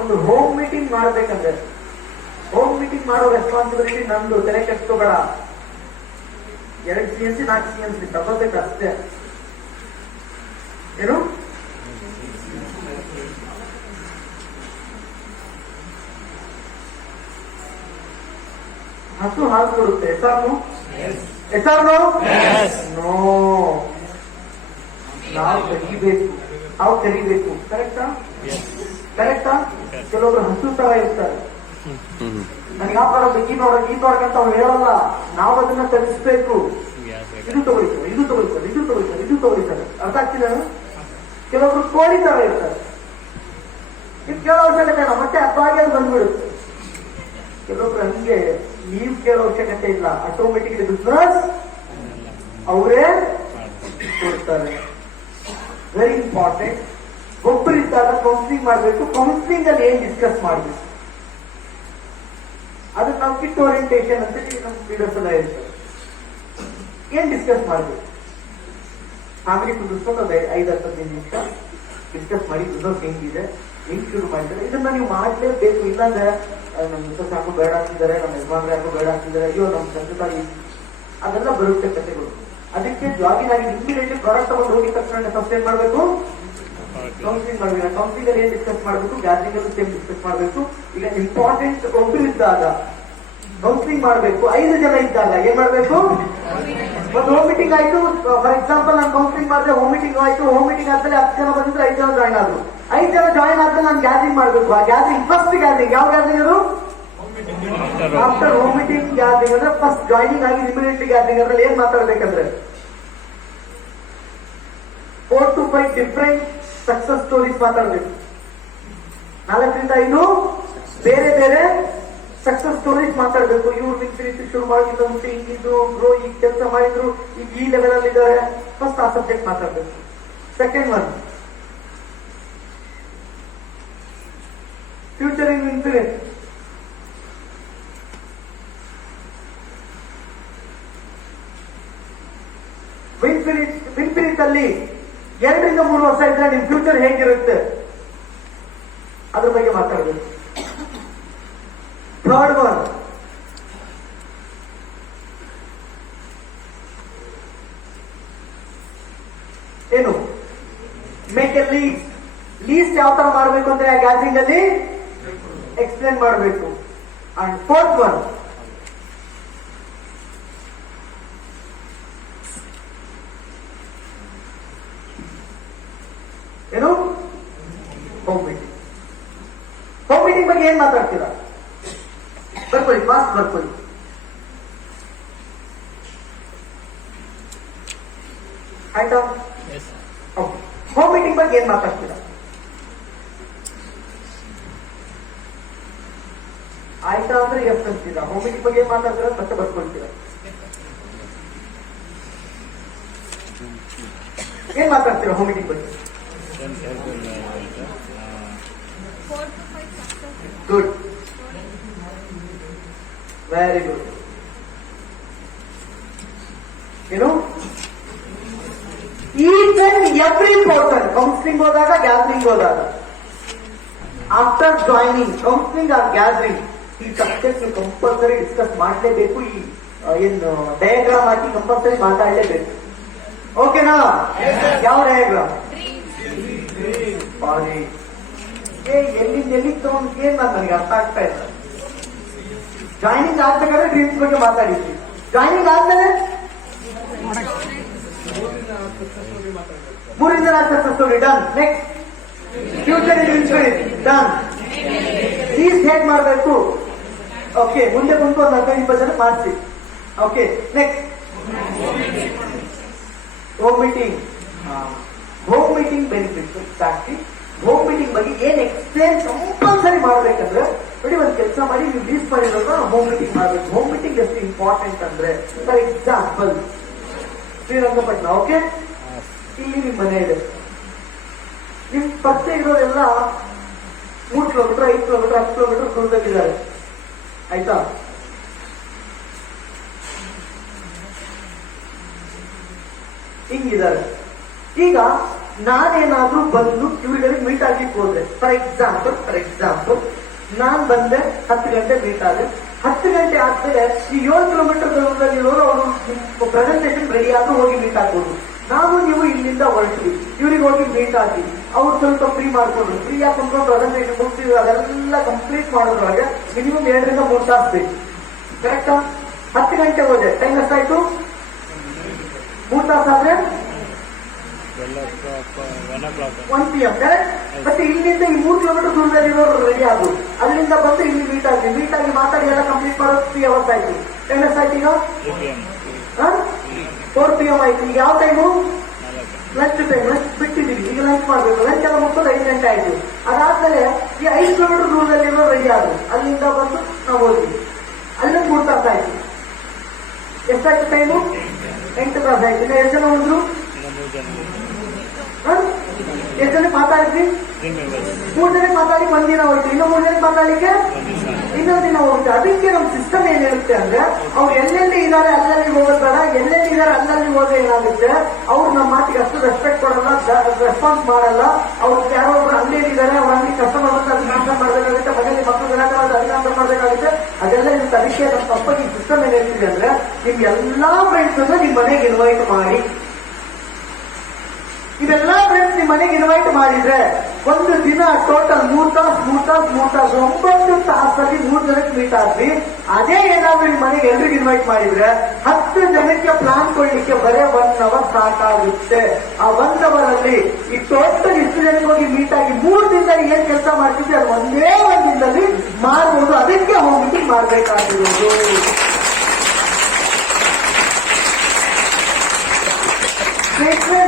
ಒಂದು home meeting ಮಾಡ್ಬೇಕಂದ್ರೆ home meeting ಮಾಡೋ ರೆಸ್ಪಾನ್ಸಿಬಿಲಿಟಿ ನಂದು, ತಲೆ ಕೆಡ್ಸ್ಕೋಬೇಡ. 2 CNC 4 CNC ತಗೋಬೇಕು ಅಷ್ಟೇ. ಏನು ಹಸು ಹಾಲು ಕೊಡುತ್ತೆ, ಹೆಸರು ನೋ, ನಾವು ಕರಿಬೇಕು. ಕರೆಕ್ಟಾ? ಕೆಲವೊಬ್ರು ಹಸು ತರ ಇರ್ತಾರೆ, ನನಗೆ ಆ ಪ್ರಾಡಕ್ಟ್ ಈ ಪ್ರಾಡಕ್ಟ್ ಅಂತ ಅವ್ರು ಹೇಳಲ್ಲ, ನಾವು ಅದನ್ನ ತರಿಸ್ಬೇಕು. ಇದು ತಗೊಳ್ತಾರೆ. ಅರ್ಥ ಆಗ್ತಿದೆ? ಕೆಲವೊಬ್ರು ಕೋಳಿ ತರ ಇರ್ತಾರೆ, ಇದು ಕೇಳೋ ಅವಶ್ಯಕತೆ ಇಲ್ಲ, ಮತ್ತೆ ಅರ್ಥವಾಗಿ ಅದು ಬಂದ್ಬಿಡುತ್ತೆ. ಕೆಲವೊಬ್ರು ಹಂಗೆ ನೀವು ಕೇಳೋ ಅವಶ್ಯಕತೆ ಇಲ್ಲ, ಆಟೋಮೆಟಿಕ್ಲಿ ಬಿಸ್ನೆಸ್ ಅವರೇ ಕೊಡ್ತಾರೆ. Very important. ಒಬ್ಬರಿದ್ದಾಗ ಕೌನ್ಸಿಲಿಂಗ್ ಮಾಡಬೇಕು. ಕೌನ್ಸಿಲಿಂಗ್ ಅಲ್ಲಿ ಏನ್ ಡಿಸ್ಕಸ್ ಮಾಡಬೇಕು ಅದಕ್ಕೆ ನಾವು ಕಿಟ್ ಓರಿಯಂಟೇಷನ್ ಅಂತ ನಮ್ಮ ಲೀಡರ್ಸ್ ಎಲ್ಲ ಹೇಳ್ತಾರೆ. ಏನ್ ಡಿಸ್ಕಸ್ ಮಾಡಬೇಕು? ಫ್ಯಾಮಿಲಿ ಕುಂದಿಸ್ಕೊಂಡು ಒಂದು 5-10 ನಿಮಿಷ ಡಿಸ್ಕಸ್ ಮಾಡಿ ಬಿಸ್ನೆಸ್ ಹೆಂಗಿದೆ, ಹೆಂಗ್ ಶುರು ಮಾಡಿದ್ದಾರೆ, ಇದನ್ನ ನೀವು ಮಾಡಲೇಬೇಕು. ಇಲ್ಲಾಂದ್ರೆ ನಮ್ಮ ಮಿಸ್ಸಸ್ ಯಾಕೋ ಬೇಡ ಆಗ್ತಿದ್ದಾರೆ, ನಮ್ಮ ಯಜಮಾನ್ರು ಯಾಕೋ ಬೇಡ ಆಗ್ತಿದ್ದಾರೆ, ಅಯ್ಯೋ ನಮ್ಮ ತಂದೆ ತಾಯಿ, ಅದೆಲ್ಲ ಬರುತ್ತೆ ಕಥೆಗಳು. ಅದಕ್ಕೆ ಜಾಗಿನ್ ಆಗಿ ಇಮಿಡಿಯೇಟ್ಲಿ ಪ್ರಾಡಕ್ಟ್ ತಗೊಂಡು ಹೋಗಿ ತಕ್ಷಣ ಫಸ್ಟ್ ಏನ್ ಮಾಡಬೇಕು? ಕೌನ್ಸಿಲಿಂಗ್ ಮಾಡಬೇಕು. ಕೌನ್ಸಿಲಿಂಗ್ ಅಲ್ಲಿ ಏನ್ ಡಿಸ್ಕಸ್ ಮಾಡಬೇಕು? ಗ್ಯಾದರಿಂಗ್ ಅಲ್ಲೂ ಸೇಮ್ ಡಿಸ್ಕಸ್ ಮಾಡಬೇಕು. ಈಗ ಇಂಪಾರ್ಟೆಂಟ್ ಒಬ್ಬರು ಇದ್ದಾಗ ಕೌನ್ಸಿಲಿಂಗ್ ಮಾಡಬೇಕು. 5 ಜನ ಇದ್ದಾಗ ಏನ್ ಮಾಡಬೇಕು? ಒಂದು ಹೋಮ್ ಮೀಟಿಂಗ್ ಆಯ್ತು. ಫಾರ್ ಎಕ್ಸಾಂಪಲ್ ನಾನು ಕೌನ್ಸಿಲಿಂಗ್ ಮಾಡಿದ್ರೆ ಹೋಮ್ ಮೀಟಿಂಗ್ ಆಯ್ತು. ಹೋಮ್ ಮೀಟಿಂಗ್ ಆದ್ಮೇಲೆ 10 ಜನ ಬಂದಿದ್ರೆ 5 ಜನ ಜಾಯ್ನ್ ಆದ್ರು. 5 ಜನ ಜಾಯ್ನ್ ಆದ್ಮೇಲೆ ನಾನು ಗ್ಯಾದರಿಂಗ್ ಮಾಡಬೇಕು. ಆ ಗ್ಯಾದರಿಂಗ್ ಫಸ್ಟ್ ಗ್ಯಾದರಿಂಗ್ ಯಾವ ಗ್ಯಾದರಿಂಗ್ ಅದು? ಆಫ್ಟರ್ ಹೋಮ್ ಮೀಟಿಂಗ್ ಗ್ಯಾದರಿಂಗ್ ಅಂದ್ರೆ ಫಸ್ಟ್ ಜಾಯ್ನಿಂಗ್ ಆಗಿ ಇಮಿಡಿಯೇಟ್ಲಿ ಗ್ಯಾದರಿಂಗ್. ಅದ್ರಲ್ಲಿ ಏನ್ ಮಾತಾಡ್ಬೇಕಂದ್ರೆ 4 to 5 ಡಿಫ್ರೆಂಟ್ ಸಕ್ಸಸ್ ಸ್ಟೋರೀಸ್ ಮಾತಾಡ್ಬೇಕು. 4ರಿಂದ 5 ಬೇರೆ ಬೇರೆ ಸಕ್ಸಸ್ ಸ್ಟೋರೀಸ್ ಮಾತಾಡ್ಬೇಕು. ಇವ್ರು ರೀತಿ ಶುರು ಮಾಡಿದ ಮುಂಚೆ ಹಿಂಗಿದ್ದು ಗ್ರೋ, ಈಗ ಕೆಲಸ ಮಾಡಿದ್ರು, ಈಗ ಈ ಲೆವೆಲ್ ಅಲ್ಲಿ ಇದ್ದಾರೆ. ಫಸ್ಟ್ ಆ ಸಬ್ಜೆಕ್ಟ್ ಮಾತಾಡ್ಬೇಕು. Second one future in infinite. Infinite ಅಲ್ಲಿ 2ರಿಂದ 3 ವರ್ಷ ಇದ್ರೆ ನಿಮ್ ಫ್ಯೂಚರ್ ಹೇಗಿರುತ್ತೆ ಅದ್ರ ಬಗ್ಗೆ ಮಾತಾಡಬೇಕು. ಥರ್ಡ್ ಒನ್ ಏನು? ಮೇಕ್ ಎ ಲೀಸ್ಟ್ ಯಾವ ತರ ಮಾಡಬೇಕು ಅಂದ್ರೆ ಆ ಗ್ಯಾದರಿಂಗ್ ಅಲ್ಲಿ ಎಕ್ಸ್ಪ್ಲೇನ್ ಮಾಡಬೇಕು. ಅಂಡ್ ಫೋರ್ತ್ ಒನ್ ಏನು? Home meeting. ಹೋಮ್ ಮೀಟಿಂಗ್ ಬಗ್ಗೆ ಏನ್ ಮಾತಾಡ್ತೀರಾ? ಬರ್ಕೊಳ್ಳಿ, ಫಾಸ್ಟ್ ಬರ್ಕೊಳ್ಳಿ. ಆಯ್ತಾ? ಹೋಮ್ ಮೀಟಿಂಗ್ ಬಗ್ಗೆ ಏನ್ ಮಾತಾಡ್ತೀರಾ? ಆಯ್ತಾ ಅಂದ್ರೆ ಎಸ್ ಅಂತೀರಾ. ಹೋಮ್ ಮೀಟಿಂಗ್ ಬಗ್ಗೆ ಏನ್ ಮಾತಾಡ್ತೀರಾ ಮತ್ತೆ ಬರ್ಕೊಳ್ತೀರಾ. ಏನ್ ಮಾತಾಡ್ತೀರಾ ಹೋಮ್ ಮೀಟಿಂಗ್ ಬಗ್ಗೆ? Good, very good. ಏನು? Each and every person counselling ಹೋದಾಗ, ಗ್ಯಾದರಿಂಗ್ ಹೋದಾಗ, after joining counselling or gathering, ಈ ಸಬ್ಜೆಕ್ಟ್ ನೀವು ಕಂಪಲ್ಸರಿ ಡಿಸ್ಕಸ್ ಮಾಡಲೇಬೇಕು. ಈ ಏನು ಡಯಾಗ್ರಾಮ್ ಹಾಕಿ ಕಂಪಲ್ಸರಿ ಮಾತಾಡಲೇಬೇಕು. ಓಕೆನಾ? ಯಾವ ಡಯಾಗ್ರಾಮ್? ಸಾರಿ, ಎಲ್ಲಿ ತಗೊಂಡ್ ಏನ್ ನನಗೆ ಅರ್ಥ ಆಗ್ತಾ ಇಲ್ಲ. ಜಾಯ್ನಿಂಗ್ ಆಗ್ಬೇಕಾದ್ರೆ ಡ್ರೀಮ್ಸ್ ಬಗ್ಗೆ ಮಾತಾಡಿದ್ವಿ. ಜಾಯ್ನಿಂಗ್ ಆದ್ಮೇಲೆ 3ರಿಂದ 4 success story done. Next future in infinite done. List ಹೇಗ್ ಮಾಡಬೇಕು? ಓಕೆ, ಮುಂದೆ ಬಂದು ಒಂದು 15-20 ಜನ ಮಾಡಿಸಿ. Okay, next home meeting. Home meeting benefits exactly. Home meeting ಬಗ್ಗೆ ಏನ್ ಎಕ್ಸ್ಪ್ಲೇನ್ ಕಂಪಲ್ಸರಿ ಮಾಡ್ಬೇಕಂದ್ರೆ, ನೋಡಿ ಒಂದು ಕೆಲಸ ಮಾಡಿ ನೀವು ಲೀಸ್ಟ್ ಮಾಡಿರೋದು ಹೋಮ್ ಮೀಟಿಂಗ್ ಮಾಡ್ಬೇಕು. ಹೋಮ್ ಮೀಟಿಂಗ್ ಎಷ್ಟು ಇಂಪಾರ್ಟೆಂಟ್ ಅಂದ್ರೆ, ಫಾರ್ ಎಕ್ಸಾಂಪಲ್ ಶ್ರೀರಂಗಪಟ್ಟಣ, ಓಕೆ, ಇಲ್ಲಿ ನಿಮ್ ಮನೆ ಇದೆ. ನಿಮ್ ಪರಿಚಯ ಇರೋರೆಲ್ಲ 3 ಕಿಲೋಮೀಟರ್, 5 ಕಿಲೋಮೀಟರ್, 10 ಕಿಲೋಮೀಟರ್ ದೂರದಲ್ಲಿದ್ದಾರೆ. ಆಯ್ತಾ? ಹಿಂಗಿದ್ದಾರೆ. ಈಗ ನಾನೇನಾದ್ರೂ ಬಂದು ಇವ್ರಿಗೆ ಮೀಟ್ ಆಗ್ಲಿಕ್ಕೆ ಹೋದ್ರೆ, ಫಾರ್ ಎಕ್ಸಾಂಪಲ್ ನಾನ್ ಬಂದೆ 10 ಗಂಟೆ ಮೀಟ್ ಆದ್ರೆ, 10 ಗಂಟೆ ಆದ್ಮೇಲೆ ಈ 7 ಕಿಲೋಮೀಟರ್ ದೂರದಲ್ಲಿರೋರು ಅವರು ಪ್ರೆಸೆಂಟೇಷನ್ ರೆಡಿ ಆದ್ರೂ ಹೋಗಿ ಮೀಟ್ ಆಗ್ಬೋದು. ನಾವು ನೀವು ಇಲ್ಲಿಂದ ಹೊರಟ್ವಿ, ಇವ್ರಿಗೆ ಹೋಗಿ ಮೀಟ್ ಆಗಿ ಅವ್ರು ಸ್ವಲ್ಪ ಫ್ರೀ ಮಾಡ್ಕೊಂಡ್ರು, ಫ್ರೀ ಆಗಿ ಕುಂತ್ಕೊಂಡು ಪ್ರೆಸೆಂಟೇಷನ್ ಮುಗಿಸಿದ್ರು, ಅದೆಲ್ಲ ಕಂಪ್ಲೀಟ್ ಮಾಡೋದ್ರೊಳಗೆ ಮಿನಿಮಮ್ 2 ರಿಂದ 3 ತಾಸು ಬೇಕು. ಕರೆಕ್ಟಾ? 10 ಗಂಟೆ ಹೋದೆ, ಟೈಮ್ ಎಷ್ಟಾಯ್ತು? 3 ತಾಸು ಆದ್ರೆ 1 PM. ಕರೆಕ್ಟ್? ಮತ್ತೆ ಇಲ್ಲಿಂದ ಈ 3 ಕಿಲೋಮೀಟರ್ ದೂರದಲ್ಲಿ ಇರೋರು ರೆಡಿ ಆದ್ರು, ಅಲ್ಲಿಂದ ಬಂದು ಇಲ್ಲಿ ಮೀಟ್ ಆಗಿ ಮಾತಾಡಿ ಎಲ್ಲ ಕಂಪ್ಲೀಟ್ ಮಾಡೋದು 3 hours ಆಯ್ತು. ಟೈಮ್ ಎಷ್ಟಾಯ್ತು ಈಗ? 4 PM ಆಯ್ತು. ಈಗ ಯಾವ ಟೈಮು? Lunch time. ಲಂಚ್ ಬಿಟ್ಟಿದ್ದೀವಿ, ಈಗ ಲಂಚ್ ಮಾಡ್ಬೇಕು. ಲಂಚ್ ಎಲ್ಲ ಮುಗಿಸೋದು 5 ಗಂಟೆ ಆಯ್ತು. ಅದಾದ್ಮೇಲೆ ಈ 5 ಕಿಲೋಮೀಟರ್ ದೂರದಲ್ಲಿರೋ ರೆಡಿ ಆದ್ರು, ಅಲ್ಲಿಂದ ಬಂದು ನಾವು ಹೋದ್ವಿ, ಅಲ್ಲಿಂದ 3 ತಾಸು ಆಯ್ತು. ಎಷ್ಟಾಯ್ತು ಟೈಮು? 8 ತಾಸು ಆಯ್ತು. ಇನ್ನು ಎಷ್ಟು ಜನ ಹೋದ್ರು? ಎಷ್ಟು ಜನಕ್ಕೆ ಮಾತಾಡಿದ್ವಿ? 3 ಜನಕ್ಕೆ ಮಾತಾಡಿ 1 ದಿನ ಹೋಯ್ತು. ಇನ್ನು 3 ಜನಕ್ಕೆ ಮಾತಾಡ್ಲಿಕ್ಕೆ ಇನ್ನೊಂದು ದಿನ ಹೋಗುತ್ತೆ. ಅದಕ್ಕೆ ನಮ್ಮ ಸಿಸ್ಟಮ್ ಏನ್ ಹೇಳುತ್ತೆ ಅಂದ್ರೆ, ಅವ್ರು ಎಲ್ಲೆಲ್ಲಿ ಇದಾರೆ ಅಲ್ಲಲ್ಲಿ ಹೋಗೋದ್ ಬೇಡ, ಎಲ್ಲೆಲ್ಲಿ ಇದಾರೆ ಅಲ್ಲಲ್ಲಿ ಹೋದ್ರೆ ಏನಾಗುತ್ತೆ, ಅವ್ರು ನಮ್ಮ ಮಾತಿಗೆ ಅಷ್ಟು ರೆಸ್ಪೆಕ್ಟ್ ಕೊಡಲ್ಲ, ರೆಸ್ಪಾನ್ಸ್ ಮಾಡಲ್ಲ. ಅವ್ರಿಗೆ ಯಾರೋ ಒಬ್ರು ಅಂಗಡಿಯಲ್ಲಿ ಇದಾರೆ, ಅವ್ರ ಅಂಗಡಿ ಕಸ್ಟಮರ್ ಅಂತ ಅದನ್ನ ಆನ್ಸರ್ ಮಾಡ್ಬೇಕಾಗುತ್ತೆ, ಮನೇಲಿ ಮಕ್ಕಳು ಗಲಾಟೆ ಅದನ್ನ ಆನ್ಸರ್ ಮಾಡ್ಬೇಕಾಗುತ್ತೆ. ಅದೆಲ್ಲ ನಿಮ್ಗೆ ಅದಕ್ಕೆ ನಮ್ಮ ತಪ್ಪಾಗಿ ಸಿಸ್ಟಮ್ ಏನ್ ಹೇಳ್ತಿದೆ ಅಂದ್ರೆ, ನಿಮ್ ಎಲ್ಲಾ ಫ್ರೆಂಡ್ಸ್ ಅನ್ನು ನಿಮ್ ಮನೆಗೆ ಇನ್ವೈಟ್ ಮಾಡಿ. ಇವೆಲ್ಲಾ ಫ್ರೆಂಡ್ಸ್ ನಿಮ್ ಮನೆಗೆ ಇನ್ವೈಟ್ ಮಾಡಿದ್ರೆ ಒಂದು ದಿನ ಟೋಟಲ್ 3 ತಾಸು 9 ತಾಸಲ್ಲಿ 3 ಜನಕ್ಕೆ ಮೀಟ್ ಆದ್ವಿ. ಅದೇ ಏನಾದ್ರು ನಿಮ್ ಮನೆಗೆ ಎಲ್ರಿಗೂ ಇನ್ವೈಟ್ ಮಾಡಿದ್ರೆ 10 ಜನಕ್ಕೆ ಪ್ಲಾನ್ ಕೊಡ್ಲಿಕ್ಕೆ ಬರೇ 1 hour ಸಾಕಾಗುತ್ತೆ. ಆ 1 hour ಅಲ್ಲಿ ಈ ಟೋಟಲ್ ಇಷ್ಟು ಜನಕ್ಕೆ ಹೋಗಿ ಮೀಟ್ ಆಗಿ 3 ದಿನದಲ್ಲಿ ಏನ್ ಕೆಲಸ ಮಾಡ್ತಿದ್ವಿ ಅದು ಒಂದೇ 1 ದಿನದಲ್ಲಿ ಮಾಡ್ಬೋದು. ಅದಕ್ಕೆ ಹೋಮ್ ಮೀಟಿಂಗ್ ಮಾಡ್ಬೇಕಾಗಿರೋದು.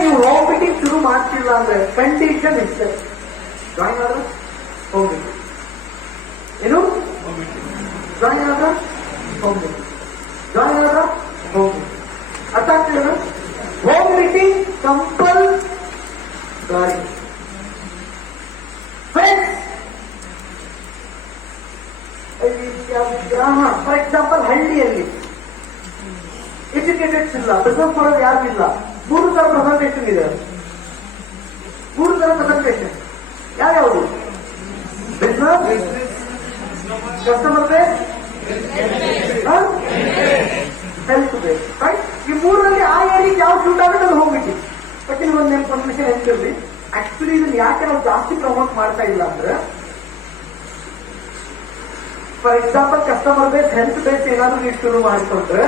ನೀವು ಹೋಮ್ ಮೀಟಿಂಗ್ ಶುರು ಮಾಡ್ತಿಲ್ಲ ಅಂದ್ರೆ ಕಂಡೀಷನ್ ಇಷ್ಟೇ, ಜಾಯಿನ್ ಆದ್ರೆ ಹೋಮ್ ಮೀಟಿಂಗ್. ಏನು ಜಾಯಿನ್ ಆದ್ರ ಹೋಮ್ ಮೀಟಿಂಗ್, ಜಾಯಿನ್ ಆದ್ರ ಹೋಮ್ ಮೀಟಿಂಗ್. ಅರ್ಥ ಆಗ್ತಿಲ್ಲ? Home meeting compulsory. For example ಹಳ್ಳಿಯಲ್ಲಿ ಎಜುಕೇಟೆಡ್ಸ್ ಇಲ್ಲ, ಬಿಸ್ನೆಸ್ ಮಾಡೋದು ಯಾರು ಇಲ್ಲ. 3 ತರ ಪ್ರೆಸೆಂಟೇಷನ್ ಇದೆ. 3 ತರ ಪ್ರೆಸೆಂಟೇಷನ್ ಯಾವ್ಯಾವುದು? Business, customer base, health base. Right? ಈ 3ರಲ್ಲಿ ಆ ಏರಿಯಾಗೆ ಯಾವ ಶೂಟ್ ಆಗುತ್ತೆ ಅದು ಹೋಗ್ಬಿಟ್ಟು. ಬಟ್ ನಿಮ್ಗೊಂದು ಇನ್ಫಾರ್ಮೇಶನ್ ಹೇಳ್ತಿರ್ಲಿ, ಆಕ್ಚುಲಿ ಇದನ್ನ ಯಾಕೆ ನಾವು ಜಾಸ್ತಿ ಪ್ರಮೋಟ್ ಮಾಡ್ತಾ ಇಲ್ಲ ಅಂದ್ರೆ, for example customer base, health base ಏನಾದ್ರು ನೀವು ಶುರು ಮಾಡಿಕೊಂಡ್ರೆ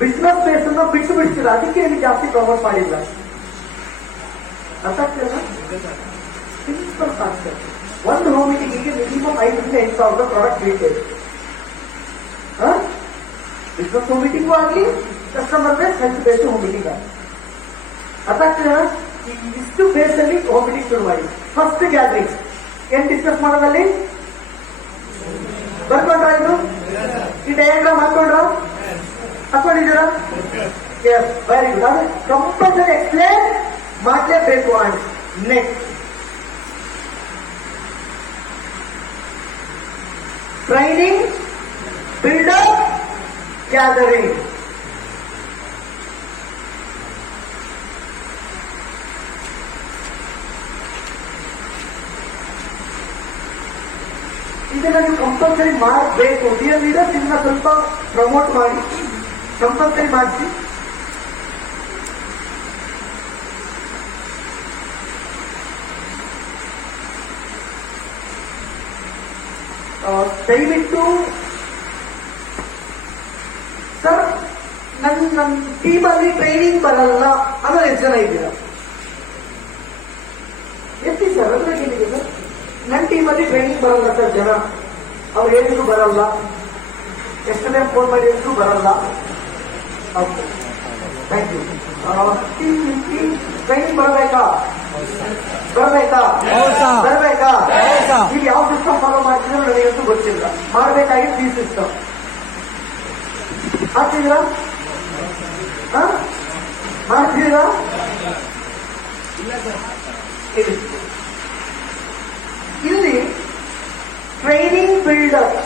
ಬಿಸ್ನೆಸ್ ಬೇಸ್ ಅನ್ನ ಬಿಟ್ಟು ಬಿಡ್ತೀರ. ಅದಕ್ಕೆ ನಿಮಗೆ ಜಾಸ್ತಿ ಪ್ರಮೋಟ್ ಮಾಡಿಲ್ಲ. ಅರ್ಥ ಆಗ್ತಿಲ್ಲ? Simple concept. ಒಂದು ಹೋಮ್ ಮೀಟಿಂಗಿಗೆ ಮಿನಿಮಮ್ 5 ರಿಂದ 8 ಸಾವಿರ ಪ್ರಾಡಕ್ಟ್ ಬೇಕು. ಬಿಸ್ನೆಸ್ ಹೋಮ್ ಮೀಟಿಂಗು ಆಗಲಿ, customer base, health base home meeting ಆಗಲಿ. ಅರ್ಥ ಆಗ್ತಿಲ್ಲ? ಇಷ್ಟು ಬೇಸ್ ಅಲ್ಲಿ ಹೋಮ್ ಮೀಟಿಂಗ್ ಶುರು ಮಾಡಿ. ಫಸ್ಟ್ ಗ್ಯಾದರಿಂಗ್ ಏನ್ ಡಿಸ್ಕಸ್ ಮಾಡೋದಲ್ಲಿ ಬರ್ಕೊಂಡ್ರ? ಇದು ಈ ಡಯಾಗ್ರಾಮ್ ಹಾಕೊಂಡಿದ್ದೀರಾ? Very good. ಅದು ಕಂಪಲ್ಸರಿ ಎಕ್ಸ್ಪ್ಲೇನ್ ಮಾಡಲೇಬೇಕು. And next training, buildup, gathering. ಇದನ್ನ ನೀವು ಕಂಪಲ್ಸರಿ ಮಾಡಬೇಕು. ಡಿಯರ್ ಲೀಡರ್ಸ್, ಇದನ್ನ ಸ್ವಲ್ಪ ಪ್ರಮೋಟ್ ಮಾಡಿ, ಕಂಪಲ್ಸರಿ ಮಾಡಿಸಿ. ದಯವಿಟ್ಟು ಸರ್, ನನ್ನ ಟೀಮಲ್ಲಿ ಟ್ರೈನಿಂಗ್ ಬರಲ್ಲ ಅನ್ನೋ ಎಷ್ಟು ಜನ ಇದ್ದೀರಾ? ಎಷ್ಟಿ ಸರ್? ಅದ್ರಾಗ ಏನಿದೆ ಸರ್? ನನ್ನ ಟೀಮಲ್ಲಿ ಟ್ರೈನಿಂಗ್ ಬರಲ್ಲ ಸರ್ ಜನ, ಅವ್ರು ಹೇಳಿದ್ರು ಬರಲ್ಲ, ಎಷ್ಟು ಟೈಮ್ ಫೋನ್ ಮಾಡಿದ್ರು ಬರಲ್ಲ. Okay, thank you. ಟ್ರೈನಿಂಗ್ ಬರಬೇಕಾ? ಈಗ ಯಾವ ಸಿಸ್ಟಮ್ ಫಾಲೋ ಮಾಡ್ತಿದ್ರೆ ನನಗಂತೂ ಗೊತ್ತಿಲ್ಲ. ಮಾಡಬೇಕಾಗಿತ್ತು ಈ ಸಿಸ್ಟಮ್. ಹಾಕ್ತಿದ್ದೀರಾ? ಮಾಡ್ತಿದ್ದೀರಾ? ಇಲ್ಲಿ ಟ್ರೈನಿಂಗ್ ಬಿಲ್ಡಪ್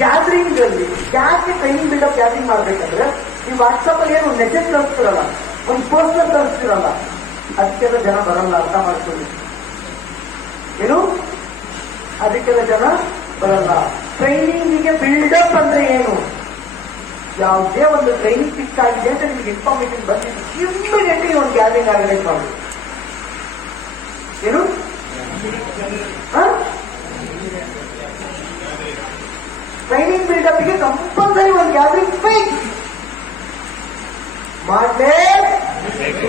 ಗ್ಯಾದರಿಂಗ್ ಅಲ್ಲಿ ಯಾಕೆ ಟ್ರೈನಿಂಗ್ ಬಿಲ್ಡಪ್ ಗ್ಯಾದರಿಂಗ್ ಮಾಡ್ಬೇಕಂದ್ರೆ, ನೀವು ವಾಟ್ಸಪ್ ಅಲ್ಲಿ ಏನು ಮೆಸೇಜ್ ಕಳಿಸ್ತಿರಲ್ಲ, ಒಂದು ಪರ್ಸನಲ್ ಕಳಿಸ್ತಿರಲ್ಲ, ಅದಕ್ಕೆಲ್ಲ ಜನ ಬರಲ್ಲ. ಅರ್ಥ ಮಾಡ್ಕೊಳ್ಳಿ. ಏನು ಅದಕ್ಕೆಲ್ಲ ಜನ ಬರಲ್ಲ. ಟ್ರೈನಿಂಗಿಗೆ ಬಿಲ್ಡಪ್ ಅಂದ್ರೆ ಏನು? ಯಾವುದೇ ಒಂದು ಟ್ರೈನಿಂಗ್ ಫಿಕ್ಸ್ ಆಗಿದೆ ಅಂತ ನಿಮ್ಗೆ ಇನ್ಫಾರ್ಮೇಶನ್ ಬಂದಿದ್ದು ಇಮ್ಮಿಡಿಯೇಟ್ಲಿ ಒಂದು ಗ್ಯಾದರಿಂಗ್ ಆರ್ಗನೈಸ್ ಮಾಡಿ. ಏನು ಟ್ರೈನಿಂಗ್ ಬಿಲ್ಡಪ್ಗೆ ಕಂಪಲ್ಸರಿ ಒಂದು ಗ್ಯಾದರಿಂಗ್ ಫಿಕ್ಸ್ ಮಾಡಲೇಬೇಕು.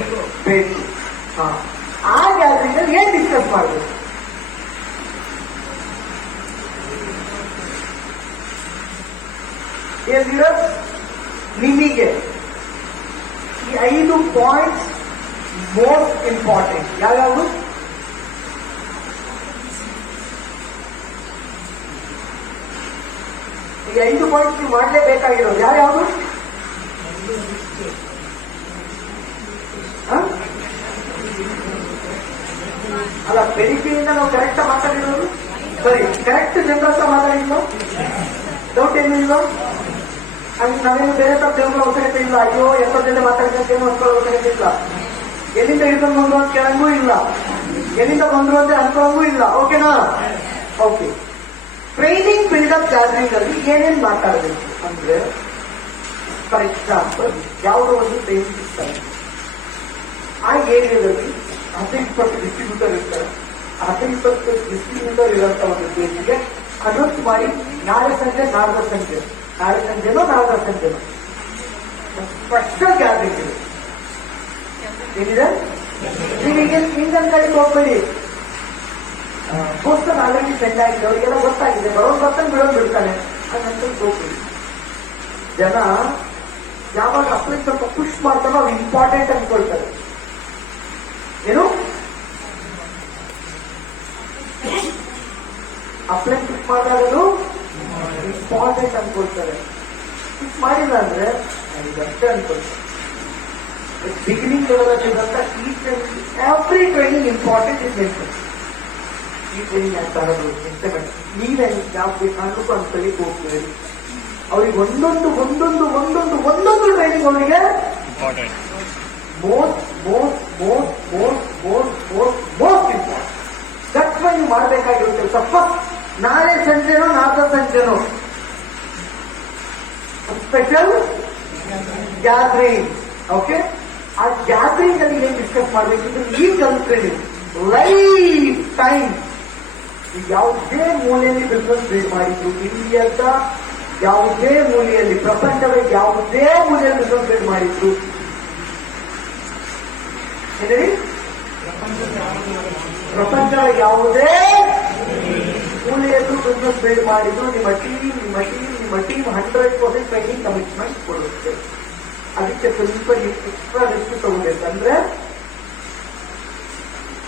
ಆ ಗ್ಯಾದರಿಂಗ್ ಅಲ್ಲಿ ಏನ್ ಡಿಸ್ಕಸ್ ಮಾಡಬೇಕು? ಏನಿರೋ ನಿಮಗೆ ಈ 5 ಪಾಯಿಂಟ್ಸ್ ಮೋಸ್ಟ್ ಇಂಪಾರ್ಟೆಂಟ್ ಯಾವ್ಯಾವುದು? ಈ 5 ಪಾಯಿಂಟ್ಸ್ ನೀವು ಮಾಡಲೇಬೇಕಾಗಿರೋದು ಯಾವ್ಯಾವುದು? ಅಲ್ಲ, ಬೆಳಿಗ್ಗೆಯಿಂದ ನಾವು ಕರೆಕ್ಟ್ ಮಾತಾಡಿರೋದು ಸರಿ, ಕರೆಕ್ಟ್ ಜನರ ಹತ್ರ ಮಾತಾಡಿದ್ವು, ಡೌಟ್ ಏನು ಇಲ್ಲ. ನಾವೇನು ಬೇರೆ ತರ ತಿಳ್ಕೊಳ್ಳೋ ಅವಶ್ಯಕತೆ ಇಲ್ಲ. ಅಯ್ಯೋ ಎಷ್ಟೋ ಜನ ಮಾತಾಡ್ಕೊಂಡೇನು ಅನ್ಕೊಳ್ಳೋ ಅವಶ್ಯಕತೆ ಇಲ್ಲ. ಎಲ್ಲಿಂದ ಹಿಡ್ಕೊಂಡು ಬಂದ್ರು ಅಂತ ಕೇಳಂಗೂ ಇಲ್ಲ, ಎಲ್ಲಿಂದ ಬಂದ್ರು ಅಂತ ಅನ್ಕೊಳ್ಳಂಗೂ ಇಲ್ಲ. ಓಕೆನಾ? ಓಕೆ. ಟ್ರೈನಿಂಗ್ ಬಿಲ್ಡಪ್ ಗ್ಯಾದರಿಂಗ್ ಅಲ್ಲಿ ಏನೇನ್ ಮಾತಾಡಬೇಕು ಅಂದ್ರೆ, ಫಾರ್ ಎಕ್ಸಾಂಪಲ್ ಯಾವುದೋ ಒಂದು ಟ್ರೈನಿಂಗ್ ಇರ್ತಾರೆ, ಆ ಏರಿಯಾದಲ್ಲಿ 15-20 ಡಿಸ್ಟ್ರಿಬ್ಯೂಟರ್ ಇರ್ತಾರೆ. 15-20 ಡಿಸ್ಟ್ರಿಬ್ಯೂಟರ್ ಇರುವಂತ ಒಂದು ಕೇಸಿಗೆ ಅನೌನ್ಸ್ ಮಾಡಿ ನಾಳೆ ಸಂಜೆ ನಾಡ್ದ ಸಂಜೆನೋ ಸ್ಪೆಷಲ್ ಗ್ಯಾದರಿಂಗ್ ಇದೆ. ಏನಿದೆ? ನೀವೀಗ ಹಿಂಗಂತೇಳಿ ಹೋಗ್ಬೇಡಿ. ಪೋಸ್ಟರ್ ಆಲ್ರೆಡಿ ಸೆಂಡ್ ಆಗಿದೆ, ಅವರಿಗೆಲ್ಲ ಗೊತ್ತಾಗಿದೆ. ಬರೋದು ಬರ್ತಾನೆ, ಬಿಡೋದು ಬಿಡ್ತಾನೆ ಅಂತ ಹೋಗ್ಬೇಡಿ. ಜನ ಯಾವಾಗ ಅಪ್ಲೈ ಸ್ವಲ್ಪ ಪುಷ್ ಮಾಡ್ತಾರೋ ಅದು ಇಂಪಾರ್ಟೆಂಟ್ ಅನ್ಕೊಳ್ತಾರೆ. ಏನು ಅಪ್ಲೈ ಪುಷ್ ಮಾಡಿದಾಗದು ಇಂಪಾರ್ಟೆಂಟ್ ಅನ್ಕೊಳ್ತಾರೆ. ಪುಷ್ ಮಾಡಿಲ್ಲ ಅಂದ್ರೆ ಇದಷ್ಟೇ ಅನ್ಕೊಳ್ತಾರೆ. ಬಿಗಿನಿಂಗ್ ಲೆವೆಲಲ್ಲಿರುವಂತ every training important is mention. ಈ ಟ್ರೈನಿಂಗ್ ಅಂತ ಬರೋದು ಇನ್ಸ್ಟ್ರೂಮೆಂಟ್ ನೀವೇ ಯಾವ ಬೇಕಾದ್ರೂ ಅಂತೇಳಿ ಹೋಗ್ತೀವಿ. ಅವ್ರಿಗೆ ಒಂದೊಂದು ಟ್ರೈನಿಂಗ್ ಅವರಿಗೆ ಮೋಸ್ಟ್ ಇಂಪಾರ್ಟೆಂಟ್. ದಟ್ಸ್ ವೈ ನೀವು ಮಾಡಬೇಕಾಗಿರುತ್ತೆ. ಸ್ವಲ್ಪ ನಾಳೆ ಸಂಜೆನೋ ನಾಡ್ದ ಸಂಜೆನೋ ಸ್ಪೆಷಲ್ ಗ್ಯಾದರಿಂಗ್. ಓಕೆ, ಆ ಗ್ಯಾದರಿಂಗ್ ಅಲ್ಲಿ ಏನ್ ಡಿಸ್ಕಸ್ ಮಾಡಬೇಕಿದ್ರೆ ಈ ಕಲ್ತ್ರಿ ಲೈಫ್ ಟೈಮ್ ಯಾವುದೇ ಮೂಲೆಯಲ್ಲಿ ಬಿಸ್ನೆಸ್ ಬಿಲ್ಡ್ ಮಾಡಿದ್ರು, ಇಂಡಿಯಾದ ಯಾವುದೇ ಮೂಲೆಯಲ್ಲಿ, ಪ್ರಪಂಚದ ಯಾವುದೇ ಮೂಲೆಯಲ್ಲಿ ಬಿಸ್ನೆಸ್ ಬಿಲ್ಡ್ ಮಾಡಿದ್ರು, ಏನ್ರಿ ಪ್ರಪಂಚದ ಯಾವುದೇ ಮೂಲೆಯಲ್ಲೂ ಬಿಸ್ನೆಸ್ ಬಿಲ್ಡ್ ಮಾಡಿದ್ರು, ನಿಮ್ಮ ಟೀಮ್ 100% ಟ್ರೈನಿಂಗ್ ಕಮಿಟ್ಮೆಂಟ್ ಕೊಡುತ್ತೆ. ಅದಕ್ಕೆ ಸ್ವಲ್ಪ ಎಕ್ಸ್ಟ್ರಾ ರಿಸ್ಕ್ ತಗೋಬೇಕಂದ್ರೆ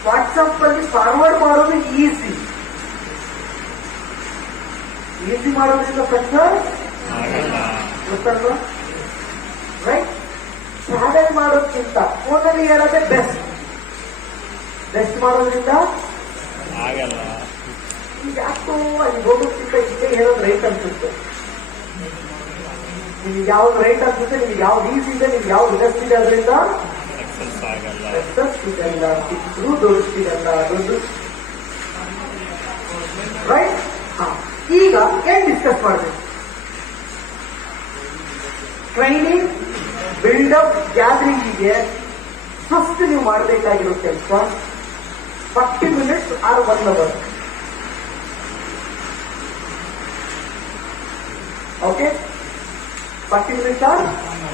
ವಾಟ್ಸಪ್ ಅಲ್ಲಿ ಫಾರ್ವರ್ಡ್ ಮಾಡೋದು ಈಸಿ ಮಾಡೋದ್ರಿಂದ ಪ್ರಶ್ನೆ ಗೊತ್ತಲ್ವಾ? ರೈಟ್? ಟ್ರಾವೆಲ್ ಮಾಡೋದ್ಕಿಂತ ಫೋನಲ್ಲಿ ಹೇಳೋದೇ ಬೆಸ್ಟ್ ಮಾಡೋದ್ರಿಂದ ಯಾಕೋ ಅಲ್ಲಿ ಹೋಗೋದ್ಕಿಂತ ಇಷ್ಟೇ ಹೇಳೋದು ರೈಟ್ ಅನ್ಸುತ್ತೆ. ನಿಮ್ಗೆ ಯಾವ್ದು ರೈಟ್ ಅನ್ಸುತ್ತೆ, ನಿಮ್ಗೆ ಯಾವ್ದು ಈಸಿ ಇದೆ, ನಿಮ್ಗೆ ಯಾವ್ದು ಬೆಸ್ಟ್ ಇದೆ, ಅದರಿಂದ ಸಿಗಲ್ಲ, ಸಿಕ್ಕರೂ ದೊಡ್ಡ ಸಿಗಲ್ಲ, ದೊಡ್ಡ. ರೈಟ್? ಈಗ ಏನ್ ಡಿಸ್ಕಸ್ ಮಾಡಬೇಕು? ಟ್ರೈನಿಂಗ್ ಬಿಲ್ಡಪ್ ಗ್ಯಾದರಿಂಗಿಗೆ ಫಸ್ಟ್ ನೀವು ಮಾಡಬೇಕಾಗಿರೋ ಕೆಲಸ 40 minutes or 1 hour. Okay, 40 minutes or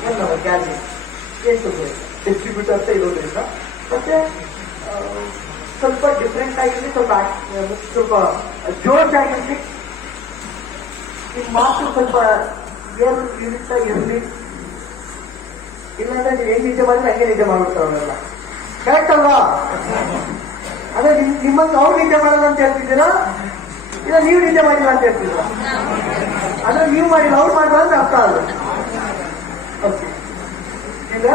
1 hour gathering. ಏನು ಡಿಸ್ಟ್ರಿಬ್ಯೂಟರ್ಸ್ ಇರೋದ್ರಿಂದ ಮತ್ತೆ ಸ್ವಲ್ಪ ಡಿಫ್ರೆಂಟ್ ಆಗಿರಲಿ, ಸ್ವಲ್ಪ ಜೋಶ್ ಆಗಿರಲಿ, ನಿಮ್ಮ ಮಾತು ಸ್ವಲ್ಪ ಇರುತ್ತಾ ಇರಲಿ. ಇಲ್ಲಾಂದ್ರೆ ನೀವು ಹೆಂಗ್ ನಿಜೆ ಮಾಡಿದ್ರೆ ಹಂಗೆ ನಿಜೆ ಮಾಡ್ಬಿಡ್ತಾವಲ್ಲ. ಕರೆಕ್ಟ್ ಅಲ್ವಾ? ಅದೇ ನಿಮ್ಮಂತ ಅವ್ರು ನಿಜೆ ಮಾಡಲ್ಲ ಅಂತ ಹೇಳ್ತಿದ್ದೀರಾ, ಇಲ್ಲ ನೀವು ನಿಜೆ ಮಾಡಿಲ್ಲ ಅಂತ ಹೇಳ್ತಿದ್ದೀರಾ? ಅಂದ್ರೆ ನೀವು ಮಾಡಿಲ್ಲ, ಅವ್ರು ಮಾಡಿಲ್ಲ ಅಂತ ಅರ್ಥ ಅಲ್ಲ. ಓಕೆ, ಈಗ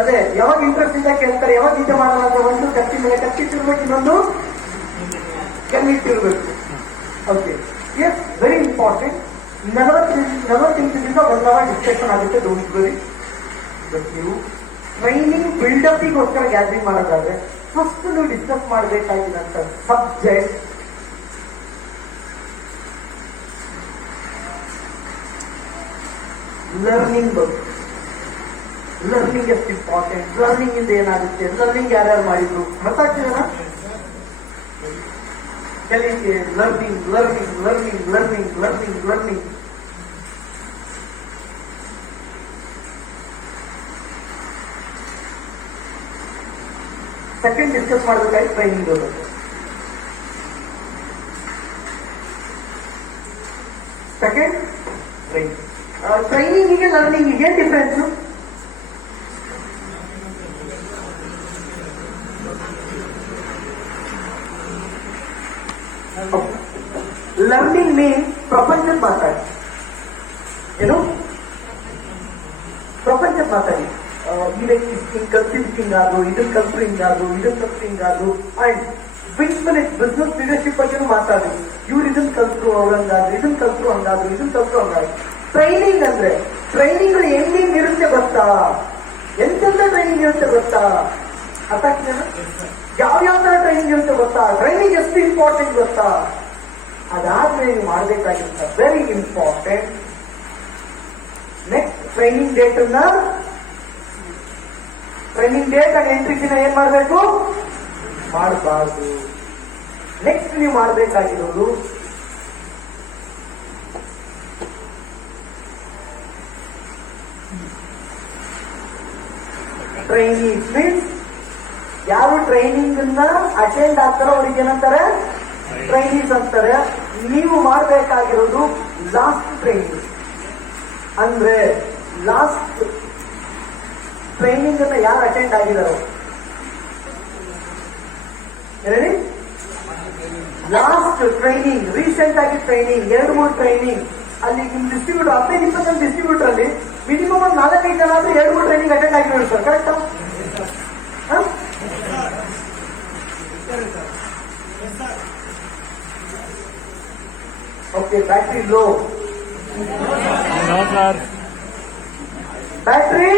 ಅದೇ ಯಾವಾಗ ಇಂಟ್ರೆಸ್ಟ್ ಇಂದ ಕೇಳ್ತಾರೆ, ಯಾವಾಗ ನಿಜೆ ಮಾಡಲ್ಲ ಅಂತ ಒಂದು ಕತ್ತಿ ಮೇಲೆ ಕತ್ತಿಟ್ಟಿರ್ಬೇಕು, ಇನ್ನೊಂದು ಕೆಮ್ಮಿಟ್ಟಿರ್ಬೇಕು. Okay, yes, very important. 40 ನಿಮಿಷದಿಂದ 1 hour ಡಿಸ್ಕಷನ್ ಆಗುತ್ತೆ. Don't worry. ನೀವು ಟ್ರೈನಿಂಗ್ ಬಿಲ್ಡಪ್ಗೋಸ್ಕರ ಗ್ಯಾದರಿಂಗ್ ಮಾಡೋದಾದ್ರೆ ಫಸ್ಟ್ ನೀವು ಡಿಸ್ಕಸ್ ಮಾಡಬೇಕಾಗಿರೋಂಥ ಸಬ್ಜೆಕ್ಟ್ ಲರ್ನಿಂಗ್ ಬಗ್ಗೆ. ಲರ್ನಿಂಗ್ ಎಷ್ಟು ಇಂಪಾರ್ಟೆಂಟ್, ಲರ್ನಿಂಗ್ ಇಂದ ಏನಾಗುತ್ತೆ, ಲರ್ನಿಂಗ್ ಯಾರ್ಯಾರು ಮಾಡಿದ್ರು ಅರ್ಥ ಆಗ್ತಿದೆನಾ? ಕಲಿಕೆ, learning learning learning learning learning learning. Second discuss ಮಾಡಬೇಕಾಗಿ ಟ್ರೈನಿಂಗ್ ಬಗ್ಗೆ. Second training. ಟ್ರೈನಿಂಗಿಗೆ ಲರ್ನಿಂಗಿಗೆ ಏನ್ ಡಿಫ್ರೆನ್ಸ್? ಲರ್ನಿಂಗ್ ಮೀನ್ ಪ್ರಪಂಚದ ಮಾತಾಡಿ. ಏನು ಪ್ರಪಂಚದ ಮಾತಾಡಿ. ಈ ವ್ಯಕ್ತಿ ಹಿಂಗ್ ಕಲ್ತಿದ್ ಹಿಂಗಾದ್ರು, ಇದನ್ ಕಲ್ತ್ರು ಹಿಂಗಾದ್ರು, ಇದನ್ ಕಲ್ತ್ರು ಹಿಂಗಾದ್ರು. ಅಂಡ್ ಬಿಸ್ನೆಸ್ ಲೀಡರ್ಶಿಪ್ ಬಗ್ಗೆನೂ ಮಾತಾಡಿ. ಇವ್ರು ಇದನ್ ಕಲ್ತ್ರು ಅವ್ರಂಗಾದ್ರು, ಇದನ್ ಕಲ್ತ್ರು ಹಂಗಾದ್ರು, ಇದನ್ ಕಲ್ತ್ರು ಹಂಗಾದ್ರು. ಟ್ರೈನಿಂಗ್ ಅಂದ್ರೆ ಟ್ರೈನಿಂಗ್ ಹೆಂಗ್ ಇರುತ್ತೆ ಗೊತ್ತಾ? ಎಂತೆಂತ ಟ್ರೈನಿಂಗ್ ಇರುತ್ತೆ ಗೊತ್ತಾ? ಅರ್ಥ ಆಗ್ತೇನೆ? ಯಾವ ತರ ಟ್ರೈನಿಂಗ್ ಇರುತ್ತೆ ಗೊತ್ತಾ? ಟ್ರೈನಿಂಗ್ ಎಷ್ಟು ಇಂಪಾರ್ಟೆಂಟ್ ಗೊತ್ತಾ? ಅದಾದ್ಮೇಲೆ ನೀವು ಮಾಡಬೇಕಾಗಿರುತ್ತೆ very important. Next training date ಅನ್ನ, ಟ್ರೈನಿಂಗ್ ಡೇಟ್ ಆಗಿ ಎಂಟ್ರಿ ದಿನ ಏನ್ ಮಾಡಬೇಕು? ಮಾಡಬಾರ್ದು. ನೆಕ್ಸ್ಟ್ ನೀವು ಮಾಡಬೇಕಾಗಿರೋದು ಟ್ರೈನಿಂಗ್ ಮೀನ್ಸ್ ಯಾರು ಟ್ರೈನಿಂಗ್ ಅನ್ನ ಅಟೆಂಡ್ ಆಗ್ತಾರೋ ಅವ್ರಿಗೆ ಏನಂತಾರೆ? ಟ್ರೈನೀಸ್ ಅಂತಾರೆ. ನೀವು ಮಾಡಬೇಕಾಗಿರೋದು ಲಾಸ್ಟ್ ಟ್ರೈನಿಂಗ್. ಅಂದ್ರೆ ಲಾಸ್ಟ್ ಟ್ರೈನಿಂಗ್ ಅನ್ನ ಯಾರು ಅಟೆಂಡ್ ಆಗಿದಾರೋ ಹೇಳಿ. ಲಾಸ್ಟ್ ಟ್ರೈನಿಂಗ್, ರೀಸೆಂಟ್ ಆಗಿ ಟ್ರೈನಿಂಗ್, 2-3 ಟ್ರೈನಿಂಗ್. ಅಲ್ಲಿ ನಿಮ್ ಡಿಸ್ಟ್ರಿಬ್ಯೂಟರ್ 15-20 ಡಿಸ್ಟ್ರಿಬ್ಯೂಟರ್ ಅಲ್ಲಿ ಮಿನಿಮಮ್ ಒಂದು 4-5 ಜನ ಆದ್ರೆ 2-3 ಟ್ರೈನಿಂಗ್ ಅಟೆಂಡ್ ಆಗಿರೋದು ಸರ್. ಕರೆಕ್ಟಾ? Okay. Battery low, battery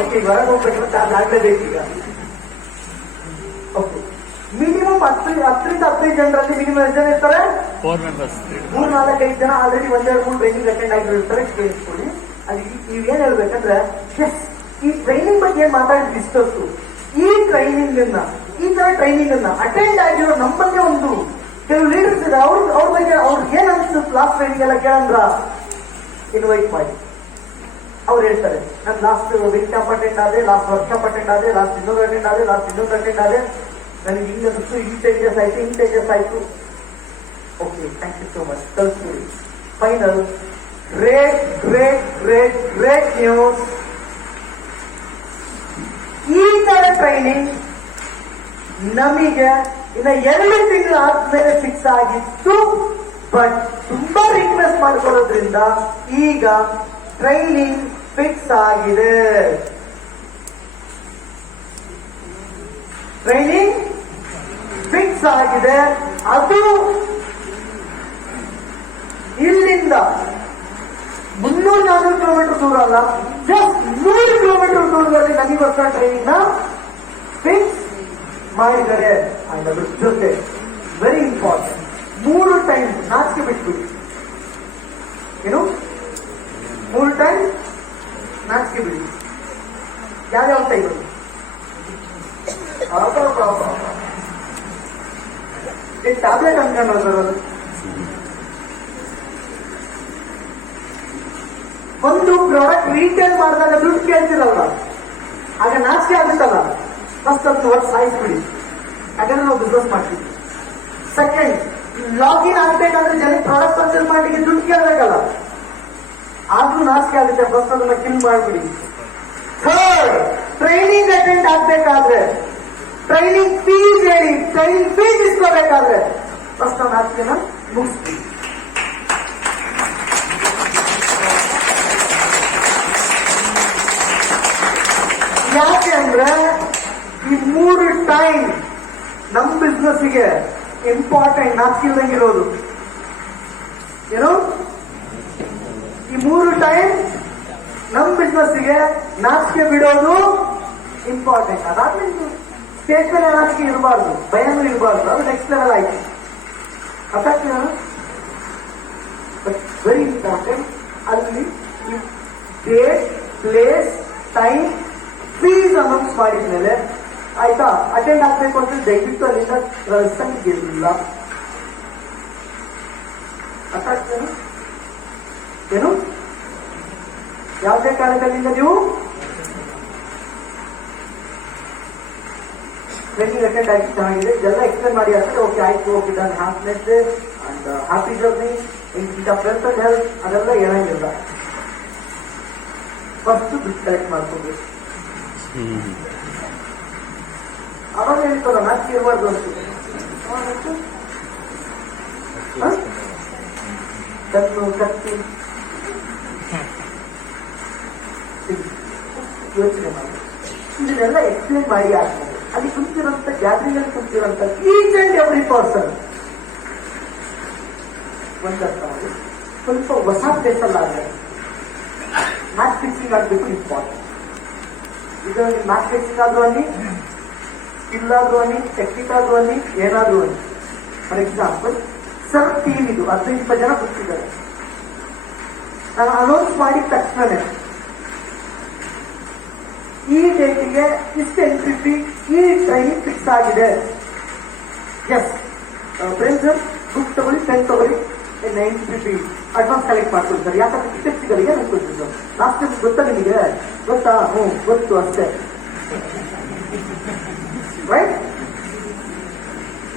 okay. ಹೊರಗೆ ಹೋಗ್ಬೇಕಂತ ಅದಾಗಲೇಬೇಕು ಈಗ. ಓಕೆ. ಮಿನಿಮಮ್ 10-15 ಜನರಲ್ಲಿ ಮಿನಿಮಮ್ ಎಷ್ಟು ಜನ ಇರ್ತಾರೆ? 3-4-5 ಜನ ಆಲ್ರೆಡಿ 1-2-3 ಟ್ರೈನಿಂಗ್ ಅಟೆಂಡ್ ಆಗಿರ್ತಾರೆ. ಕೇಳಿಸ್ಕೊಳ್ಳಿ. ಅದು ನೀವೇನ್ ಹೇಳ್ಬೇಕಂದ್ರೆ ಎಸ್ ಈ ಟ್ರೈನಿಂಗ್ ಬಗ್ಗೆ ಏನ್ ಮಾತಾಡಿದ್ ಡಿಸ್ಕಸ್, ಈ ಟ್ರೈನಿಂಗ್ ಅನ್ನ, ಈ ತರ ಟ್ರೈನಿಂಗ್ ಅನ್ನ ಅಟೆಂಡ್ ಆಗಿರೋ ನಮ್ಮಲ್ಲೇ ಒಂದು ಕೆಲವು ಲೀಡರ್ಸ್ ಇದೆ. ಅವ್ರ ಬಗ್ಗೆ ಅವ್ರಿಗೆ ಏನ್ ಅನ್ಸುತ್ತೆ ಲಾಸ್ಟ್ ಟ್ರೈನಿಂಗ್ ಎಲ್ಲ ಕೇಳಂದ್ರ ಇನ್ವೈಟ್ ಮಾಡಿ. ಅವ್ರು ಹೇಳ್ತಾರೆ ನಾನು ಲಾಸ್ಟ್ ವೀಕ್ ಶಾಪ್ ಅಟೆಂಡ್ ಆದೆ, ಲಾಸ್ಟ್ ವರ್ಕ್ಶಾಪ್ ಅಟೆಂಡ್ ಆದೆ, ಲಾಸ್ಟ್ ಇನ್ನೊಂದು ಅಟೆಂಡ್ ಆದೆ, ಲಾಸ್ಟ್ ಇನ್ನೊಂದು ಅಟೆಂಡ್ ಆದೆ, ನನಗೆ ಹಿಂಗ್ ಅನಿಸ್ತು, ಹಿಂಗ್ ಚೇಂಜಸ್ ಆಯ್ತು, ಹಿಂಗ್ ಚೇಂಜಸ್ ಆಯ್ತು. Okay, thank you so much. ಕಲ್ಸ್ಕೊಡಿ. Final great great great great news. ಈ ತರ ಟ್ರೈನಿಂಗ್ ನಮಗೆ ಇನ್ನ 2 ತಿಂಗಳು ಆದ್ಮೇಲೆ ಫಿಕ್ಸ್ ಆಗಿತ್ತು. ಬಟ್ ತುಂಬಾ ರಿಕ್ವೆಸ್ಟ್ ಮಾಡ್ಕೊಳ್ಳೋದ್ರಿಂದ ಈಗ ಟ್ರೈನಿಂಗ್ ಫಿಕ್ಸ್ ಆಗಿದೆ. ಟ್ರೈನಿಂಗ್ ಫಿಕ್ಸ್ ಆಗಿದೆ. ಅದು ಇಲ್ಲಿಂದ 300-400 ಕಿಲೋಮೀಟರ್ ದೂರ ಅಲ್ಲ, ಜಸ್ಟ್ 100 ಕಿಲೋಮೀಟರ್ ದೂರದಲ್ಲಿ ನನಗೋಸ್ಕರ ಟ್ರೈನಿಂಗ್ ನ ಫಿಕ್ಸ್ ಮಾಡಿದ್ದಾರೆ. ಅದರ ಜೊತೆ ವೆರಿ ಇಂಪಾರ್ಟೆಂಟ್ 3 ಟೈಮ್ ನಾಚಿಕೆ ಬಿಟ್ಬಿಡಿ. ಏನು 3 ಟೈಮ್ ನಾಚಿಕೆ ಬಿಡಿ. ಯಾವ್ಯಾವ ಟೈಮ್? ಟ್ಯಾಬ್ಲೆಟ್ ಅನ್ಕೊಂಡ್ರೆ ಒಂದು ಪ್ರಾಡಕ್ಟ್ ರೀಟೇಲ್ ಮಾಡಿದಾಗ ದುಡ್ಡು ಕೇಳ್ತಿರಲ್ಲ, ಆಗ ನಾಚಿಕೆ ಆಗುತ್ತಲ್ಲ. ಫಸ್ಟ್ ಅದನ್ನು ಹೊತ್ತು ಸಾಯಿಸ್ಬಿಡಿ, ಯಾಕಂದ್ರೆ ನಾವು ಬಿಸ್ನೆಸ್ ಮಾಡ್ತೀವಿ. ಸೆಕೆಂಡ್, ಲಾಗಿನ್ ಆಗ್ಬೇಕಾದ್ರೆ ಜನಕ್ಕೆ ಪ್ರಾಡಕ್ಟ್ ಪರ್ಚೇಸ್ ಮಾಡಲಿಕ್ಕೆ ದುಡ್ಡು ಕೇಳಬೇಕಲ್ಲ, ಆದ್ರೂ ನಾಚಿಕೆ ಆಗುತ್ತೆ. ಫಸ್ಟ್ ಅದನ್ನ ಕಿಲ್ ಮಾಡ್ಬಿಡಿ. ಥರ್ಡ್, ಟ್ರೈನಿಂಗ್ ಅಟೆಂಡ್ ಆಗ್ಬೇಕಾದ್ರೆ ಟ್ರೈನಿಂಗ್ ಫೀಸ್ ಹೇಳಿ, ಟ್ರೈನಿಂಗ್ ಫೀಸ್ ಇಸ್ಕೋಬೇಕಾದ್ರೆ ಫಸ್ಟ್ ಆ ನಾಚಿಕೆನ ಮುಗಿಸ್ತೀವಿ. ಯಾಕೆ ಅಂದ್ರೆ ಈ 3 ಟೈಮ್ ನಮ್ ಬಿಸ್ನೆಸ್ಗೆ ಇಂಪಾರ್ಟೆಂಟ್, ನಾಚಿಲ್ದಂಗಿರೋದು. ಏನು ಈ 3 ಟೈಮ್ ನರ್ವಸ್ನೆಸ್ಗೆ ನಾಚಿಕೆ ಬಿಡೋದು ಇಂಪಾರ್ಟೆಂಟ್. ಅದಾದ್ಮೇಲೆ ಸ್ಟೇಜ್ ಮೇಲೆ ನಾಚಿಕೆ ಇರಬಾರ್ದು, ಭಯನೂ ಇರಬಾರ್ದು, ಅದು ನೆಕ್ಸ್ಟ್ ಲೆವೆಲ್ ಆಯ್ತು. ಅರ್ಥಾಗ್ತದೆ. ಬಟ್ ವೆರಿ ಇಂಪಾರ್ಟೆಂಟ್, ಅಲ್ಲಿ date, place, time, fees announce ಮಾಡಿದ್ಮೇಲೆ ಆಯ್ತಾ, ಅಟೆಂಡ್ ಆಗ್ಬೇಕು ಅಂತ ದಯವಿಟ್ಟು ಅಲ್ಲಿಂದ ಕಳಿಸಂಗಿಲ್ಲ. ಅರ್ಥ ಆಗ್ತದೆ ಏನು? ಯಾವುದೇ ಕಾರಣದಿಂದ ನೀವು ಟ್ರೈನಿಂಗ್ ಅಟೆಂಡ್ ಆಗಿ ಚೆನ್ನಾಗಿದೆ, ಇದೆಲ್ಲ ಎಕ್ಸ್ಪ್ಲೇನ್ ಮಾಡಿ ಆಗ್ತದೆ. ಓಕೆ ಆಯ್ತು, okay done, happiness and happy journey in friends and health ಅದೆಲ್ಲ ಹೇಳಂಗಿಲ್ಲ. ಫಸ್ಟ್ ದುಡ್ಡು ಕಲೆಕ್ಟ್ ಮಾಡ್ಕೋಬೇಕು. ಅವಾಗ ಹೇಳ್ತಲ್ಲ ನಾಚಿಕೆ ಇರಬಾರ್ದು ಅಂತ. ಕತ್ತು ಕತ್ತಿ ಯೋಚನೆ ಮಾಡಿ ಇದನ್ನೆಲ್ಲ ಎಕ್ಸ್ಪ್ಲೇನ್ ಮಾಡಿ ಆಗ್ತದೆ. ಅಲ್ಲಿ ಕುಂತಿರೋಂಥ ಗ್ಯಾದರಿಂಗ್ ಅಲ್ಲಿ ಕುಂತಿರೋಂಥ ಈಚ್ ಅಂಡ್ ಎವ್ರಿ ಪರ್ಸನ್ ಒಂದರ್ಥ ಮಾಡಿ ಸ್ವಲ್ಪ ಹೊಸ ಪ್ಲೇಸಲ್ಲ ಆಗಿದೆ. ಮ್ಯಾಚ್ ಫಿಕ್ಸಿಂಗ್ ಆಗಬೇಕು ಇಂಪಾರ್ಟೆಂಟ್. ಇದು ಮ್ಯಾಚ್ ಫಿಕ್ಸಿಂಗ್ ಆದ್ರೂ ಅನ್ನಿ, ಇಲ್ಲಾದ್ರೂ ಅನ್ನಿ, ಟೆಕ್ನಿಕ್ ಆದ್ರೂ ಅನ್ನಿ, ಏನಾದ್ರೂ ಅನ್ನಿ. ಫಾರ್ ಎಕ್ಸಾಂಪಲ್ ಸರ್ ಟೀಮ್ ಇದು 15-20 ಜನ ಕೂತಿದ್ದಾರೆ. ನಾನು ಅನೌನ್ಸ್ ಮಾಡಿದ ತಕ್ಷಣನೇ ಈ ಡೇಟಿಗೆ ಇಷ್ಟು ಎಂಟ್ರಿ ಫೀ, ಈ ಟ್ರೈನಿಂಗ್ ಫಿಕ್ಸ್ ಆಗಿದೆ. ಎಸ್ ಫ್ರೆಂಡ್ಸ್, ಬುಕ್ ತಗೊಳ್ಳಿ, ಪೆನ್ ತಗೊಳ್ಳಿ, ಎಂಟ್ರಿ ಫೀ ಅಡ್ವಾನ್ಸ್ ಕಲೆಕ್ಟ್ ಮಾಡ್ಕೊಳ್ತಾರೆ. ಯಾಕಂದ್ರೆ ಟಿಕೆಟ್ ಸಿಗಲಿಗೆ ಅನ್ಕೊಳ್ತಿದ್ರು. ಲಾಸ್ಟ್ ಟೈಮ್ ಗೊತ್ತಾ ನಿಮಗೆ? ಗೊತ್ತಾ? ಗೊತ್ತು ಅಷ್ಟೇ. ರೈಟ್?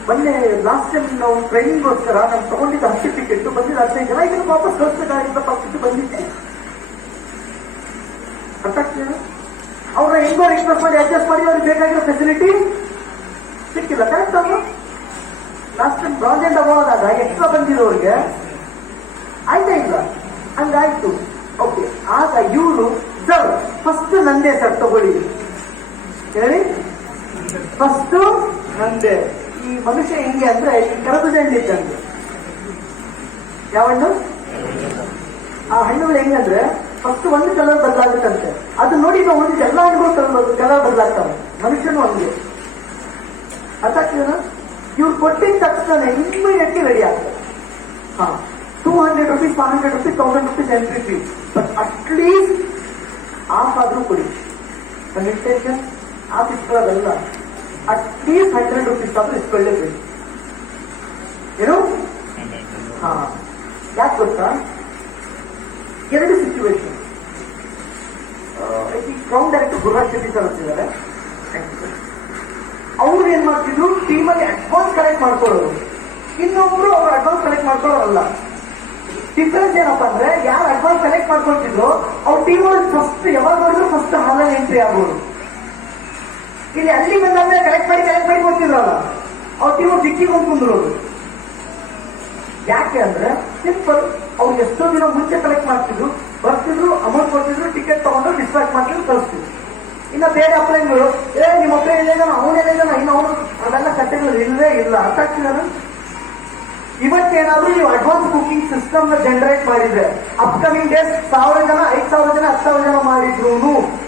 ಮೊನ್ನೆ ಲಾಸ್ಟ್ ಟೈಮ್ ನಾವು ಟ್ರೈನಿಂಗ್ಗೋಸ್ಕರ ನಾವು ತಗೊಂಡಿದ್ದ 10 ಟಿಕೆಟ್ ಬಂದಿದ್ದ 15 ಜನ, ಇದನ್ನು ವಾಪಸ್ ಕಳಿಸಬೇಕಾಗಿದ್ದ ಪಕ್ಷಕ್ಕೆ ಬಂದಿದ್ದೆ. ಅರ್ಥ ಆಗ್ತದೆ? ಅವ್ರ ಹೆಂಗೋ ಎಕ್ಸ್ಪ್ರೆಸ್ ಮಾಡಿ ಅಡ್ಜಸ್ಟ್ ಮಾಡಿ ಅವ್ರಿಗೆ ಬೇಕಾಗಿರೋ ಫೆಸಿಲಿಟಿ ಸಿಕ್ಕಿಲ್ಲ. ಕರೆಕ್ಟ್ ಅಲ್ವಾ? Last time bronze and award extra ಬಂದಿರೋರಿಗೆ ಆಯ್ತಾ ಇಲ್ಲ? ಹಂಗಾಯ್ತು. ಓಕೆ, ಆಗ ಇವರು ಸರ್ ಫಸ್ಟ್ ನಂದೇ ಸರ್ ತಗೊಳ್ಳಿ ಹೇಳಿ, ಫಸ್ಟ್ ನಂದೇ. ಈ ಮನುಷ್ಯ ಹೆಂಗೆ ಅಂದ್ರೆ ಈ ಕರಬೂಜ ಹಣ್ಣು ಇದ್ದಂಗೆ. ಯಾವ ಹಣ್ಣು? ಆ ಹಣ್ಣುಗಳು ಹೆಂಗಂದ್ರೆ ಫಸ್ಟ್ ಒಂದು ಕಲರ್ ಬದಲಾಗುತ್ತಂತೆ. ಅದು ನೋಡಿ ನಾವು ಒಂದು ಎಲ್ಲ ಹಣ್ಣುಗಳು ಕಲರ್ ಬದಲಾಗ್ತವೆ. ಮನುಷ್ಯನು ಹಂಗೆ. ಅರ್ಥಾಗ್ತದ? ಇವ್ರು ಕೊಟ್ಟಿದ ತಕ್ಷಣ ಇಮ್ಮಿಡಿಯೇಟ್ಲಿ ರೆಡಿ ಆಗ್ತದೆ. 200 rupees, 500 rupees, 1000 rupees entry fee. But at least of ಆದ್ರೂ ಕೊಡಿ. ನನ್ನ ಇಂಟೆನ್ಷನ್ ಆಫ್ ಇಸ್ಕೊಳ್ಳೋದಲ್ಲ, ಅಟ್ಲೀಸ್ಟ್ 100 rupees ಆದ್ರೂ ಇಸ್ಕೊಳ್ಳೇಬೇಕು. ಏನು? ಯಾಕೆ ಗೊತ್ತಾ? ಎರಡು situation. Crown director Gururaj Shetty sir ಅಂತಿದ್ದಾರೆ. ಅವ್ರು ಏನ್ ಮಾಡ್ತಿದ್ರು, ಟೀಮಲ್ಲಿ ಅಡ್ವಾನ್ಸ್ ಕಲೆಕ್ಟ್ ಮಾಡ್ಕೊಳ್ಳೋರು, ಇನ್ನೊಬ್ರು ಅವ್ರು ಅಡ್ವಾನ್ಸ್ ಕಲೆಕ್ಟ್ ಮಾಡ್ಕೊಳ್ಳೋರಲ್ಲ. ಡಿಫ್ರೆನ್ಸ್ ಏನಪ್ಪಾ ಅಂದ್ರೆ, ಯಾರು ಅಡ್ವಾನ್ಸ್ ಕಲೆಕ್ಟ್ ಮಾಡ್ಕೊಳ್ತಿದ್ರು ಅವ್ರ ಟೀಮಲ್ಲಿ ಫಸ್ಟ್ ಯಾವಾಗ ಮಾಡಿದ್ರು ಫಸ್ಟ್ ಹಾಲಲ್ಲಿ ಎಂಟ್ರಿ ಆಗೋರು. ಇಲ್ಲಿ ಅಲ್ಲಿ ಬಂದಾದ್ಮೇಲೆ ಕಲೆಕ್ಟ್ ಮಾಡಿ ಕೊಡ್ತಿದ್ರಲ್ಲ, ಅವ್ರ ಟೀಮ್ ದಿಕ್ಕಿಗೆ ಹೋಗಿ ಕುಂದ್ರೋದು. ಯಾಕೆ ಅಂದ್ರೆ ಸಿಂಪಲ್, ಅವ್ರು ಎಷ್ಟೋ ದಿನ ಮುಂಚೆ ಕಲೆಕ್ಟ್ ಮಾಡ್ತಿದ್ರು, ಬರ್ತಿದ್ರು, ಅಮೌಂಟ್ ಕೊಡ್ತಿದ್ರು, ಟಿಕೆಟ್ ತಗೊಂಡು ಡಿಸ್ಟ್ರಾಕ್ಟ್ ಮಾಡ್ತಿದ್ರು, ಕಳಿಸ್ತಿದ್ರು. ಇನ್ನು ಬೇರೆ ಅಪ್ಲೈನ್ಗಳು ನಿಮ್ಮ ಅಪ್ಲೈ ಏನೇನೋ ಅವನೇನೇನೋ ಇನ್ನು ಅವನು ಅವೆಲ್ಲ ಕಥೆಗಳು ಇಲ್ಲವೇ ಇಲ್ಲ. ಅರ್ಥ ಆಗ್ತಿದಾನ? ಇವತ್ತೇನಾದ್ರೂ ನೀವು ಅಡ್ವಾನ್ಸ್ ಬುಕಿಂಗ್ ಸಿಸ್ಟಮ್ ನ ಜನರೇಟ್ ಮಾಡಿದ್ರೆ ಅಪ್ಕಮಿಂಗ್ ಡೇಸ್ 1000 ಜನ, 5000 ಜನ, 10,000 ಜನ ಮಾಡಿದ್ರು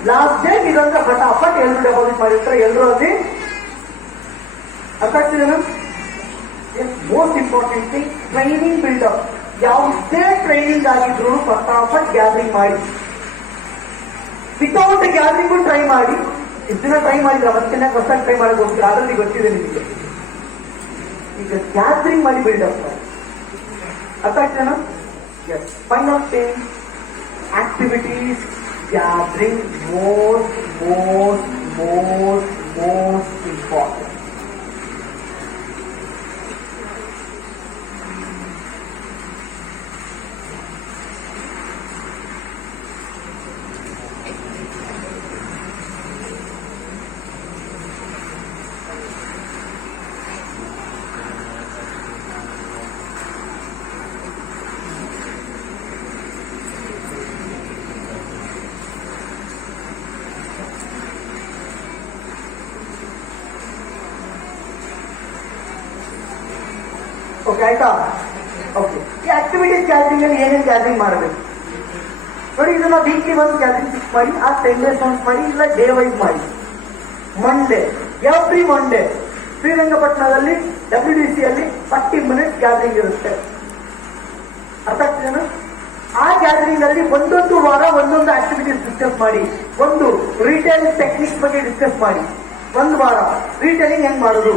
ಲಾಸ್ಟ್ ಡೇಟ್ ಇದಂದ್ರೆ ಫಟಾಫಟ್ ಎಲ್ಲರೂ ಡೆಪಾಸಿಟ್ ಮಾಡಿರ್ತಾರೆ, ಎಲ್ಲರೂ ಅಲ್ಲಿ. ಅರ್ಥ ಆಗ್ತಿದೇನು? Most important thing, training build up. ಯಾವುದೇ ಟ್ರೈನಿಂಗ್ ಆಗಿದ್ರು ಫಟಾಫಟ್ ಗ್ಯಾದರಿಂಗ್ ಮಾಡಿ. ವಿತೌಟ್ ಗ್ಯಾದರಿಂಗು ಟ್ರೈ ಮಾಡಿ. ಇಷ್ಟು ದಿನ ಟ್ರೈ ಮಾಡಿದ್ರೆ ಮತ್ತೆ ಹೊಸ ಟ್ರೈ ಮಾಡಕ್ ಹೋಗ್ತೀರಾ, ಅದರಲ್ಲಿ ಗೊತ್ತಿದೆ ನಿಮಗೆ. ಈಗ ಗ್ಯಾದರಿಂಗ್ ಮಾಡಿ ಬಿಲ್ಡಪ್ ಮಾಡಿ. ಅರ್ಥ ಆಗ್ತೇನಾ? Yes. Final thing, activities, gathering most important. Okay ಆಯ್ತಾ? ಓಕೆ, ಈ ಆಕ್ಟಿವಿಟೀಸ್ ಗ್ಯಾದರಿಂಗ್ ಅಲ್ಲಿ ಏನೇನು ಗ್ಯಾದರಿಂಗ್ ಮಾಡಬೇಕು? ನೋಡಿ, ಇದನ್ನ ವೀಕ್ಲಿ ಒಂದು ಗ್ಯಾದರಿಂಗ್ ಫಿಕ್ಸ್ ಮಾಡಿ, ಆ 10 days ಒಂದ್ ಮಾಡಿ, ಇಲ್ಲ ಡೇ ವೈಸ್ ಮಾಡಿ. ಮಂಡೇ, ಎವ್ರಿ ಮಂಡೇ ಶ್ರೀರಂಗಪಟ್ಟಣದಲ್ಲಿ WDC ಅಲ್ಲಿ 40 minutes ಗ್ಯಾದರಿಂಗ್ ಇರುತ್ತೆ. ಅರ್ಥ ಆಗ್ತದೇನು? ಆ ಗ್ಯಾದರಿಂಗ್ ಅಲ್ಲಿ ಒಂದೊಂದು ವಾರ ಒಂದೊಂದು ಆಕ್ಟಿವಿಟೀಸ್ ಡಿಸ್ಕಸ್ ಮಾಡಿ. ಒಂದು ರಿಟೇಲ್ ಟೆಕ್ನಿಕ್ಸ್ ಬಗ್ಗೆ ಡಿಸ್ಕಸ್ ಮಾಡಿ. ಒಂದು ವಾರ ರಿಟೇಲಿಂಗ್ ಹೆಂಗ್ ಮಾಡೋದು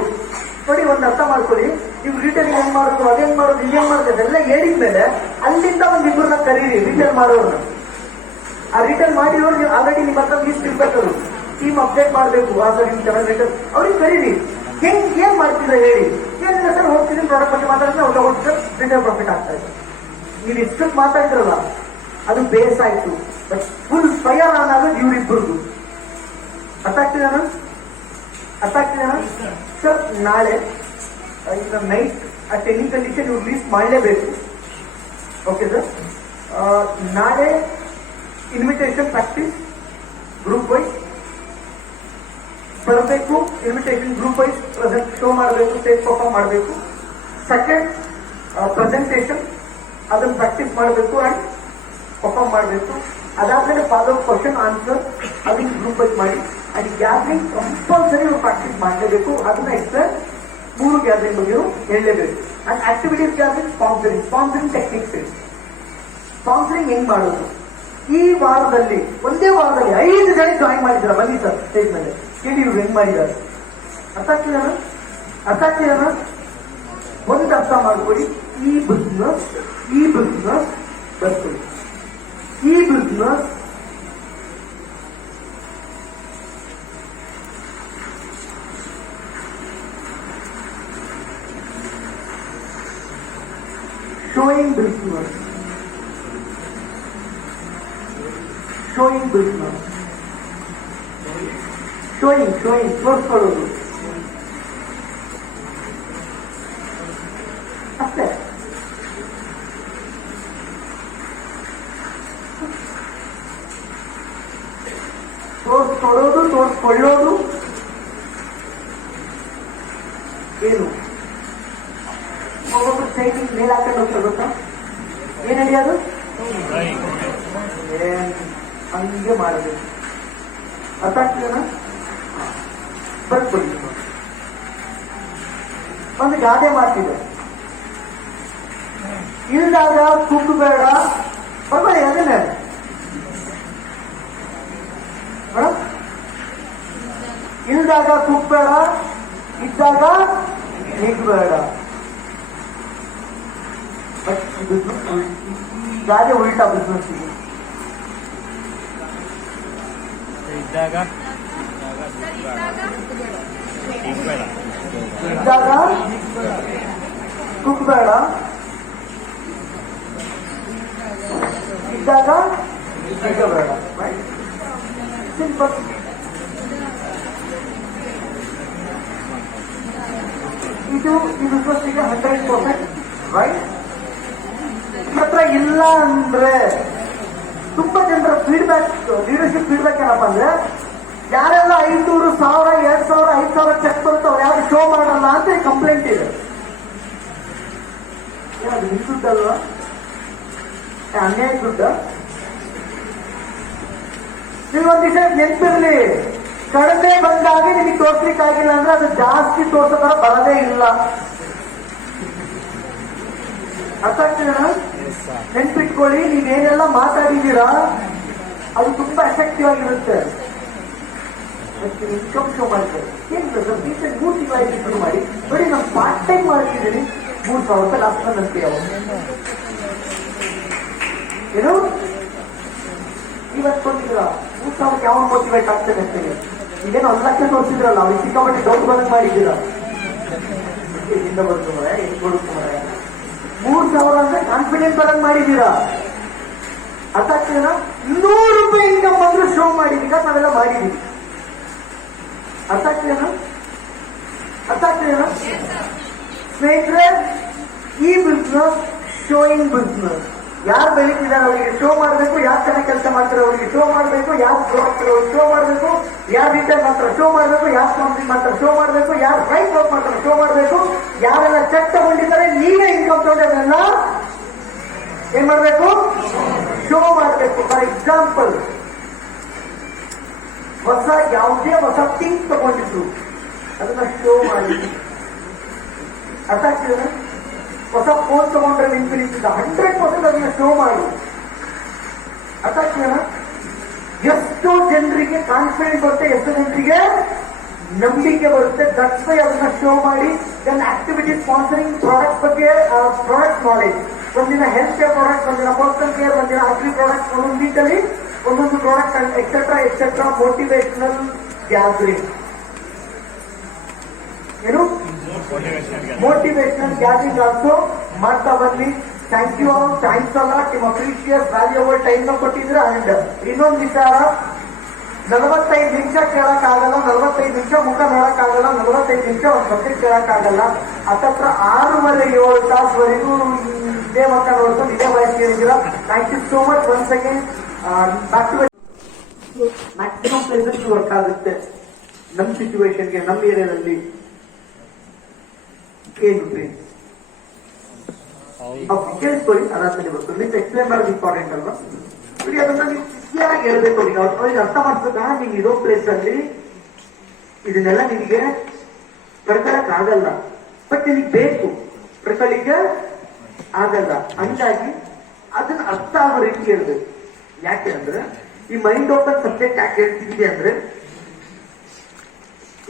ನೋಡಿ, ಒಂದು ಅರ್ಥ ಮಾಡ್ಕೊಳ್ಳಿ. ನೀವು ರಿಟೇಲಿಂಗ್ ಹೆಂಗ್ ಮಾಡೋದು, ಅದೇನ್ ಮಾಡೋದು, ಇದೇನ್ ಮಾಡೋದು ಅದೆಲ್ಲ ಹೇಳಿದ್ಮೇಲೆ ಅಲ್ಲಿಂದ ಒಂದ್ ಇಬ್ಬರನ್ನ ಕರೀರಿ ರಿಟೇಲ್ ಮಾಡೋರ್ನ. ಆ ರಿಟೇಲ್ ಮಾಡಿರೋರು ನೀವು ಆಲ್ರೆಡಿ ನಿಮ್ಮ ಹತ್ರ ಲೀಸ್ಟ್ ಇರ್ಬೇಕು, ಟೀಮ್ ಅಪ್ಡೇಟ್ ಮಾಡಬೇಕು. ರಿಟೇಲ್ ಅವ್ರಿಗೆ ಕರೀರಿ. ಏನ್ ಮಾಡ್ತಿದ್ರೆ ಹೇಳಿ. ಏನಿಲ್ಲ ಸರ್, ಹೋಗ್ತಿದ್ದೀನಿ ಪ್ರಾಡಕ್ಟ್ ಬಗ್ಗೆ ಮಾತಾಡಿದ್ರೆ ಅವ್ರು ಹೋಗ್ತಿದ್ರೆ ರಿಟೇಲ್ ಪ್ರಾಫಿಟ್ ಆಗ್ತಾ ಇದೆ. ನೀವು ಇಷ್ಟಕ್ಕೆ ಮಾತಾಡ್ತಿರಲ್ಲ, ಅದು ಬೇಸ್ ಆಯ್ತು. ಬಟ್ ಫುಲ್ ಫೈರ್ ಆನ್ ಆಗೋದು ಇವ್ರಿಬ್ಬರದು. ಅರ್ಥ ಆಗ್ತಿದೇನ? ಅರ್ಥ ಆಗ್ತಿದೇನ ಸರ್? ನಾಳೆ ಈಗ ನೈಟ್ ಆ ಟೆಕ್ನಿಕ್ ಕಂಡೀಷನ್ ಇವ್ರು ಲೀಸ್ಟ್ ಮಾಡಲೇಬೇಕು. ಓಕೆ ಸರ್, ನಾಳೆ ಇನ್ವಿಟೇಷನ್ ಪ್ರಾಕ್ಟೀಸ್ ಗ್ರೂಪ್ ವೈಸ್ ಬರಬೇಕು. Invitation group wise present show ಮಾಡಬೇಕು, ಸ್ಟೇಜ್ ಪರ್ಫಾರ್ಮ್ ಮಾಡಬೇಕು. ಸೆಕೆಂಡ್ ಪ್ರೆಸೆಂಟೇಷನ್, ಅದನ್ನ ಪ್ರಾಕ್ಟೀಸ್ ಮಾಡಬೇಕು ಅಂಡ್ ಪರ್ಫಾರ್ಮ್ ಮಾಡಬೇಕು. ಅದಾದ್ಮೇಲೆ ಫಾಲೋ ಕ್ವಶನ್ ಆನ್ಸರ್, ಅದನ್ನ ಗ್ರೂಪ್ ವೈಸ್ ಮಾಡಿ. ಅಂಡ್ ಗ್ಯಾದರಿಂಗ್ ಕಂಪಲ್ಸರಿ ಪ್ರಾಕ್ಟೀಸ್ ಮಾಡಲೇಬೇಕು. ಅದನ್ನ ಎಕ್ಸ್ಪ್ಲೇನ್ 3 ಗ್ಯಾದರಿಂಗ್ ಬಗ್ಗೆ ಹೇಳಲೇಬೇಕು. And activities gathering, sponsoring techniques. Sponsoring ಹೆಂಗ್ ಮಾಡೋದು? ಈ ವಾರದಲ್ಲಿ, ಒಂದೇ ವಾರದಲ್ಲಿ 5 ಜನ ಜಾಯಿನ್ ಮಾಡಿದಾರ. ಬನ್ನಿ ಸರ್ ಸ್ಟೇಜ್ ಮೇಲೆ ಕೇಳಿ ಇವ್ರು ಹೆಂಗ್ ಮಾಡಿದ್ದಾರೆ. ಅರ್ಥ ಆಗ್ತಿದಾನ? ಅರ್ಥ ಆಗ್ತಿದಾನ? ಒಂದು ಅರ್ಥ ಮಾಡ್ಕೊಳ್ಳಿ. ಈ ಬಿಸ್ನೆಸ್ ಬರ್ಕೊಳ್ಳಿ. ಈ ಬಿಸ್ನೆಸ್ showing business ತೋರಿಸ್ಕೊಳ್ಳೋದು ಅಷ್ಟೇ. ತೋರಿಸ್ಕೊಳ್ಳೋದು ಏನು? ಒಬ್ಬೊಬ್ರು ಸೈಟಿಂಗ್ ಮೇಲ್ ಹಾಕೊಂಡು ಹೋಗ್ತಾ ಗೊತ್ತಾ? ಏನ್ ಹೇಳಿಯೋದು? ಹಂಗೆ ಮಾಡಬೇಕು. ಅರ್ಥ ಆಗ್ತದೇನ? ಬರ್ಕೊಳ್ಳಿ. ಒಂದು ಗಾದೆ ಮಾಡ್ತಿದೆ, ಇಲ್ದಾಗ ಕುಗ್ಬೇಡ. ಬರ್ಬೇಡಿ ಅದನ್ನೇ ಇಲ್ದಾಗ ಕುಗ್ಬೇಡ, ಇದ್ದಾಗ ನಿಗ್ಬೇಡ. ಬಟ್ ಗಾದೆ ಉಲ್ಟಾ ಬಿಸ್ನೆಸ್ ಇದೆ. ಇದ್ದಾಗ ಕುಗ್ಬೇಡ, ಇದ್ದಾಗ ನಿಗ್ಬೇಡ. ಸಿಂಪಲ್. ಇದು ಈ ಬಿಸ್ನೆಸ್ಸಿಗೆ 100% ರೈಟ್. ಹತ್ರ ಇಲ್ಲ ಅಂದ್ರೆ ತುಂಬಾ ಜನರ ಫೀಡ್ಬ್ಯಾಕ್, ಲೀಡರ್ಶಿಪ್ ಫೀಡ್ಬ್ಯಾಕ್ ಏನಪ್ಪ ಅಂದ್ರೆ, ಯಾರೆಲ್ಲ 500, 1000, 2000, 5000 ಚೆಕ್ ಬರುತ್ತೆ ಅವ್ರು ಯಾರು ಶೋ ಮಾಡಲ್ಲ ಅಂತ ಕಂಪ್ಲೇಂಟ್ ಇದೆ. ಅದು ನಿಮ್ ದುಡ್ಡಲ್ವಾ? ಅನ್ಯಾಯ ದುಡ್ಡ. ನೀವೊಂದ್ ದಿವಸ ನೆನಪಿರ್ಲಿ, ಕಡಿಮೆ ಬಂದಾಗ ನಿಮಗೆ ತೋರ್ಸ್ಲಿಕ್ಕೆ ಆಗಿಲ್ಲ ಅಂದ್ರೆ ಅದು ಜಾಸ್ತಿ ತೋರ್ಸೋ ತರ ಬರದೇ ಇಲ್ಲ. ಅರ್ಥ ಆಗ್ತಿದೇನ? ನೆನ್ಪಿಟ್ಕೊಳ್ಳಿ, ನೀವೇನೆಲ್ಲ ಮಾತಾಡಿದ್ದೀರಾ ಅದು ತುಂಬಾ ಎಫೆಕ್ಟಿವ್ ಆಗಿರುತ್ತೆ. ಇನ್ಕಮ್ ಶೋ ಮಾಡ್ತಾರೆ. ಏನಿಲ್ಲ ಸರ್, ರೀಸೆಂಟ್ 3 ತಿಂಗಳಾಗಿ ಶುರು ಮಾಡಿ ನೋಡಿ, ನಾನು ಪಾರ್ಟ್ ಟೈಮ್ ಮಾಡ್ತಿದ್ದೀನಿ, 3,000 ರೂಪಾಯಿ ಲಾಸ್ಟ್ ಬಂದಂತೆ. ಏನು ಇವತ್ತು ಬಂದಿದ್ರ 3,000 ಯಾವ ಮೋಟಿವೇಟ್ ಆಗ್ತದೆ ಅಂತ ಇದೇನು 1 ಲಕ್ಷ ತೋರಿಸಿದ್ರಲ್ಲ, ಅವ್ರಿಗೆ ಸಿಕ್ಕಾಪಟ್ಟೆ ಡೌಟ್ ಬಂದ್ ಮಾಡಿದ್ದೀರಾ. ಎಲ್ಲಿಂದ ಬಂತು ಮರ, ಎಲ್ಲಿ ಕೊಡುತ್ತ ಮರ, 3,000 ಅಂದ್ರೆ ಕಾನ್ಫಿಡೆಂಟ್ ಬರಂಗ್ ಮಾಡಿದ್ದೀರಾ. ಅರ್ಥ ಆಗ್ತದೇನ? 100 ರೂಪಾಯಿ ಇನ್ಕಮ್ ಬಂದ್ರು ಶೋ ಮಾಡಿದೀಗ ನಾವೆಲ್ಲ ಮಾಡಿದೀವಿ. ಅರ್ಥ ಆಗ್ತದೇನ? ಅರ್ಥ ಆಗ್ತದೇನ ಸ್ನೇಹಿತರೆ? ಈ ಬಿಸ್ನೆಸ್ ಶೋಯಿಂಗ್ ಬಿಸ್ನೆಸ್. ಯಾರು ಬೆಳೀತಿದ್ದಾರೆ ಅವರಿಗೆ ಶೋ ಮಾಡಬೇಕು, ಯಾರು ಚೆನ್ನಾಗಿ ಕೆಲಸ ಮಾಡ್ತಾರೆ ಅವರಿಗೆ ಶೋ ಮಾಡಬೇಕು, ಯಾರು ಶೋ ಆಗ್ತಾರೆ ಅವ್ರಿಗೆ ಶೋ ಮಾಡಬೇಕು, ಯಾರು ರಿಟರ್ನ್ ಮಾಡ್ತಾರೆ ಶೋ ಮಾಡಬೇಕು, ಯಾರು ಸ್ಪಾನ್ಸರಿಂಗ್ ಮಾಡ್ತಾರೆ ಶೋ ಮಾಡಬೇಕು, ಯಾರು ರೈಟ್ ವರ್ಕ್ ಮಾಡ್ತಾರೆ ಶೋ ಮಾಡಬೇಕು, ಯಾರೆಲ್ಲ ಚೆಕ್ ತಗೊಂಡಿದ್ದಾರೆ ನೀವೇ ಇನ್ಕಮ್ ತಗೊಂಡಿದ್ದೆಲ್ಲ ಏನ್ ಮಾಡಬೇಕು? ಶೋ ಶೋ ಮಾಡಬೇಕು. ಫಾರ್ ಎಕ್ಸಾಂಪಲ್, ಯಾವುದೇ ಹೊಸ ಥಿಂಗ್ ತಗೊಂಡಿದ್ರು ಅದನ್ನ ಶೋ ಮಾಡಿ. ಅರ್ಥ ಆಗ್ತಿದೆ? ಹೊಸ ಫೋನ್ ತಗೊಂಡ್ರೆ ನಿಂತಿದ್ದ 100% ಅದನ್ನ ಶೋ ಮಾಡಿ. ಅರ್ಥ ಆಗ್ತಿದೆ? ಎಷ್ಟು ಜನರಿಗೆ ಕಾನ್ಫಿಡೆನ್ಸ್ ಬರುತ್ತೆ, ಎಷ್ಟು ಜನರಿಗೆ ನಂಬಿಕೆ ಬರುತ್ತೆ. ದಟ್ಸ್ ವೈ ಅದನ್ನ ಶೋ ಮಾಡಿ. ದೆನ್ ಆಕ್ಟಿವಿಟಿ ಸ್ಪಾನ್ಸರಿಂಗ್, ಪ್ರಾಡಕ್ಟ್ ಬಗ್ಗೆ ಪ್ರಾಡಕ್ಟ್ ನಾಲೆಜ್. ಒಂದಿನ ಹೆಲ್ತ್ ಕೇರ್ ಪ್ರಾಡಕ್ಟ್, ಒಂದಿನ ಪರ್ಸನಲ್ ಕೇರ್, ಒಂದಿನ ಅಗ್ರಿ ಪ್ರಾಡಕ್ಟ್, ಒಂದೊಂದು ವೀಕಲ್ಲಿ ಒಂದೊಂದು product etcetera etcetera. Motivational gathering. ಏನು ಮೋಟಿವೇಶನಲ್ ಗ್ಯಾದರಿಂಗ್ ಆಲ್ಸೋ ಮಾಡ್ತಾ ಬನ್ನಿ. Thank you all. ಥ್ಯಾಂಕ್ಸ್ ಅಲ್ಲ. ನಿಮ್ಮ ಪ್ರೀಶಿಯಸ್ ವ್ಯಾಲ್ಯೂಬಲ್ ಟೈಮ್ ಕೊಟ್ಟಿದ್ರೆ. ಅಂಡ್ ಇನ್ನೊಂದು ವಿಚಾರ, 45 ನಿಮಿಷ ಕೇಳಕ್ಕಾಗಲ್ಲ, 45 ನಿಮಿಷ ಮುಖ ನೋಡಕ್ಕಾಗಲ್ಲ, 45 ನಿಮಿಷ ಒಂದು ಸಬ್ಜೆಕ್ಟ್ ಕೇಳಕ್ಕಾಗಲ್ಲ. ಹತ್ತತ್ರ 6.5-7 ತಾಸುವರೆಗೂ ಇದೇ ಮಕ್ಕ ನೋಡ್ಕೊಂಡು ಇದೇ ವಯಸ್ಸು ಕೇಳಿದ್ದೀರಾ. Thank you so much once again. Maximum places work ಆಗುತ್ತೆ ನಮ್ಮ ಸಿಚುವೇಶನ್ಗೆ, ನಮ್ಮ ಏರಿಯಾದಲ್ಲಿ. ಕೇಳಿಸ್ಕೊಳ್ಳಿ, ಅದಾದ್ಮೇಲೆ ಬರ್ತೀವಿ. ನೀವು ಎಕ್ಸ್ಪ್ಲೇನ್ ಮಾಡೋದು ಇಂಪಾರ್ಟೆಂಟ್ ಅಲ್ವಾ? ನೋಡಿ, ಅದನ್ನ ನೀವು ಕ್ಲಿಯರ್ ಆಗಿ ಹೇಳ್ಬೇಕು. ನೀವು ಅವ್ರಿಗೆ ಅರ್ಥ ಮಾಡಿಸ್ಬೇಕಾ, ನೀವು ಇರೋ ಪ್ಲೇಸ್ ಅಲ್ಲಿ ಇದನ್ನೆಲ್ಲ ನಿಮಗೆ ಪಡ್ಕೊಳಕ್ ಆಗಲ್ಲ, ಬಟ್ ನಿಮಗೆ ಬೇಕು, ಪಡ್ಕೊಳ್ಳಿಕ್ಕೆ ಆಗಲ್ಲ. ಹಂಗಾಗಿ ಅದನ್ನ ಅರ್ಥ ಆಗೋ ರೀತಿ ಹೇಳ್ಬೇಕು. ಯಾಕೆ ಅಂದ್ರೆ, ಈ ಮೈಂಡ್ ಓಪನ್ ಸಬ್ಜೆಕ್ಟ್ ಯಾಕೆ ಹೇಳ್ತಿದ್ದೀವಿ ಅಂದ್ರೆ,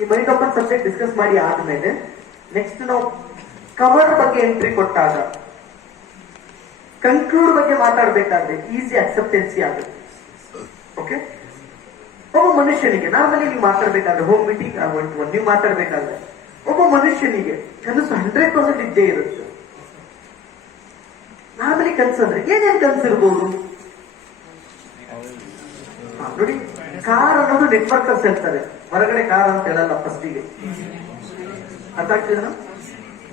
ಈ ಮೈಂಡ್ ಓಪನ್ ಸಬ್ಜೆಕ್ಟ್ ಡಿಸ್ಕಸ್ ಮಾಡಿ ಆದ್ಮೇಲೆ ನೆಕ್ಸ್ಟ್ ನಾವು ಕವರ್ ಬಗ್ಗೆ ಎಂಟ್ರಿ ಕೊಟ್ಟಾಗ, ಕನ್ಕ್ಲೂಡ್ ಬಗ್ಗೆ ಮಾತಾಡ್ಬೇಕಾದ್ರೆ ಈಸಿ ಅಕ್ಸೆಪ್ಟೆನ್ಸಿ ಆಗುತ್ತೆ. ಓಕೆ, ಒಬ್ಬ ಮನುಷ್ಯನಿಗೆ ನಾರ್ಮಲಿ ನೀವು ಮಾತಾಡ್ಬೇಕಾದ್ರೆ, ಹೋಮ್ ಮೀಟಿಂಗ್ ನೀವು ಮಾತಾಡ್ಬೇಕಾದ್ರೆ ಒಬ್ಬ ಮನುಷ್ಯನಿಗೆ ಕನಸು 100% ಇದ್ದೇ ಇರುತ್ತೆ. ನಾರ್ಮಲಿ ಕನ್ಸಂದ್ರೆ ಏನೇನ್ ಕನ್ಸಿರ್ಬೋದು ನೋಡಿ. ಕಾರ್ ಅನ್ನೋದು ನೆಟ್ವರ್ಕ್ ಅಂತ ಹೇಳ್ತಾರೆ, ಹೊರಗಡೆ ಕಾರ್ ಅಂತ ಹೇಳಲ್ಲ ಫಸ್ಟಿಗೆ. ಅರ್ಥ ಆಗ್ತಿದೆ?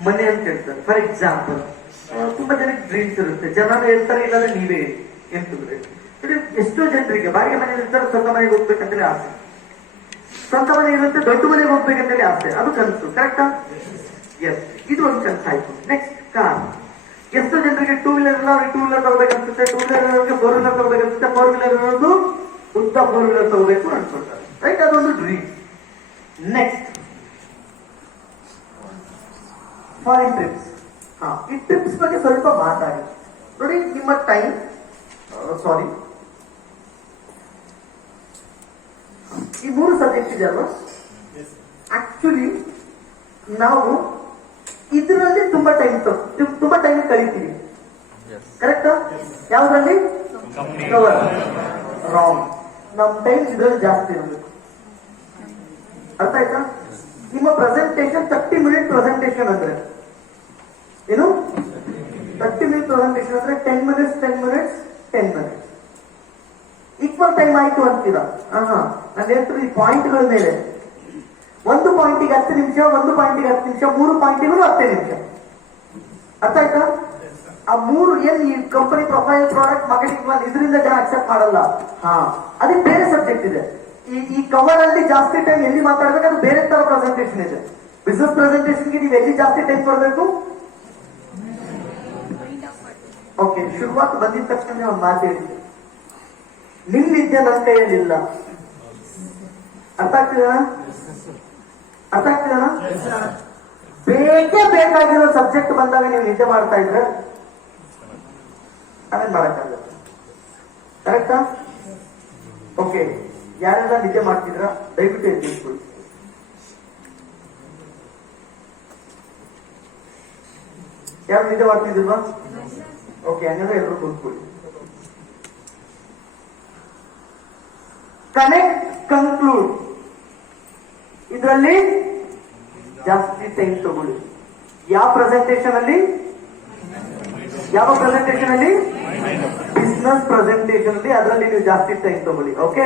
ಮನೆ ಅಂತ ಹೇಳ್ತಾರೆ. ಫಾರ್ ಎಕ್ಸಾಂಪಲ್, ತುಂಬಾ ಜನಕ್ಕೆ ಡ್ರೀಮ್ಸ್ ಇರುತ್ತೆ. ಜನ ಹೇಳ್ತಾರೆ, ಇಲ್ಲಾಂದ್ರೆ ನೀವೇ ಎಂತಂದ್ರೆ, ಎಷ್ಟೋ ಜನರಿಗೆ ಬಾಡಿಗೆ ಮನೆ ಇರ್ತಾರೆ, ಸ್ವಂತ ಮನೆಗೆ ಹೋಗ್ಬೇಕಂತೇಳಿ ಆಸೆ. ಸ್ವಂತ ಮನೆ ಇರುತ್ತೆ, ದೊಡ್ಡ ಮನೆಗೆ ಹೋಗ್ಬೇಕಂತೇಳಿ ಆಸೆ. ಅದು ಕನಸು. ಕರೆಕ್ಟಾ? ಎಸ್, ಇದು ಒಂದು ಕನಸು ಆಯ್ತು. Next car. ಎಷ್ಟೋ ಜನರಿಗೆ ಟೂ ವೀಲರ್ ಇಲ್ಲ, ಅವ್ರಿಗೆ ಟೂ ವೀಲರ್ ತಗೋಬೇಕನ್ಸುತ್ತೆ. ಟೂ ವೀಲರ್ 4 ವೀಲರ್ ತಗೋಬೇಕನ್ಸುತ್ತೆ. 4 ವೀಲರ್ ಇರೋದು ಉದ್ದ 4 ವೀಲರ್ ತಗೋಬೇಕು ಅನ್ಕೊಳ್ತಾರೆ. ರೈಟ್? ಅದೊಂದು ಡ್ರೀಮ್. Next foreign trips. ಈ ಟ್ರಿಪ್ಸ್ ಬಗ್ಗೆ ಸ್ವಲ್ಪ ಮಾತಾಡಿ. ನೋಡಿ, ನಿಮ್ಮ ಟೈಮ್ ಈ 3 ಸಬ್ಜೆಕ್ಟ್ ಇದೆ ಅಲ್ವಾ? ಆಕ್ಚುಲಿ ನಾವು ಇದರಲ್ಲಿ ತುಂಬಾ ಟೈಮ್ ಕಳಿತೀವಿ. ಕರೆಕ್ಟಾ? ಯಾವ್ದ್ರಲ್ಲಿ? ಕವರ್. ರಾಂಗ್. ನಮ್ ಟೈಮ್ ಇದರಲ್ಲಿ ಜಾಸ್ತಿ ಇರಬೇಕು. ಅರ್ಥ ಆಯ್ತಾ? ನಿಮ್ಮ ಪ್ರೆಸೆಂಟೇಶನ್ 30 ಮಿನಿಟ್ ಪ್ರೆಸೆಂಟೇಶನ್ ಅಂದ್ರೆ ಏನು? 30 ಮಿನಿಟ್ ಪ್ರೆಸೆಂಟೇಶನ್ ಅಂದ್ರೆ 10 minutes 10 minutes 10 minutes equal time ಆಯ್ತು ಅಂತೀರಾ? ನಾನು ಹೇಳ್ತೀನಿ ಈ ಪಾಯಿಂಟ್ಗಳ ಮೇಲೆ. ಒಂದು ಪಾಯಿಂಟಿಗೆ 10 ನಿಮಿಷ, ಒಂದು ಪಾಯಿಂಟಿಗೆ 10 ನಿಮಿಷ, 3 ಪಾಯಿಂಟಿಗೂ 10 ನಿಮಿಷ. ಅರ್ಥ ಆಯ್ತಾ? ಆ 3 ಏನ್ ಈ ಕಂಪನಿ ಪ್ರೊಫೈಲ್, ಪ್ರಾಡಕ್ಟ್, ಮಾರ್ಕೆಟಿಂಗ್ ಇದರಿಂದ ಜನ ಅಕ್ಸೆಪ್ಟ್ ಮಾಡಲ್ಲ. ಅದಕ್ಕೆ ಬೇರೆ ಸಬ್ಜೆಕ್ಟ್ ಇದೆ. ಈ ಕವರ್ ಅಲ್ಲಿ ಜಾಸ್ತಿ ಟೈಮ್ ಎಲ್ಲಿ ಮಾತಾಡ್ಬೇಕು, ಅದು ಬೇರೆ ತರ ಪ್ರೆಸೆಂಟೇಶನ್ ಇದೆ. ಬಿಸಿನೆಸ್ ಪ್ರೆಸೆಂಟೇಶನ್ಗೆ ನೀವು ಎಲ್ಲಿ ಜಾಸ್ತಿ ಟೈಮ್ ಕೊಡಬೇಕು? ಓಕೆ, ಶುರುವಾತ್ ಬಂದಿದ ತಕ್ಷಣ ಒಂದು ಮಾತು ಹೇಳಿದ್ದೆ, ನಿಮ್ ವಿದ್ಯೆ ನನ್ನ ಕೈಯಲ್ಲಿಲ್ಲ. ಅರ್ಥ ಆಗ್ತಿದೆನಾ? ಅರ್ಥ ಆಗ್ತಿದೆನಾ? ಬೇಕೇ ಬೇಕಾಗಿರೋ ಸಬ್ಜೆಕ್ಟ್ ಬಂದಾಗ ನೀವು ನಿದ್ದೆ ಮಾಡ್ತಾ ಇದ್ರೆ ಅದೇನ್ ಮಾಡಕ್ಕಾಗಲ್ಲ. ಕರೆಕ್ಟಾ? ಓಕೆ, ಯಾರೆಲ್ಲ ನಿದ್ದೆ ಮಾಡ್ತಿದ್ರ ದಯವಿಟ್ಟು ಎದ್ದಿಸ್ಕೊಳ್ಳಿ. ಯಾರು ನಿದ್ದೆ ಮಾಡ್ತಿದ್ದಿಲ್ವಾ? ಓಕೆ, ಹಂಗಂದ್ರೆ ಎಲ್ಲರೂ ಕೂತ್ಕೊಳ್ಳಿ. ಕನೆಕ್ಟ್, ಕನ್ಕ್ಲೂಡ್, ಇದರಲ್ಲಿ ಜಾಸ್ತಿ ಟೈಮ್ ತಗೊಳ್ಳಿ. ಯಾವ ಪ್ರೆಸೆಂಟೇಶನ್ ಅಲ್ಲಿ? ಬಿಸ್ನೆಸ್ ಪ್ರೆಸೆಂಟೇಶನ್ ಅಲ್ಲಿ, ಅದರಲ್ಲಿ ನೀವು ಜಾಸ್ತಿ ಟೈಮ್ ತಗೊಳ್ಳಿ. ಓಕೆ,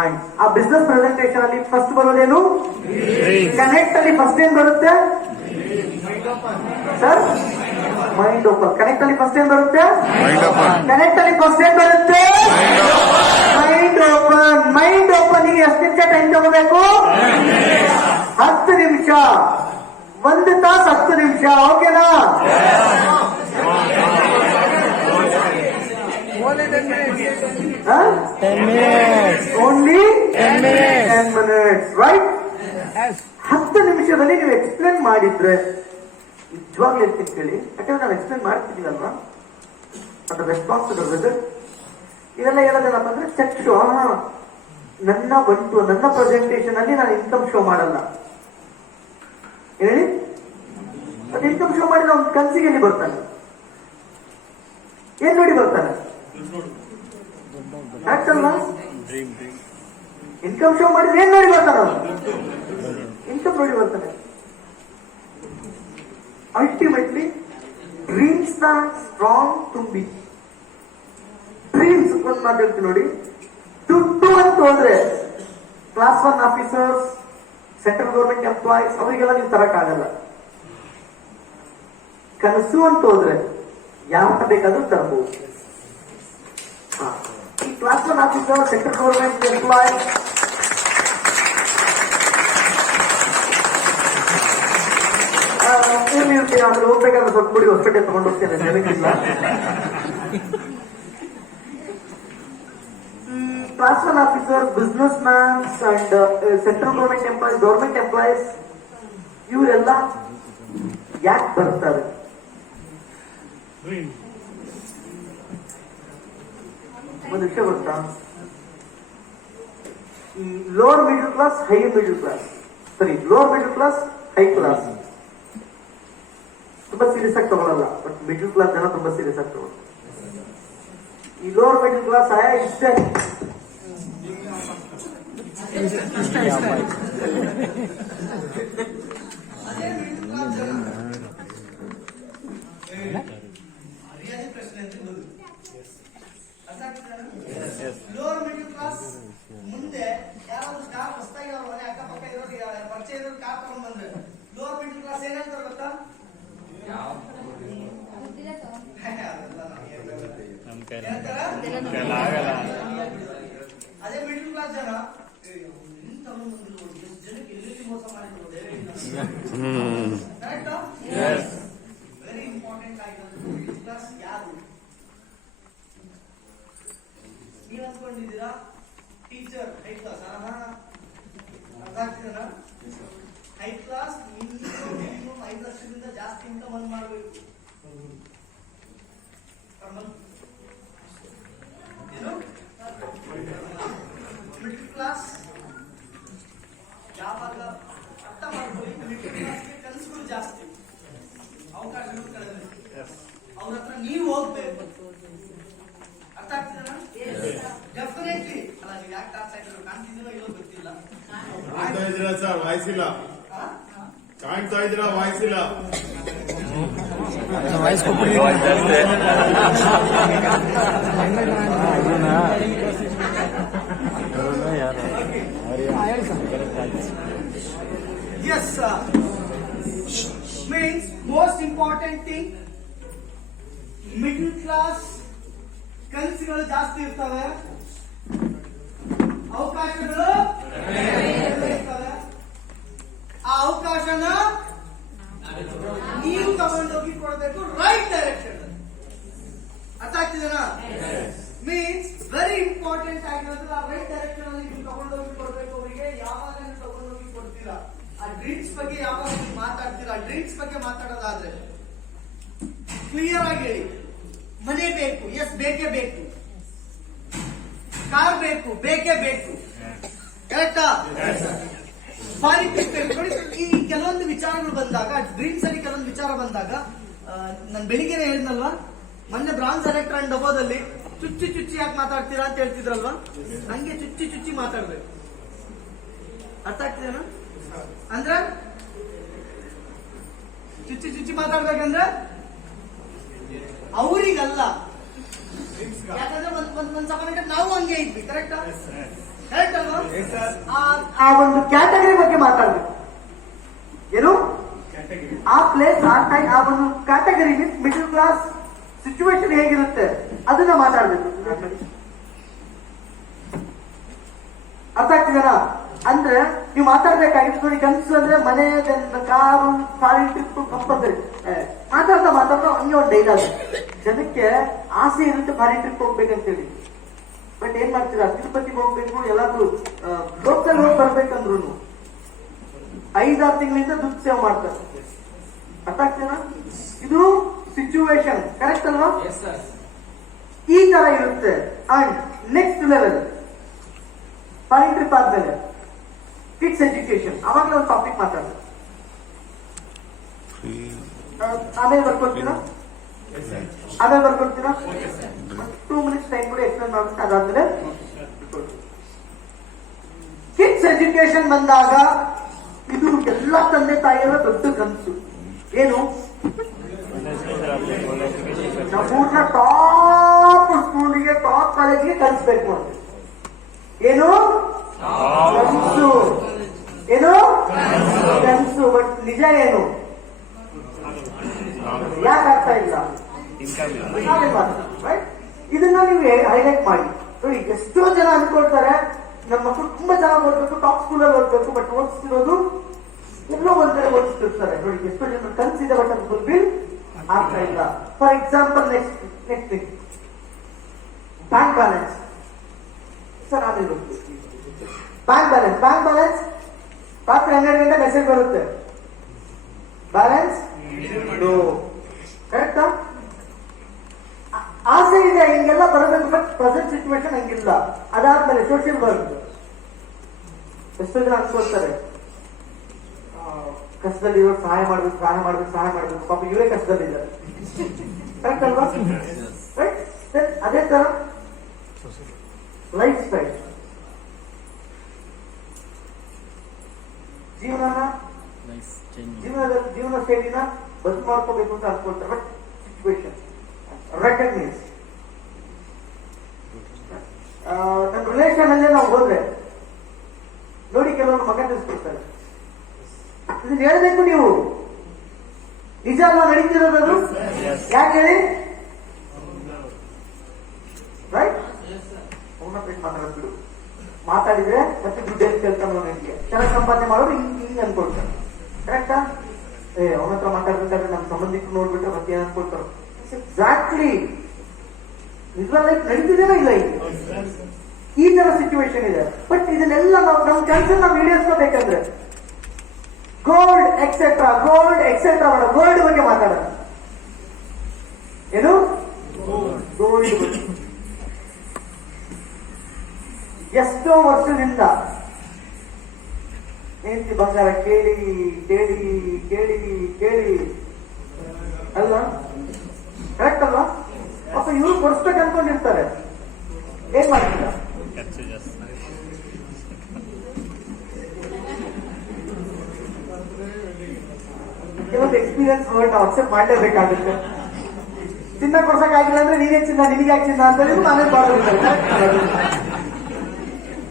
ಅಂಡ್ ಆ ಬಿಸ್ನೆಸ್ ಪ್ರೆಸೆಂಟೇಶನ್ ಅಲ್ಲಿ ಫಸ್ಟ್ ಬರೋದೇನು? ಕನೆಕ್ಟ್ ಅಲ್ಲಿ ಫಸ್ಟ್ ಏನ್ ಬರುತ್ತೆ ಸರ್? Mind open. ಕನೆಕ್ಟ್ ಅಲ್ಲಿ ಫಸ್ಟ್ ಏನ್ ಬರುತ್ತೆ? ಕನೆಕ್ಟ್ ಅಲ್ಲಿ ಫಸ್ಟ್ ಏನ್ ಬರುತ್ತೆ? Mind open. ಮೈಂಡ್ ಓಪನ್ ಗೆ ಎಷ್ಟು ನಿಮಿಷ ಟೈಮ್ ತಗೋಬೇಕು? 10 ನಿಮಿಷ. 1 ತಾಸು 10 ನಿಮಿಷ. ಓಕೆನಾ? 10 minutes. Only 10 minutes. 10 minutes, right? Yes. 10 ನಿಮಿಷದಲ್ಲಿ ನೀವು ಎಕ್ಸ್ಪ್ಲೇನ್ ಮಾಡಿದ್ರೆ ನಿಜವಾಗ್ಲೂ ಇರ್ತೀನಿ ಕೇಳಿ, ಯಾಕಂದ್ರೆ ನಾವು ಎಕ್ಸ್ಪ್ಲೇನ್ ಮಾಡ್ತಿದ್ದೀವಲ್ವಾ, ಅದ್ರ ರೆಸ್ಪಾನ್ಸ್, ಅದ್ರ ರಿಸಲ್ಟ್ ಇವೆಲ್ಲ ಹೇಳೋದೇನಪ್ಪ ಅಂದ್ರೆ ಚೆಕ್ ಶೋ. ನನ್ನ ಪ್ರೆಸೆಂಟೇಷನ್ ಅಲ್ಲಿ ನಾನು ಇನ್ಕಮ್ ಶೋ ಮಾಡಲ್ಲ ಹೇಳಿ. ಅದು ಇನ್ಕಮ್ ಶೋ ಮಾಡಿ ನಾವು ಕನ್ಸಿಗೆ ಎಲ್ಲಿ ಬರ್ತಾನೆ, ಏನ್ ನೋಡಿ ಬರ್ತಾನೆ? ಕರೆಕ್ಟ್ ಅಲ್ವಾ? ಇನ್ಕಮ್ ಶೋ ಮಾಡಿದ್ರೆ ಏನ್ ನೋಡಿ ಬರ್ತಾನ? ಇನ್ಕಮ್ ನೋಡಿ ಬರ್ತಾನೆ. ಅಲ್ಟಿಮೇಟ್ಲಿ ಡ್ರೀಮ್ಸ್ ನ ಸ್ಟ್ರಾಂಗ್ ತುಂಬಿ, ಡ್ರೀಮ್ಸ್ ಒಂದು ಮಾತಾಡ್ತೀನಿ ನೋಡಿ. ದುಡ್ಡು ಅಂತ ಹೋದ್ರೆ class 1 officers, central government employees ಅವರಿಗೆಲ್ಲ ನೀವು ತರಕ್ಕಾಗಲ್ಲ. ಕನಸು ಅಂತ ಹೋದ್ರೆ ಯಾರ ಬೇಕಾದ್ರೂ ತರಬಹುದು. ಈ class 1 officer, central government employees ಇರ್ತೀನಿ, ಆದ್ರೆ ಹೋಗ್ಬೇಕಾದ್ರೆ ಸ್ವಲ್ಪ ಬಿಡಿ ಹೊಸಪೇಟೆ ತಗೊಂಡು ಹೋಗ್ತೇನೆ, ಜನಕ್ಕಿಲ್ಲ. Class 1 officer, business mans and central government employees ಇವರೆಲ್ಲ ಯಾಕೆ ಬರ್ತಾರೆ? ಒಂದು ವಿಷಯ ಗೊತ್ತಾ, ಈ lower middle class, higher middle class, lower middle class, high class ತುಂಬಾ ಸೀರಿಯಸ್ ಆಗಿ ತಗೊಳಲ್ಲ, ಬಟ್ ಮಿಡಲ್ ಕ್ಲಾಸ್ ಜನ ತುಂಬಾ ಸೀರಿಯಸ್ ಆಗಿ ತಗೊಳ್ತಾರೆ. ಈ ಲೋವರ್ ಮಿಡಲ್ ಕ್ಲಾಸ್ ಇಷ್ಟೇ ಲೋವರ್ ಮಿಡಲ್ ಕ್ಲಾಸ್ ಮುಂದೆ ಯಾರಾದ್ರೂ ಕಾರ್ ಹೊಸದಾಗಿ ಅವ್ರ ಮನೆ ಅಕ್ಕಪಕ್ಕ ಇರೋರು ಪರಿಚಯ ಇರೋರು ಕಾರ್ ತಗೊಂಡ್ ಬಂದ್ರೆ ಲೋವರ್ ಮಿಡಲ್ ಕ್ಲಾಸ್ ಏನ್ ಹೇಳ್ತಾರೆ ಗೊತ್ತಾ? ಅದೇ ಮಿಡಲ್ ಕ್ಲಾಸ್ ಜನ ಜನಕ್ಕೆ ಎಲ್ಲಿ ಮೋಸ ಮಾಡಿದ್ರು ವೆರಿ ಇಂಪಾರ್ಟೆಂಟ್ ಆಗಿರೋದು ಮಿಡಲ್ ಕ್ಲಾಸ್ ಯಾರು? ನೀವ್ ಅನ್ಕೊಂಡಿದ್ದೀರಾ ಟೀಚರ್ ಹೈ ಕ್ಲಾಸ್, ಅರ್ಥ ಆಗ್ತಿದೆನಾ? ಹೈ ಕ್ಲಾಸ್ ಮಿನಿಮಮ್ 5 ಲಕ್ಷದಿಂದ ಜಾಸ್ತಿ ಇನ್ಕಮ್ ಅನ್ನು ಮಾಡಬೇಕು. ಮಿಡಲ್ ಕ್ಲಾಸ್ ಯಾವಾಗ ಅರ್ಥ ಮಾಡ್ಕೊಳ್ಳಿ, ಮಿಡಲ್ ಕ್ಲಾಸ್ಗೆ ಕನಸುಗಳು ಜಾಸ್ತಿ, ಅವಕಾಶಗಳು ಕಡಿಮೆ. ಅವ್ರ ಹತ್ರ ನೀವು ಹೋಗ್ಬೇಕು. ಅರ್ಥ ಆಗ್ತಿದೆನಾ? ಡೆಫಿನೆಟ್ಲಿ. ಅಲ್ಲ, ನೀವು ಯಾಕೆ ಅರ್ಥ ಆಗ್ತಿದ್ರು ಕಾಣ್ತಿದ್ದೀರೋ ಇಲ್ಲೋ ಗೊತ್ತಿಲ್ಲ. ಕಾಣ್ತಾ ಇದ್ದೀರಾ ಸರ್? ವಾಯ್ಸಿಲ್ಲ. ಕಾಣ್ತಾ ಇದ್ದೀರಾ? ವಾಯ್ಸಿಲ್ಲ. ವಾಯ್ಸ್ ಕೊಟ್ಬಿಡಿ. Yes, sir. Means most important thing, middle class ಕನಸುಗಳು ಜಾಸ್ತಿ ಇರ್ತವೆ, ಅವಕಾಶಗಳು ಇರ್ತವೆ. ಆ ಅವಕಾಶನ ನೀವು ತಗೊಂಡೋಗಿ ಕೊಡಬೇಕು ರೈಟ್ ಡೈರೆಕ್ಷನ್. ಅರ್ಥ ಆಗ್ತಿದೆನಾ? ಮೀನ್ಸ್ ವೆರಿ ಇಂಪಾರ್ಟೆಂಟ್ ಆಗಿರೋದು ಆ ರೈಟ್ ಡೈರೆಕ್ಷನ್ ಅಲ್ಲಿ ನೀವು ತಗೊಂಡೋಗಿ ಕೊಡ್ಬೇಕು ಅವರಿಗೆ. ಯಾವಾಗ ನೀವು ತಗೊಂಡೋಗಿ ಕೊಡ್ತೀರಾ, ಆ ಡ್ರೀಮ್ಸ್ ಬಗ್ಗೆ ಯಾವಾಗ ನೀವು ಮಾತಾಡ್ತೀರಾ, ಡ್ರೀಮ್ಸ್ ಬಗ್ಗೆ ಮಾತಾಡೋದಾದ್ರೆ ಕ್ಲಿಯರ್ ಆಗಿ ಹೇಳಿ. ಮನೆ ಬೇಕು, ಎಸ್ ಬೇಕೇ ಬೇಕು. ಕಾರ್ ಬೇಕು, ಬೇಕೇ ಬೇಕು. ಕರೆಕ್ಟಾ? ಫಾರಿನ್ ಟ್ರಿಪ್ ಬೇಕು. ನೋಡಿ, ಈ ಕೆಲವೊಂದು ವಿಚಾರಗಳು ಬಂದಾಗ, ಡ್ರೀಮ್ಸ್ ಅಲ್ಲಿ ಕೆಲವೊಂದು ವಿಚಾರ ಬಂದಾಗ, ನಾನು ಬೆಳಿಗ್ಗೆನೆ ಹೇಳಿದ್ನಲ್ವಾ, ಮೊನ್ನೆ ಬ್ರಾನ್ಸ್ ಎಲೆಕ್ಟ್ರಾ ಅಂಡ್ ಡಬೋದಲ್ಲಿ ಚುಚ್ಚಿ ಯಾಕೆ ಮಾತಾಡ್ತೀರಾ ಅಂತ ಹೇಳ್ತಿದ್ರಲ್ವಾ, ಹಂಗೆ ಚುಚ್ಚಿ ಮಾತಾಡ್ಬೇಕು. ಅರ್ಥ ಆಗ್ತಿದೇನಾ? ಅಂದ್ರೆ ಚುಚ್ಚಿ ಮಾತಾಡ್ಬೇಕಂದ್ರೆ ಅವರಿಗಲ್ಲ, ಯಾಕಂದ್ರೆ ಒಂದ್ ಸಮಯ ನಾವು ಹಂಗೆ ಇದ್ವಿ. ಕರೆಕ್ಟ್ ಅಲ್ವಾ? ಆ ಒಂದು ಕ್ಯಾಟಗರಿ ಬಗ್ಗೆ ಮಾತಾಡ್ಬೇಕು. ಏನು ಆ ಪ್ಲೇಸ್, ಆ ಒಂದು category means middle class situation ಹೇಗಿರುತ್ತೆ ಅದನ್ನ ಮಾತಾಡ್ಬೇಕು. ಅರ್ಥ ಆಗ್ತಿದಾರ? ಅಂದ್ರೆ ನೀವು ಮಾತಾಡ್ಬೇಕಾಗಿತ್ತು ನೋಡಿ. ಕನ್ಸು ಅಂದ್ರೆ ಮನೆ, ಕಾರು, ಫಾರಿನ್ ಟ್ರಿಪ್ ಕಂಪಲ್ಸರಿ. ಮಾತಾಡ್ತಾ ಹಂಗೆ ಒಂದು ಡೈಲಾಗ್. ಜನಕ್ಕೆ ಆಸೆ ಇರುತ್ತೆ ಫಾರಿನ್ ಟ್ರಿಪ್ ಹೋಗ್ಬೇಕಂತೇಳಿ. ಬಟ್ ಏನ್ ಮಾಡ್ತೀರಾ, ತಿರುಪತಿಗೆ ಹೋಗ್ಬೇಕು, ಎಲ್ಲಾದ್ರೂ ಲೋಕಲ್ ಹೋಗಿ ಬರ್ಬೇಕಂದ್ರು 5-6 ತಿಂಗಳಿಂದ ದುಡ್ಡು ಸೇವ್ ಮಾಡ್ತಾರೆ. ಅರ್ಥ ಆಗ್ತೇನಾ? ಇದು ಸಿಚುವೇಶನ್, ಕರೆಕ್ಟ್ ಅಲ್ವಾ? ಈ ತರ ಇರುತ್ತೆ. And next level foreign trip ಆದ್ಮೇಲೆ ಕಿಡ್ಸ್ ಎಜುಕೇಶನ್, ಅವಾಗಲೇ ಒಂದು ಟಾಪಿಕ್ ಮಾತಾಡ್ತಾರೆ. ಆಮೇಲೆ ಬರ್ಕೊಡ್ತೀರಾ? ಆಮೇಲೆ ಬರ್ಕೊಡ್ತೀರಾ? 2 ಮಿನಿಟ್ಸ್ ಟೈಮ್ ಕೂಡ ಎಕ್ಸ್ಪ್ಲೇನ್ ಮಾಡ್ಬಿಟ್ಟು ಅದಾದ್ಮೇಲೆ ಕಿಡ್ಸ್ ಎಜುಕೇಶನ್ ಬಂದಾಗ ಇದು ಎಲ್ಲ ತಂದೆ ತಾಯಿಯರ ದೊಡ್ಡ ಕನಸು. ಏನು? ನಮ್ಮೂರ್ನ ಟಾಪ್ ಸ್ಕೂಲಿಗೆ, ಟಾಪ್ ಕಾಲೇಜಿಗೆ ಕಲಿಸ್ಬೇಕು ಅಂತ. ಏನು ಕನಸು? ಏನು ಕನಸು? ಬಟ್ ನಿಜ ಏನು? ಯಾಕೆ ಆಗ್ತಾ ಇಲ್ಲ? ಇದನ್ನ ನೀವು ಹೈಲೈಟ್ ಮಾಡಿ ನೋಡಿ. ಎಷ್ಟೋ ಜನ ಅನ್ಕೊಳ್ತಾರೆ ನಮ್ಮ ಮಕ್ಕಳು ತುಂಬಾ ಚೆನ್ನಾಗಿ ಓದ್ಬೇಕು, ಟಾಪ್ ಸ್ಕೂಲಲ್ಲಿ ಓದ್ಬೇಕು, ಬಟ್ ಓದಿಸ್ತಿರೋದು ಎಲ್ಲೋ ಒಂದ್ ಕಡೆ ಓದಿಸ್ತಿರ್ತಾರೆ. ನೋಡಿ ಎಷ್ಟೋ ಜನ ಕನಸಿದೆ, ಬಟ್ ಅದು ಫುಲ್ಫಿಲ್ ಆಗ್ತಾ ಇಲ್ಲ. For example, next thing, bank balance. Sir ಆಮೇಲೆ ಬ್ಯಾಂಕ್ ಬ್ಯಾಲೆನ್ಸ್ ರಾತ್ರಿ 12 ಗಂಟೆ ಮೆಸೇಜ್ ಬರುತ್ತೆ, ಬ್ಯಾಲೆನ್ಸ್ ಕರೆಕ್ಟಾ? ಆಸೆ ಇದೆ ಹಿಂಗೆಲ್ಲ ಬರಬೇಕು, ಬಟ್ ಪ್ರೆಸೆಂಟ್ ಸಿಚುವೇಶನ್ ಹಂಗಿಲ್ಲ. ಅದಾದ್ಮೇಲೆ ಸೋಷಿಯಲ್ ವರ್ಕ್. ಎಷ್ಟೋ ಜನ ಅನ್ಕೊಳ್ತಾರೆ ಕಷ್ಟದಲ್ಲಿ ಇರೋ ಸಹಾಯ ಮಾಡ್ಬೇಕು. ಪಾಪ ಇವರೇ ಕಷ್ಟದಲ್ಲಿದ್ದಾರೆ. ಕರೆಕ್ಟ್ ಅಲ್ವಾ? ಅದೇ ತರ ಲೈಫ್ ಸ್ಟೈಲ್, ಜೀವನ ಶೈಲಿನ ಬದಲು ಮಾಡ್ಕೋಬೇಕು ಅಂತ ಅನ್ಕೊಳ್ತಾರೆ. But situation recognise. ನಮ್ಮ ರಿಲೇಷನ್ ಅಲ್ಲೇ ನಾವು ಹೋದ್ರೆ ನೋಡಿ, ಕೆಲವರು ಮಗ ತಿಳಿಸ್ಕೊಡ್ತಾರೆ. ಇದನ್ನ ಹೇಳ್ಬೇಕು ನೀವು, ನಿಜ ಅಲ್ವಾ ನಡೀತಿರೋದು? ಯಾಕೆ ಹೇಳಿ? ರೈಟ್? ಮಾತಾಡೋದು ಮಾತಾಡಿದ್ರೆ ಮತ್ತೆ ದುಡ್ಡು ಎಷ್ಟು ಕೇಳ್ತಾನೆ, ನನಗೆ ಚೆನ್ನಾಗಿ ಸಂಪಾದನೆ ಮಾಡೋರು ಹಿಂಗೆ ಅನ್ಕೊಳ್ತಾರೆ. ಕರೆಕ್ಟಾ? ಅವನ ಹತ್ರ ಮಾತಾಡ್ಬೇಕಾದ್ರೆ ನಮ್ಮ ಸಂಬಂಧಿಕರು ನೋಡ್ಬಿಟ್ರೆ ಮತ್ತೆ ಏನ್ ಅನ್ಕೊಳ್ತಾರೆ? ಎಕ್ಸಾಕ್ಟ್ಲಿ ನಿಜವಾದ ಲೈಫ್ ನಡೀತಿದೇನೋ ಇಲ್ಲ ಈಗ ಈ ತರ ಸಿಚುವೇಶನ್ ಇದೆ. ಬಟ್ ಇದನ್ನೆಲ್ಲ ನಾವು ನಮ್ಮ ಕೆಲಸ ನಾವು ಈಡೇರಿಸ್ಕೋಬೇಕಂದ್ರೆ ಗೋಲ್ಡ್ ಎಕ್ಸೆಟ್ರಾ ವರ್ಲ್ಡ್ ಬಗ್ಗೆ ಮಾತಾಡೋಣ. ಏನು ಗೋಲ್ಡ್ ಬಗ್ಗೆ ಎಷ್ಟೋ ವರ್ಷದಿಂದ ಹೆಂಡತಿ ಬಂಗಾರ ಕೇಳಿ ಅಲ್ವಾ? ಕರೆಕ್ಟ್ ಅಲ್ವಾ? ಪಾಪ ಇವ್ರು ಕೊಡಿಸ್ಬೇಕು ಅನ್ಕೊಂಡಿರ್ತಾರೆ. ಏನ್ ಮಾಡ್ತೀರಾ? ಕೆಲವೊಂದು ಎಕ್ಸ್ಪೀರಿಯನ್ಸ್ ವರ್ಡ್ ನಾವು ಅಕ್ಸೆಪ್ಟ್ ಮಾಡಲೇಬೇಕಾಗುತ್ತೆ. ಚಿನ್ನ ಕೊಡ್ಸಕ್ಕಾಗಿಲ್ಲ ಅಂದ್ರೆ ನೀನೇ ಚಿನ್ನ, ನಿನಗೆ ಯಾಕೆ ಚಿನ್ನ ಅಂತ ನಾನೇ ಮಾಡೋದಿಲ್ಲ.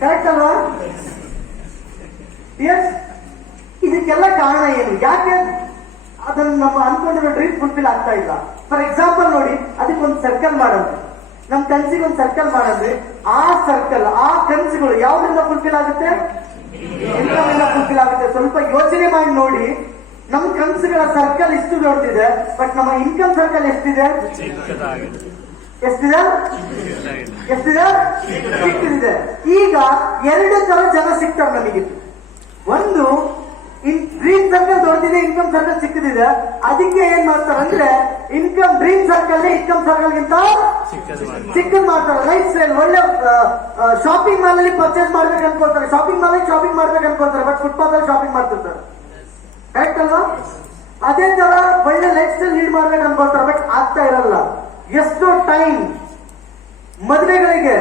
ಕರೆಕ್ಟ್ ಅಲ್ವಾ? ಎಸ್. ಇದಕ್ಕೆಲ್ಲ ಕಾರಣ ಏನು? ಯಾಕೆ ಅದನ್ನ ನಮ್ಮ ಅನ್ಕೊಂಡಿರೋ ಡ್ರೀಮ್ ಫುಲ್ಫಿಲ್ ಆಗ್ತಾ ಇಲ್ಲ? ಫಾರ್ ಎಕ್ಸಾಂಪಲ್ ನೋಡಿ, ಅದಕ್ಕೊಂದು ಸರ್ಕಲ್ ಮಾಡೋದು, ನಮ್ ಕನ್ಸಿಗೆ ಒಂದು ಸರ್ಕಲ್ ಮಾಡಿದ್ರೆ ಆ ಸರ್ಕಲ್, ಆ ಕನ್ಸುಗಳು ಯಾವ್ದ್ರಿಂದ ಫುಲ್ಫಿಲ್ ಆಗುತ್ತೆ? ಇನ್ಕಮ್ ಇಂದ ಫುಲ್ಫಿಲ್ ಆಗುತ್ತೆ. ಸ್ವಲ್ಪ ಯೋಚನೆ ಮಾಡಿ ನೋಡಿ, ನಮ್ ಕನ್ಸುಗಳ ಸರ್ಕಲ್ ಇಷ್ಟು ದೊಡ್ಡದಿದೆ, ಬಟ್ ನಮ್ಮ ಇನ್ಕಮ್ ಸರ್ಕಲ್ ಎಷ್ಟಿದೆ? ಚಿಕ್ಕದಿದೆ. ಈಗ 2 ತರ ಜನ ಸಿಗ್ತಾರೆ ನಮಗೆ. ಒಂದು ಡ್ರೀಮ್ ಸರ್ಕಲ್ ದೊಡ್ಡದಿದೆ, ಇನ್ಕಮ್ ಸರ್ಕಲ್ ಚಿಕ್ಕದಿದೆ. ಅದಕ್ಕೆ ಏನ್ ಮಾಡ್ತಾರೆ ಅಂದ್ರೆ ಡ್ರೀಮ್ ಸರ್ಕಲ್ ಇನ್ಕಮ್ ಸರ್ಕಲ್ ಗಿಂತ ಚಿಕ್ಕದ್ ಮಾಡ್ತಾರೆ. ಲೈಫ್ ಸ್ಟೈಲ್ ಒಳ್ಳೆ ಶಾಪಿಂಗ್ ಮಾಲ್ ಅಲ್ಲಿ ಪರ್ಚೇಸ್ ಮಾಡ್ಬೇಕು ಅನ್ಕೊಳ್ತಾರೆ, ಶಾಪಿಂಗ್ ಮಾಲ್ ಅಲ್ಲಿ ಶಾಪಿಂಗ್ ಮಾಡ್ಬೇಕು ಅನ್ಕೊಳ್ತಾರೆ, ಬಟ್ ಫುಟ್ಪಾತ್ ಅಲ್ಲಿ ಶಾಪಿಂಗ್ ಮಾಡ್ತಿರ್ತಾರೆ. ಕರೆಕ್ಟ್ ಅಲ್ವಾ? ಅದೇ ತರ ಒಳ್ಳೆ ಲೈಫ್ ಸ್ಟೈಲ್ ಲೀಡ್ ಮಾಡ್ಬೇಕು ಅನ್ಕೊಳ್ತಾರೆ, ಬಟ್ ಆಗ್ತಾ ಇರಲ್ಲ. ಎಷ್ಟೋ ಟೈಮ್ ಮದುವೆಗಳಿಗೆ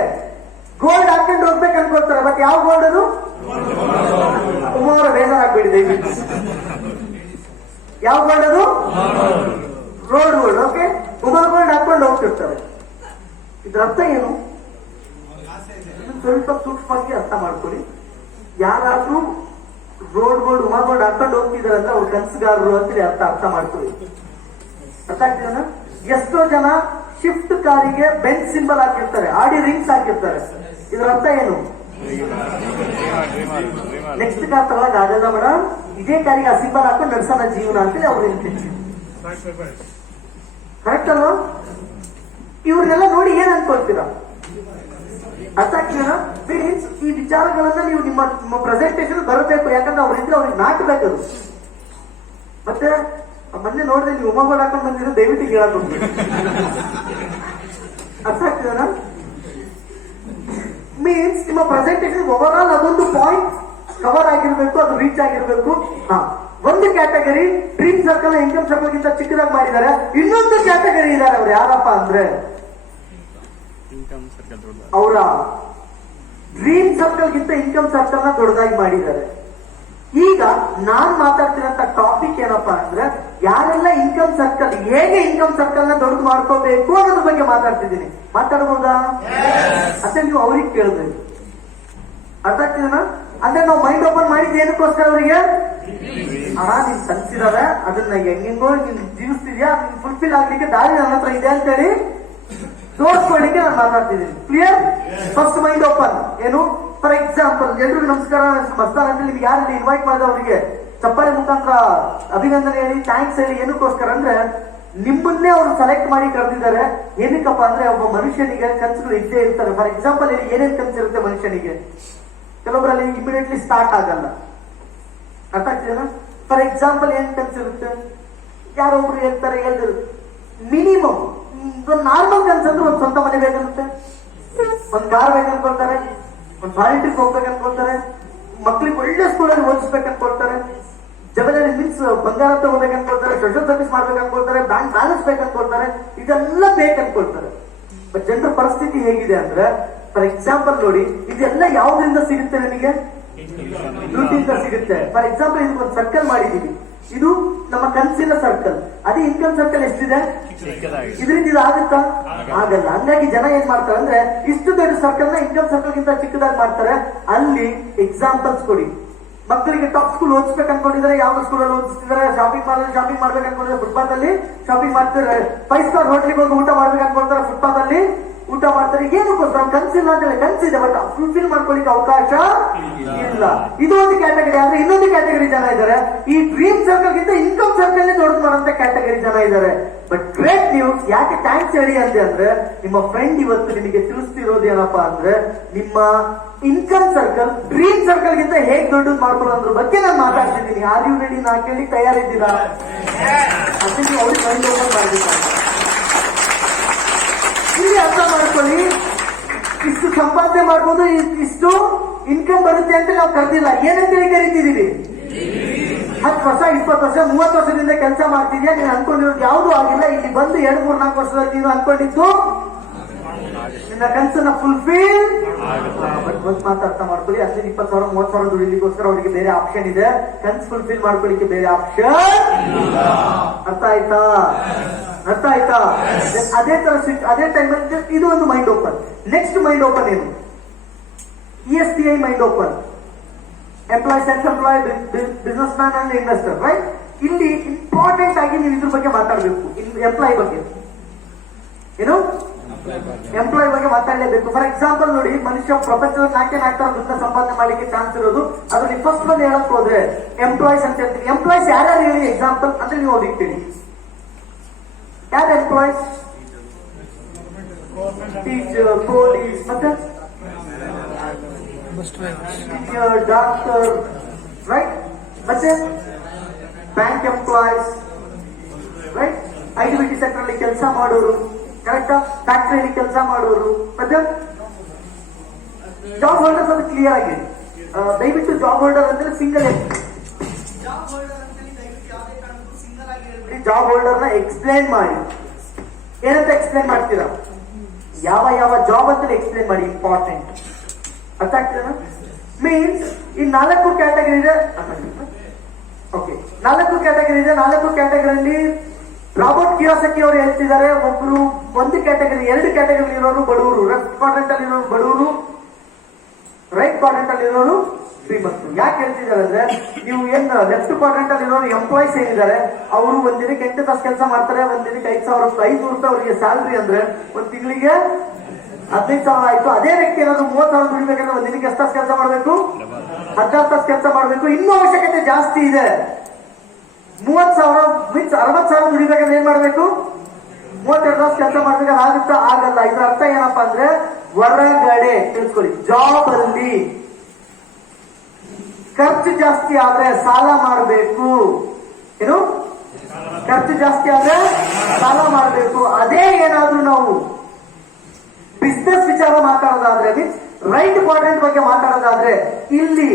ಗೋಲ್ಡ್ ಹಾಕೊಂಡು ಹೋಗ್ಬೇಕು ಅನ್ಕೊಳ್ತಾರೆ, ಬಟ್ ಯಾವ ಗೋಲ್ಡ್ ಅದು? ಬೇಜಾರಾಗ್ಬೇಡಿ ದಯವಿಟ್ಟು. ಯಾವ ಗೋಲ್ಡ್ ಅದು? Road gold. Okay, Uma gold ಹಾಕೊಂಡು ಹೋಗ್ತಿರ್ತಾರೆ. ಇದ್ರ ಅರ್ಥ ಏನು? ಸ್ವಲ್ಪ ಸೂಕ್ಷ್ಮವಾಗಿ ಅರ್ಥ ಮಾಡ್ಕೊಳ್ಳಿ. ಯಾರಾದ್ರೂ ರೋಡ್ ಗೋಲ್ಡ್, ಉಮಾ ಗೋಲ್ಡ್ ಹಾಕೊಂಡು ಹೋಗ್ತಿದಾರೆ ಅಂದ್ರೆ ಅವ್ರು ಕನಸುಗಾರರು ಅಂತ ಅರ್ಥ ಮಾಡ್ಕೊಳ್ಳಿ. ಅರ್ಥ ಆಗ್ತಿದ? ಎಷ್ಟೋ ಜನ ಶಿಫ್ಟ್ ಕಾರಿಗೆ ಬೆಂಚ್ ಸಿಂಬಲ್ ಹಾಕಿರ್ತಾರೆ, ಆಡಿ ರಿಂಗ್ಸ್ ಹಾಕಿರ್ತಾರೆ. ಇದ್ರ ಅರ್ಥ ಏನು? ನೆಕ್ಸ್ಟ್ ಕಾರ್ ತಗೊಳಕ್ ಆಗಲ್ಲ ಮೇಡಮ್, ಇದೇ ಕಾರಿಗೆ ಆ ಸಿಂಬಲ್ ಹಾಕೊಂಡು ನಡ್ಸೋಣ ಜೀವನ ಅಂತೇಳಿ ಅವ್ರು ಹೇಳ್ತಿದ್ರು. ಕರೆಕ್ಟ್ ಅಲ್ವಾ? ಇವ್ರನ್ನೆಲ್ಲ ನೋಡಿ ಏನ್ ಅನ್ಕೊಳ್ತೀರಾ? ಅರ್ಥ ಆಗ್ತೀರಾ? ಮೀನ್ಸ್ ಈ ವಿಚಾರಗಳನ್ನ ನೀವು ನಿಮ್ಮ ಪ್ರೆಸೆಂಟೇಷನ್ ಬರಬೇಕು, ಯಾಕಂದ್ರೆ ಅವ್ರಿದ್ರೆ ಅವ್ರಿಗೆ ನಾಟಬೇಕದು. ಮತ್ತೆ ಮೊನ್ನೆ ನೋಡಿದ್ರೆ ನೀವು ಉಮಾಗೋಡ್ ಹಾಕೊಂಡು ಬಂದಿರೋ ದಯವಿಟ್ಟು ಕೇಳಕ್ ಹೋಗ್ಬೇಕು. ಅರ್ಥ ಆಗ್ತಿದಾರ? ಮೀನ್ಸ್ ನಿಮ್ಮ ಪ್ರೆಸೆಂಟೇಷನ್ ಓವರ್ ಆಲ್ ಅದೊಂದು ಪಾಯಿಂಟ್ ಕವರ್ ಆಗಿರ್ಬೇಕು, ಅದು ರೀಚ್ ಆಗಿರ್ಬೇಕು. ಒಂದು category dream circle income circle ಗಿಂತ ಚಿಕ್ಕದಾಗಿ ಮಾಡಿದ್ದಾರೆ. ಇನ್ನೊಂದು ಕ್ಯಾಟಗರಿ ಇದ್ದಾರೆ, ಅವ್ರು ಯಾರಪ್ಪ ಅಂದ್ರೆ ಅವರ ಡ್ರೀಮ್ ಸರ್ಕಲ್ ಗಿಂತ ಇನ್ಕಮ್ ಸರ್ಕಲ್ ನ ದೊಡ್ಡದಾಗಿ ಮಾಡಿದ್ದಾರೆ. ಈಗ ನಾನ್ ಮಾತಾಡ್ತಿರೋಂತ ಟಾಪಿಕ್ ಏನಪ್ಪಾ ಅಂದ್ರೆ ಯಾರೆಲ್ಲ ಇನ್ಕಮ್ ಸರ್ಕಲ್, ಹೇಗೆ ಇನ್ಕಮ್ ಸರ್ಕಲ್ ನ ದೊಡ್ಡದು ಮಾಡ್ಕೋಬೇಕು ಅನ್ನೋದ್ರ ಬಗ್ಗೆ ಮಾತಾಡ್ತಿದ್ದೀನಿ. ಮಾತಾಡ್ಬೋದಾ? ಅಷ್ಟೇ ನೀವು ಅವ್ರಿಗೆ ಕೇಳಬೇಕು. ಅರ್ಥ ಆಗ್ತಿದೆನಾ? ಅಂದ್ರೆ ನಾವು ಮೈಂಡ್ ಓಪನ್ ಮಾಡಿದ್ದು ಏನಕ್ಕೋಸ್ಕರ ಅವರಿಗೆ, ನೀನ್ ಕನ್ಸಿದಾವೆ ಅದನ್ನ ಹೆಂಗೋ ನೀನ್ ಜೀವಿಸ್ತಿದ್ಯಾ, ನೀನ್ ಫುಲ್ಫಿಲ್ ಆಗ್ಲಿಕ್ಕೆ ದಾರಿ ನನ್ನ ಹತ್ರ ಇದೆ ಅಂತೇಳಿ ತೋರಿಸ್ಕೊಳ್ಳಿಕ್ಕೆ ನಾನು ಮಾತಾಡ್ತಿದ್ದೀನಿ. ಕ್ಲಿಯರ್? First mind open. ಏನು? ಫಾರ್ ಎಕ್ಸಾಂಪಲ್, ಎಲ್ರಿಗೂ ನಮಸ್ಕಾರ ಮಸ್ತಾನ್ ಅಂತ ನಿಮ್ಗೆ ಯಾರು ಇನ್ವೈಟ್ ಮಾಡಿದ ಅವರಿಗೆ ಚಪ್ಪಾಳೆ ಮುಖಾಂತರ ಅಭಿನಂದನೆ ಹೇಳಿ, ಥ್ಯಾಂಕ್ಸ್ ಹೇಳಿ. ಏನಕ್ಕೋಸ್ಕರ ಅಂದ್ರೆ ನಿಮ್ಮನ್ನೇ ಅವರು ಸೆಲೆಕ್ಟ್ ಮಾಡಿ ಕರೆದಿದ್ದಾರೆ. ಏನಕ್ಕಪ್ಪ ಅಂದ್ರೆ ಒಬ್ಬ ಮನುಷ್ಯನಿಗೆ ಕನಸುಗಳು ಇದ್ದೇ ಇರ್ತಾರೆ. ಫಾರ್ ಎಕ್ಸಾಂಪಲ್, ಏನೇನ್ ಕನಸಿರುತ್ತೆ ಮನುಷ್ಯನಿಗೆ? ಕೆಲವೊಬ್ಬರಲ್ಲಿ ಇಮಿಡಿಯೇಟ್ಲಿ ಸ್ಟಾರ್ಟ್ ಆಗಲ್ಲ. ಅರ್ಥ ಆಗ್ತಿದೇನಾ? ಫಾರ್ ಎಕ್ಸಾಂಪಲ್ ಏನ್ ಕನಸಿರುತ್ತೆ? ಯಾರೊಬ್ರು ಹೇಳ್ತಾರೆ, ಮಿನಿಮಮ್ ಒಂದು ನಾರ್ಮಲ್ ಕನ್ಸಂದ್ರೆ ಒಂದು ಸ್ವಂತ ಮನೆ ಬೇಕಂತೆ, ಒಂದ್ ಕಾರ್ ಬೇಕನ್ಕೊಳ್ತಾರೆ, ಒಂದ್ ಫಾರಿನ್ ಟ್ರಿಪ್ ಹೋಗ್ಬೇಕನ್ಕೊಳ್ತಾರೆ, ಮಕ್ಳಿಗೆ ಒಳ್ಳೆ ಸ್ಕೂಲಲ್ಲಿ ಓದಿಸ್ಬೇಕನ್ಕೊಳ್ತಾರೆ, ಜಗದಲ್ಲಿ ಮೀನ್ಸ್ ಬಂಗಾರ ತಗೋಬೇಕನ್ಕೊಳ್ತಾರೆ, ಸೋಷಿಯಲ್ ಸರ್ವಿಸ್ ಮಾಡ್ಬೇಕನ್ಕೊಳ್ತಾರೆ, ಬ್ಯಾಂಕ್ ಬ್ಯಾಲೆನ್ಸ್ ಬೇಕನ್ಕೊಳ್ತಾರೆ, ಇದೆಲ್ಲ ಬೇಕನ್ಕೊಳ್ತಾರೆ. ಬಟ್ ಜನರ ಪರಿಸ್ಥಿತಿ ಹೇಗಿದೆ ಅಂದ್ರೆ, ಫಾರ್ ಎಕ್ಸಾಂಪಲ್ ನೋಡಿ, ಇದೆಲ್ಲ ಯಾವ್ದ್ರಿಂದ ಸಿಗುತ್ತೆ ನಿಮಗೆ? ದುಡ್ಡಿಂದ ಸಿಗುತ್ತೆ. ಫಾರ್ ಎಕ್ಸಾಂಪಲ್, ಇದಕ್ಕೊಂದು ಸರ್ಕಲ್ ಮಾಡಿದೀವಿ, ಇದು ನಮ್ಮ ಕನ್ಸಿನ ಸರ್ಕಲ್. ಅದೇ ಇನ್ಕಮ್ ಸರ್ಕಲ್ ಎಷ್ಟಿದೆ? ಇದರಿಂದ ಇದು ಆಗುತ್ತಾ? ಆಗಲ್ಲ. ಹಂಗಾಗಿ ಜನ ಏನ್ ಮಾಡ್ತಾರೆ ಅಂದ್ರೆ ಇಷ್ಟು ದೊಡ್ಡ ಸರ್ಕಲ್ ನ ಇನ್ಕಮ್ ಸರ್ಕಲ್ ಗಿಂತ ಚಿಕ್ಕದಾಗಿ ಮಾಡ್ತಾರೆ. ಅಲ್ಲಿ ಎಕ್ಸಾಂಪಲ್ಸ್ ಕೊಡಿ. ಮಕ್ಕಳಿಗೆ ಟಾಪ್ ಸ್ಕೂಲ್ ಓದಿಸ್ಬೇಕು ಅನ್ಕೊಂಡಿದ್ದಾರೆ, ಯಾವ ಸ್ಕೂಲಲ್ಲಿ ಓದಿಸ್ತಿದ್ದಾರೆ? ಶಾಪಿಂಗ್ ಮಾಲ್ ಶಾಪಿಂಗ್ ಮಾಡ್ಬೇಕು ಅನ್ಕೊಂಡಿದ್ದಾರೆ, ಫುಟ್ಪಾತ್ ಅಲ್ಲಿ ಶಾಪಿಂಗ್ ಮಾಡ್ತಾರೆ. 5 ಸ್ಟಾರ್ ಹೋಟ್ಲಿಗೆ ಹೋಗಿ ಊಟ ಮಾಡ್ಬೇಕು ಅನ್ಕೊಳ್ತಾರೆ, ಫುಟ್ಪಾತ್ ಅಲ್ಲಿ ಊಟ ಮಾಡ್ತಾರೆ. ಏನಕ್ಕೋಸ್ಕರ? ಕನ್ಸಿಲ್ಲ ಅಂತ ಹೇಳಿ. ಕನ್ಸಿದೆ, ಬಟ್ ಫುಲ್ಫಿಲ್ ಮಾಡ್ಕೊಳ್ಳಿಕ್ಕೆ ಅವಕಾಶ ಇಲ್ಲ. ಇದು ಒಂದು ಕ್ಯಾಟಗರಿ. ಆದ್ರೆ ಇನ್ನೊಂದು ಕ್ಯಾಟಗರಿ ಜನ ಇದ್ದಾರೆ, ಈ ಡ್ರೀಮ್ ಸರ್ಕಲ್ ಗಿಂತ ಇನ್ಕಮ್ ಸರ್ಕಲ್ ದೊಡ್ಡದು ಮಾಡುವಂತ ಕ್ಯಾಟಗರಿ ಜನ ಇದ್ದಾರೆ. ಬಟ್ ಗ್ರೇಟ್ ನ್ಯೂಸ್, ಯಾಕೆ ಥ್ಯಾಂಕ್ಸ್ ಹೇಳಿ ಅಂದೆ ಅಂದ್ರೆ, ನಿಮ್ಮ ಫ್ರೆಂಡ್ ಇವತ್ತು ನಿಮಗೆ ತಿಳಿಸ್ತಿರೋದು ಏನಪ್ಪಾ ಅಂದ್ರೆ, ನಿಮ್ಮ ಇನ್ಕಮ್ ಸರ್ಕಲ್ ಡ್ರೀಮ್ ಸರ್ಕಲ್ ಗಿಂತ ಹೇಗ್ ದೊಡ್ಡದು ಮಾಡ್ಕೊಳ್ಳೋದ್ರ ಬಗ್ಗೆ ನಾನು ಮಾತಾಡ್ತಿದ್ದೀನಿ. Are you ready? ನಾ ಕೇಳಿ ತಯಾರಿದ್ದೀರಾ? ಅದೇ ನೀವು ಅವ್ರಿಗೆ ಮೈಂಡ್ ಓಪನ್ ಮಾಡ್ಬೇಕು. ಇಲ್ಲಿ ಅರ್ಥ ಮಾಡ್ಕೊಳ್ಳಿ, ಇಷ್ಟು ಸಂಪಾದನೆ ಮಾಡ್ಬೋದು, ಇಷ್ಟು ಇನ್ಕಮ್ ಬರುತ್ತೆ ಅಂತ ನಾವು ಕರೆದಿಲ್ಲ. ಏನಂತೇಳಿ ಕರಿತಿದೀವಿ? 10 ವರ್ಷ, 20 ವರ್ಷ, 30 ವರ್ಷದಿಂದ ಕೆಲಸ ಮಾಡ್ತಿದ್ಯಾ, ನೀನು ಅನ್ಕೊಂಡಿರೋದು ಯಾವ್ದು ಆಗಿಲ್ಲ. ಇಲ್ಲಿ ಬಂದು 2, 3, 4 ವರ್ಷದಲ್ಲಿ ನೀನು ಅನ್ಕೊಂಡಿದ್ದು ನಿನ್ನ ಕನಸನ್ನ ಫುಲ್ಫಿಲ್. ಬಟ್ ಒಂದ್ ಮಾತು ಅರ್ಥ ಮಾಡ್ಕೊಳ್ಳಿ, 15, 20 ಸಾವಿರ, 30 ಸಾವಿರ ದುಡಿಲಿಕ್ಕೋಸ್ಕರ ಅವರಿಗೆ ಬೇರೆ ಆಪ್ಷನ್ ಇದೆ. ಕನ್ಸ್ ಫುಲ್ಫಿಲ್ ಮಾಡ್ಕೊಳ್ಳಿಕ್ಕೆ ಬೇರೆ ಆಪ್ಷನ್. ಅರ್ಥ ಆಯ್ತಾ? ಅರ್ಥ ಆಯ್ತಾ? ಅದೇ ತರ ಅದೇ ಟೈಮಲ್ಲಿ ಇದು ಒಂದು mind open. Next mind open ಏನು? ESTI mind open. Employ, self employ, business man and investor. Right? ಇಲ್ಲಿ ಇಂಪಾರ್ಟೆಂಟ್ ಆಗಿ ನೀವು ಇದ್ರ ಬಗ್ಗೆ ಮಾತಾಡಬೇಕು. ಎಂಪ್ಲಾಯ್ ಬಗ್ಗೆ ಏನು? ಎಂಪ್ಲಾಯ್ ಬಗ್ಗೆ ಮಾತಾಡಲೇಬೇಕು. ಫಾರ್ ಎಕ್ಸಾಂಪಲ್ ನೋಡಿ, ಮನುಷ್ಯ ಪ್ರಪಂಚದ 4 ದುಡ್ಡ ಸಂಪಾದನೆ ಮಾಡಲಿಕ್ಕೆ ಚಾನ್ಸ್ ಇರೋದು. ಅದ್ರಲ್ಲಿ ಫಸ್ಟ್ ಒಂದು ಹೇಳಕ್ ಹೋದ್ರೆ ಎಂಪ್ಲಾಯ್ಸ್ ಅಂತ ಹೇಳ್ತೀವಿ. ಎಂಪ್ಲಾಯ್ಸ್ ಯಾರ್ಯಾರು ಹೇಳಿ ಎಕ್ಸಾಂಪಲ್ ಅಂದ್ರೆ ನೀವು ಓದಿರ್ತೀರಿ. ಯಾರು ಎಂಪ್ಲಾಯ್ಸ್? ಟೀಚರ್, ಪೊಲೀಸ್, ಮತ್ತೆ ಡಾಕ್ಟರ್, ರೈಟ್? ಮತ್ತೆ bank employees, right? IT sector ಅಲ್ಲಿ ಕೆಲಸ ಮಾಡೋರು, ಕರೆಕ್ಟಾ? ಫ್ಯಾಕ್ಟರಿಯಲ್ಲಿ ಕೆಲಸ ಮಾಡೋರು, ಮತ್ತೆ ಜಾಬ್ ಹೋಲ್ಡರ್ಸ್ ಅದು ಕ್ಲಿಯರ್ ಆಗಿದೆ. ದಯವಿಟ್ಟು ಜಾಬ್ ಹೋಲ್ಡರ್ ಅಂದ್ರೆ ಸಿಂಗಲ್. ಜಾಬ್ ಹೋಲ್ಡರ್ ನ ಎಕ್ಸ್ಪ್ಲೇನ್ ಮಾಡಿ. ಏನಂತ ಎಕ್ಸ್ಪ್ಲೇನ್ ಮಾಡ್ತೀರಾ? ಯಾವ ಯಾವ ಜಾಬ್ ಅಂತ ಎಕ್ಸ್ಪ್ಲೇನ್ ಮಾಡಿ. ಇಂಪಾರ್ಟೆಂಟ್. ಅರ್ಥ ಆಗ್ತದ? ಮೀನ್ಸ್ ಈ 4 ಕ್ಯಾಟಗರಿ ಇದೆ. ಓಕೆ, 4 ಕ್ಯಾಟಗರಿ ಇದೆ. 4 ಕ್ಯಾಟಗರಿಯಲ್ಲಿ ರಾಬರ್ಟ್ ಕಿಯೋಸಕಿ ಅವರು ಹೇಳ್ತಿದ್ದಾರೆ, ಒಬ್ರು ಒಂದು ಕ್ಯಾಟಗರಿ, 2 ಕ್ಯಾಟಗರಿ ಇರೋರು ಬಡವರು, ಲೆಫ್ಟ್ ಕ್ವಾಡ್ರೆಂಟ್ ಅಲ್ಲಿ ಇರೋರು ಬಡವರು, ರೈಟ್ ಕ್ವಾಡ್ರೆಂಟ್ ಅಲ್ಲಿ ಇರೋರು ಶ್ರೀಮಂತರು. ಯಾಕೆ ಹೇಳ್ತಿದ್ದಾರೆ ಅಂದ್ರೆ, ನೀವು ಏನ್ ಲೆಫ್ಟ್ ಕ್ವಾಡ್ರೆಂಟ್ ಅಲ್ಲಿ ಇರೋರು ಎಂಪ್ಲಾಯ್ಸ್ ಏನಿದ್ದಾರೆ, ಅವರು ಒಂದ್ ದಿನಕ್ಕೆ 8 ತಾಸು ಕೆಲಸ ಮಾಡ್ತಾರೆ. ಒಂದ್ ದಿನಕ್ಕೆ 5,500 ರೂಪಾಯಿ ಅವರಿಗೆ ಸ್ಯಾಲರಿ. ಅಂದ್ರೆ ಒಂದ್ ತಿಂಗಳಿಗೆ 15,000 ಆಯ್ತು. ಅದೇ ವ್ಯಕ್ತಿ ಏನಾದ್ರು 30,000 ದುಡಿಬೇಕಂದ್ರೆ ಒಂದ್ ದಿನಕ್ಕೆ ಎಷ್ಟು ತಾಸು ಕೆಲಸ ಮಾಡಬೇಕು? 16 ತಾಸು ಕೆಲಸ ಮಾಡಬೇಕು. ಇನ್ನೂ ಅವಶ್ಯಕತೆ ಜಾಸ್ತಿ ಇದೆ. 30,000 ಮೀನ್ಸ್ 60,000 ದುಡಿಬೇಕಂದ್ರೆ ಏನ್ ಮಾಡ್ಬೇಕು? 32 ತಾಸು ಕೆಲಸ ಮಾಡ್ಬೇಕಾದ್ರೆ ಆಗುತ್ತಾ? ಆಗಲ್ಲ. ಇದ್ರ ಅರ್ಥ ಏನಪ್ಪಾ ಅಂದ್ರೆ ಹೊರಗಡೆ ತಿಳ್ಕೊಳ್ಳಿ, ಜಾಬ್ ಅಲ್ಲಿ ಖರ್ಚು ಜಾಸ್ತಿ ಆದ್ರೆ ಸಾಲ ಮಾಡಬೇಕು. ಏನು ಖರ್ಚು ಜಾಸ್ತಿ ಆದ್ರೆ ಸಾಲ ಮಾಡಬೇಕು. ಅದೇ ಏನಾದ್ರೂ ನಾವು ಬಿಸ್ನೆಸ್ ವಿಚಾರ ಮಾತಾಡೋದಾದ್ರೆ, ಮೀನ್ಸ್ ರೈಟ್ ಕ್ವಾಡ್ರೆಂಟ್ ಬಗ್ಗೆ ಮಾತಾಡೋದಾದ್ರೆ, ಇಲ್ಲಿ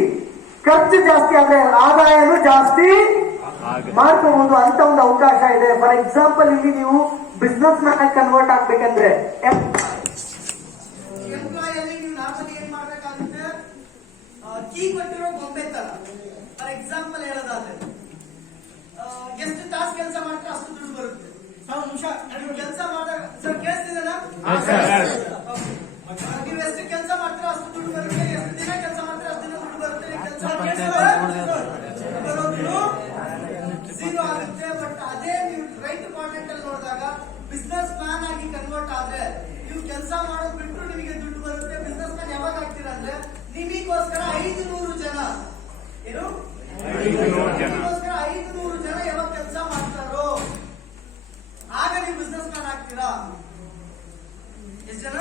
ಖರ್ಚು ಜಾಸ್ತಿ ಆದ್ರೆ ಆದಾಯನೂ ಜಾಸ್ತಿ ಮಾಡ್ಕೋಬಹುದು ಅಂತ ಒಂದು ಅವಕಾಶ ಇದೆ. ಫಾರ್ ಎಕ್ಸಾಂಪಲ್, ಇಲ್ಲಿ ನೀವು ಬಿಸ್ನೆಸ್ ಮ್ಯಾನ್ ಕನ್ವರ್ಟ್ ಆಗ್ಬೇಕಂದ್ರೆ ಎಂಪ್ಲಾಯ್ ಅಲ್ಲಿ ನೀವು ನಾರ್ಮಲಿ ಏನ್ ಮಾಡ್ಬೇಕಾಗುತ್ತೆ? ಕೀ ಕೊಟ್ಟಿರೋ ಗೊಂಬೆ ತರ. ಫಾರ್ ಎಕ್ಸಾಂಪಲ್ ಹೇಳೋದಾದ್ರೆ, ಎಷ್ಟು ತಾಸು ಕೆಲಸ ಮಾಡ್ತಾರೆ ಅಷ್ಟು ದುಡ್ಡು ಬರುತ್ತೆ. ನಿಮಿಷ ನೀವು ಕೆಲಸ ಮಾಡಿದಾಗ ಸರ್ ಕೇಳಿಸ್ತಿದೆನಾ? ನೀವು ಎಷ್ಟು ಕೆಲಸ ಮಾಡ್ತೀರಾ ಅಷ್ಟು ದುಡ್ಡು ಬರುತ್ತೆ. ಎಷ್ಟು ದಿನ ಕೆಲಸ ಮಾಡ್ತೀರಾ ಅಷ್ಟು ದಿನ ದುಡ್ಡು ಬರುತ್ತೆ. ಕೆಲಸ ಬರೋದು ಝೀರೋ ಆಗುತ್ತೆ. ಬಟ್ ಅದೇ ನೀವು ರೈಟ್ ಕಾಂಟೆಂಟ್ ಅಲ್ಲಿ ನೋಡಿದಾಗ ಬಿಸ್ನೆಸ್ ಮ್ಯಾನ್ ಆಗಿ ಕನ್ವರ್ಟ್ ಆದ್ರೆ ನೀವು ಕೆಲಸ ಮಾಡೋದು ಬಿಟ್ಟು ನಿಮಗೆ ದುಡ್ಡು ಬರುತ್ತೆ. ಬಿಸ್ನೆಸ್ ಮ್ಯಾನ್ ಯಾವಾಗ ಆಗ್ತೀರಾ ಅಂದ್ರೆ ನಿಮಗೋಸ್ಕರ 500 ಜನ ಏನು ನಿಮಗೋಸ್ಕರ 500 ಜನ ಯಾವಾಗ ಕೆಲಸ ಮಾಡ್ತಾರೋ ಆಗ ನೀವು ಬಿಸ್ನೆಸ್ ಮ್ಯಾನ್ ಆಗ್ತೀರಾ. ಎಷ್ಟು ಜನ?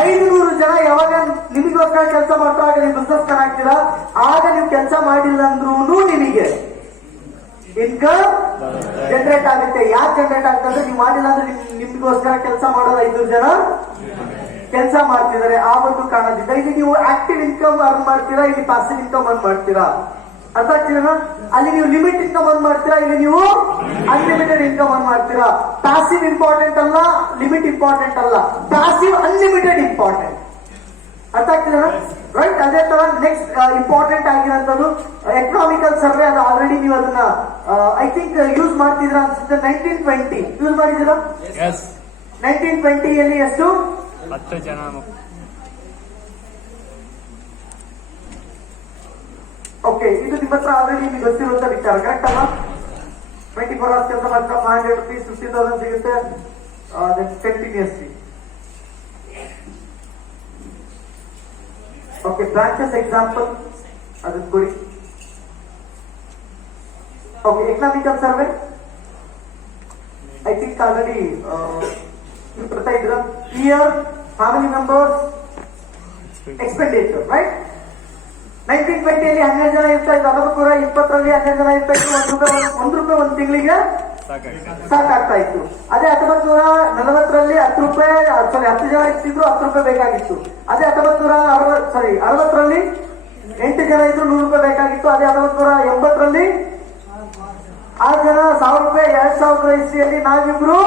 500 ಜನ ಯಾವಾಗ ನಿಮಗೋಸ್ಕರ ಕೆಲಸ ಮಾಡ್ತಾ ಆಗ ನೀವು ಬಿಸ್ನೆಸ್ ಮ್ಯಾನ್ ಆಗ್ತೀರಾ. ಆಗ ನೀವು ಕೆಲಸ ಮಾಡಿಲ್ಲ ಅಂದ್ರೂ ನಿಮಗೆ ಇನ್ಕಮ್ ಜನರೇಟ್ ಆಗುತ್ತೆ. ಯಾಕೆ ಜನರೇಟ್ ಆಗ್ತದೆ? ನೀವು ಮಾಡಿಲ್ಲ ಅಂದ್ರೆ ನಿಮ್ಗೋಸ್ಕರ ಕೆಲಸ ಮಾಡೋದು 500 ಜನ ಕೆಲಸ ಮಾಡ್ತಿದ್ದಾರೆ. ಆ ಒಂದು ಕಾರಣದಿಂದ ಇಲ್ಲಿ ನೀವು ಆಕ್ಟಿವ್ ಇನ್ಕಮ್ ಅರ್ನ್ ಮಾಡ್ತೀರಾ, ಇಲ್ಲಿ ಪಾಸಿವ್ ಇನ್ಕಮ್ ಅರ್ನ್ ಮಾಡ್ತೀರಾ. ಅರ್ಥ ಆಗ್ತೀರಾ? ಅಲ್ಲಿ ನೀವು ಲಿಮಿಟ್ ಇನ್ಕಮ್ ಅರ್ನ್ ಮಾಡ್ತೀರಾ, ಇಲ್ಲಿ ನೀವು ಅನ್ಲಿಮಿಟೆಡ್ ಇನ್ಕಮ್ ಅರ್ನ್ ಮಾಡ್ತೀರಾ. ಪಾಸಿವ್ ಇಂಪಾರ್ಟೆಂಟ್ ಅಲ್ಲ, ಲಿಮಿಟ್ ಇಂಪಾರ್ಟೆಂಟ್ ಅಲ್ಲ, ಪಾಸಿವ್ ಅನ್ಲಿಮಿಟೆಡ್ ಇಂಪಾರ್ಟೆಂಟ್. ಅರ್ಥ ಆಗ್ತಿದೆ ರೈಟ್? ಅದೇ ತರ ನೆಕ್ಸ್ಟ್ ಇಂಪಾರ್ಟೆಂಟ್ ಆಗಿರೋಂಥದ್ದು ಎಕನಾಮಿಕಲ್ ಸರ್ವೆ. ಅದು ಆಲ್ರೆಡಿ ನೀವು ಅದನ್ನ ಐ ಥಿಂಕ್ ಯೂಸ್ ಮಾಡ್ತಿದ್ರ ಅನ್ಸುತ್ತೆ. 1920 ಯೂಸ್ ಮಾಡಿದಿರಾ? 1920 ಎಷ್ಟು? 10 ಜನ. ಓಕೆ, ಇದು ನಿಮ್ಮ ಹತ್ರ ಆಲ್ರೆಡಿ ನಿಮ್ಗೆ ಗೊತ್ತಿರುವಂತ ವಿಚಾರ, ಕರೆಕ್ಟ್ ಅಲ್ಲ? 24 hours ಕೆಲಸ ಮಾಡ್ತಾ 500 rupees 50,000 ಸಿಗುತ್ತೆ ಕಂಟಿನ್ಯೂಸ್ಲಿ. ಓಕೆ, ಬ್ರಾಂಚಸ್ ಎಕ್ಸಾಂಪಲ್ ಅದನ್ನ ಕೊಡಿ. Okay, economical survey I think already ಬರ್ತಾ ಇದ್ರ. Year, family members, expenditure, right? 1920 12 ಜನ ಇರ್ತಾ ಇತ್ತು. 1920ರಲ್ಲಿ 12 ಜನ ಇರ್ತಾ ಇತ್ತು. ₹1 ಒಂದು ತಿಂಗಳಿಗೆ ಸಾಕಾಗ್ತಾ ಇತ್ತು. ಅದೇ 1940ರಲ್ಲಿ ₹10 ಜನ ಇರ್ತಿದ್ರು, ₹10 ಬೇಕಾಗಿತ್ತು. ಅದೇ 1960ರಲ್ಲಿ 8 ಜನ ಇದ್ರು, ₹100 ಬೇಕಾಗಿತ್ತು. ಅದೇ 1980ರಲ್ಲಿ 6 ಜನ, ₹1000. 2000 ಇಸ್ವಿಯಲ್ಲಿ ನಾವಿಬ್ರು,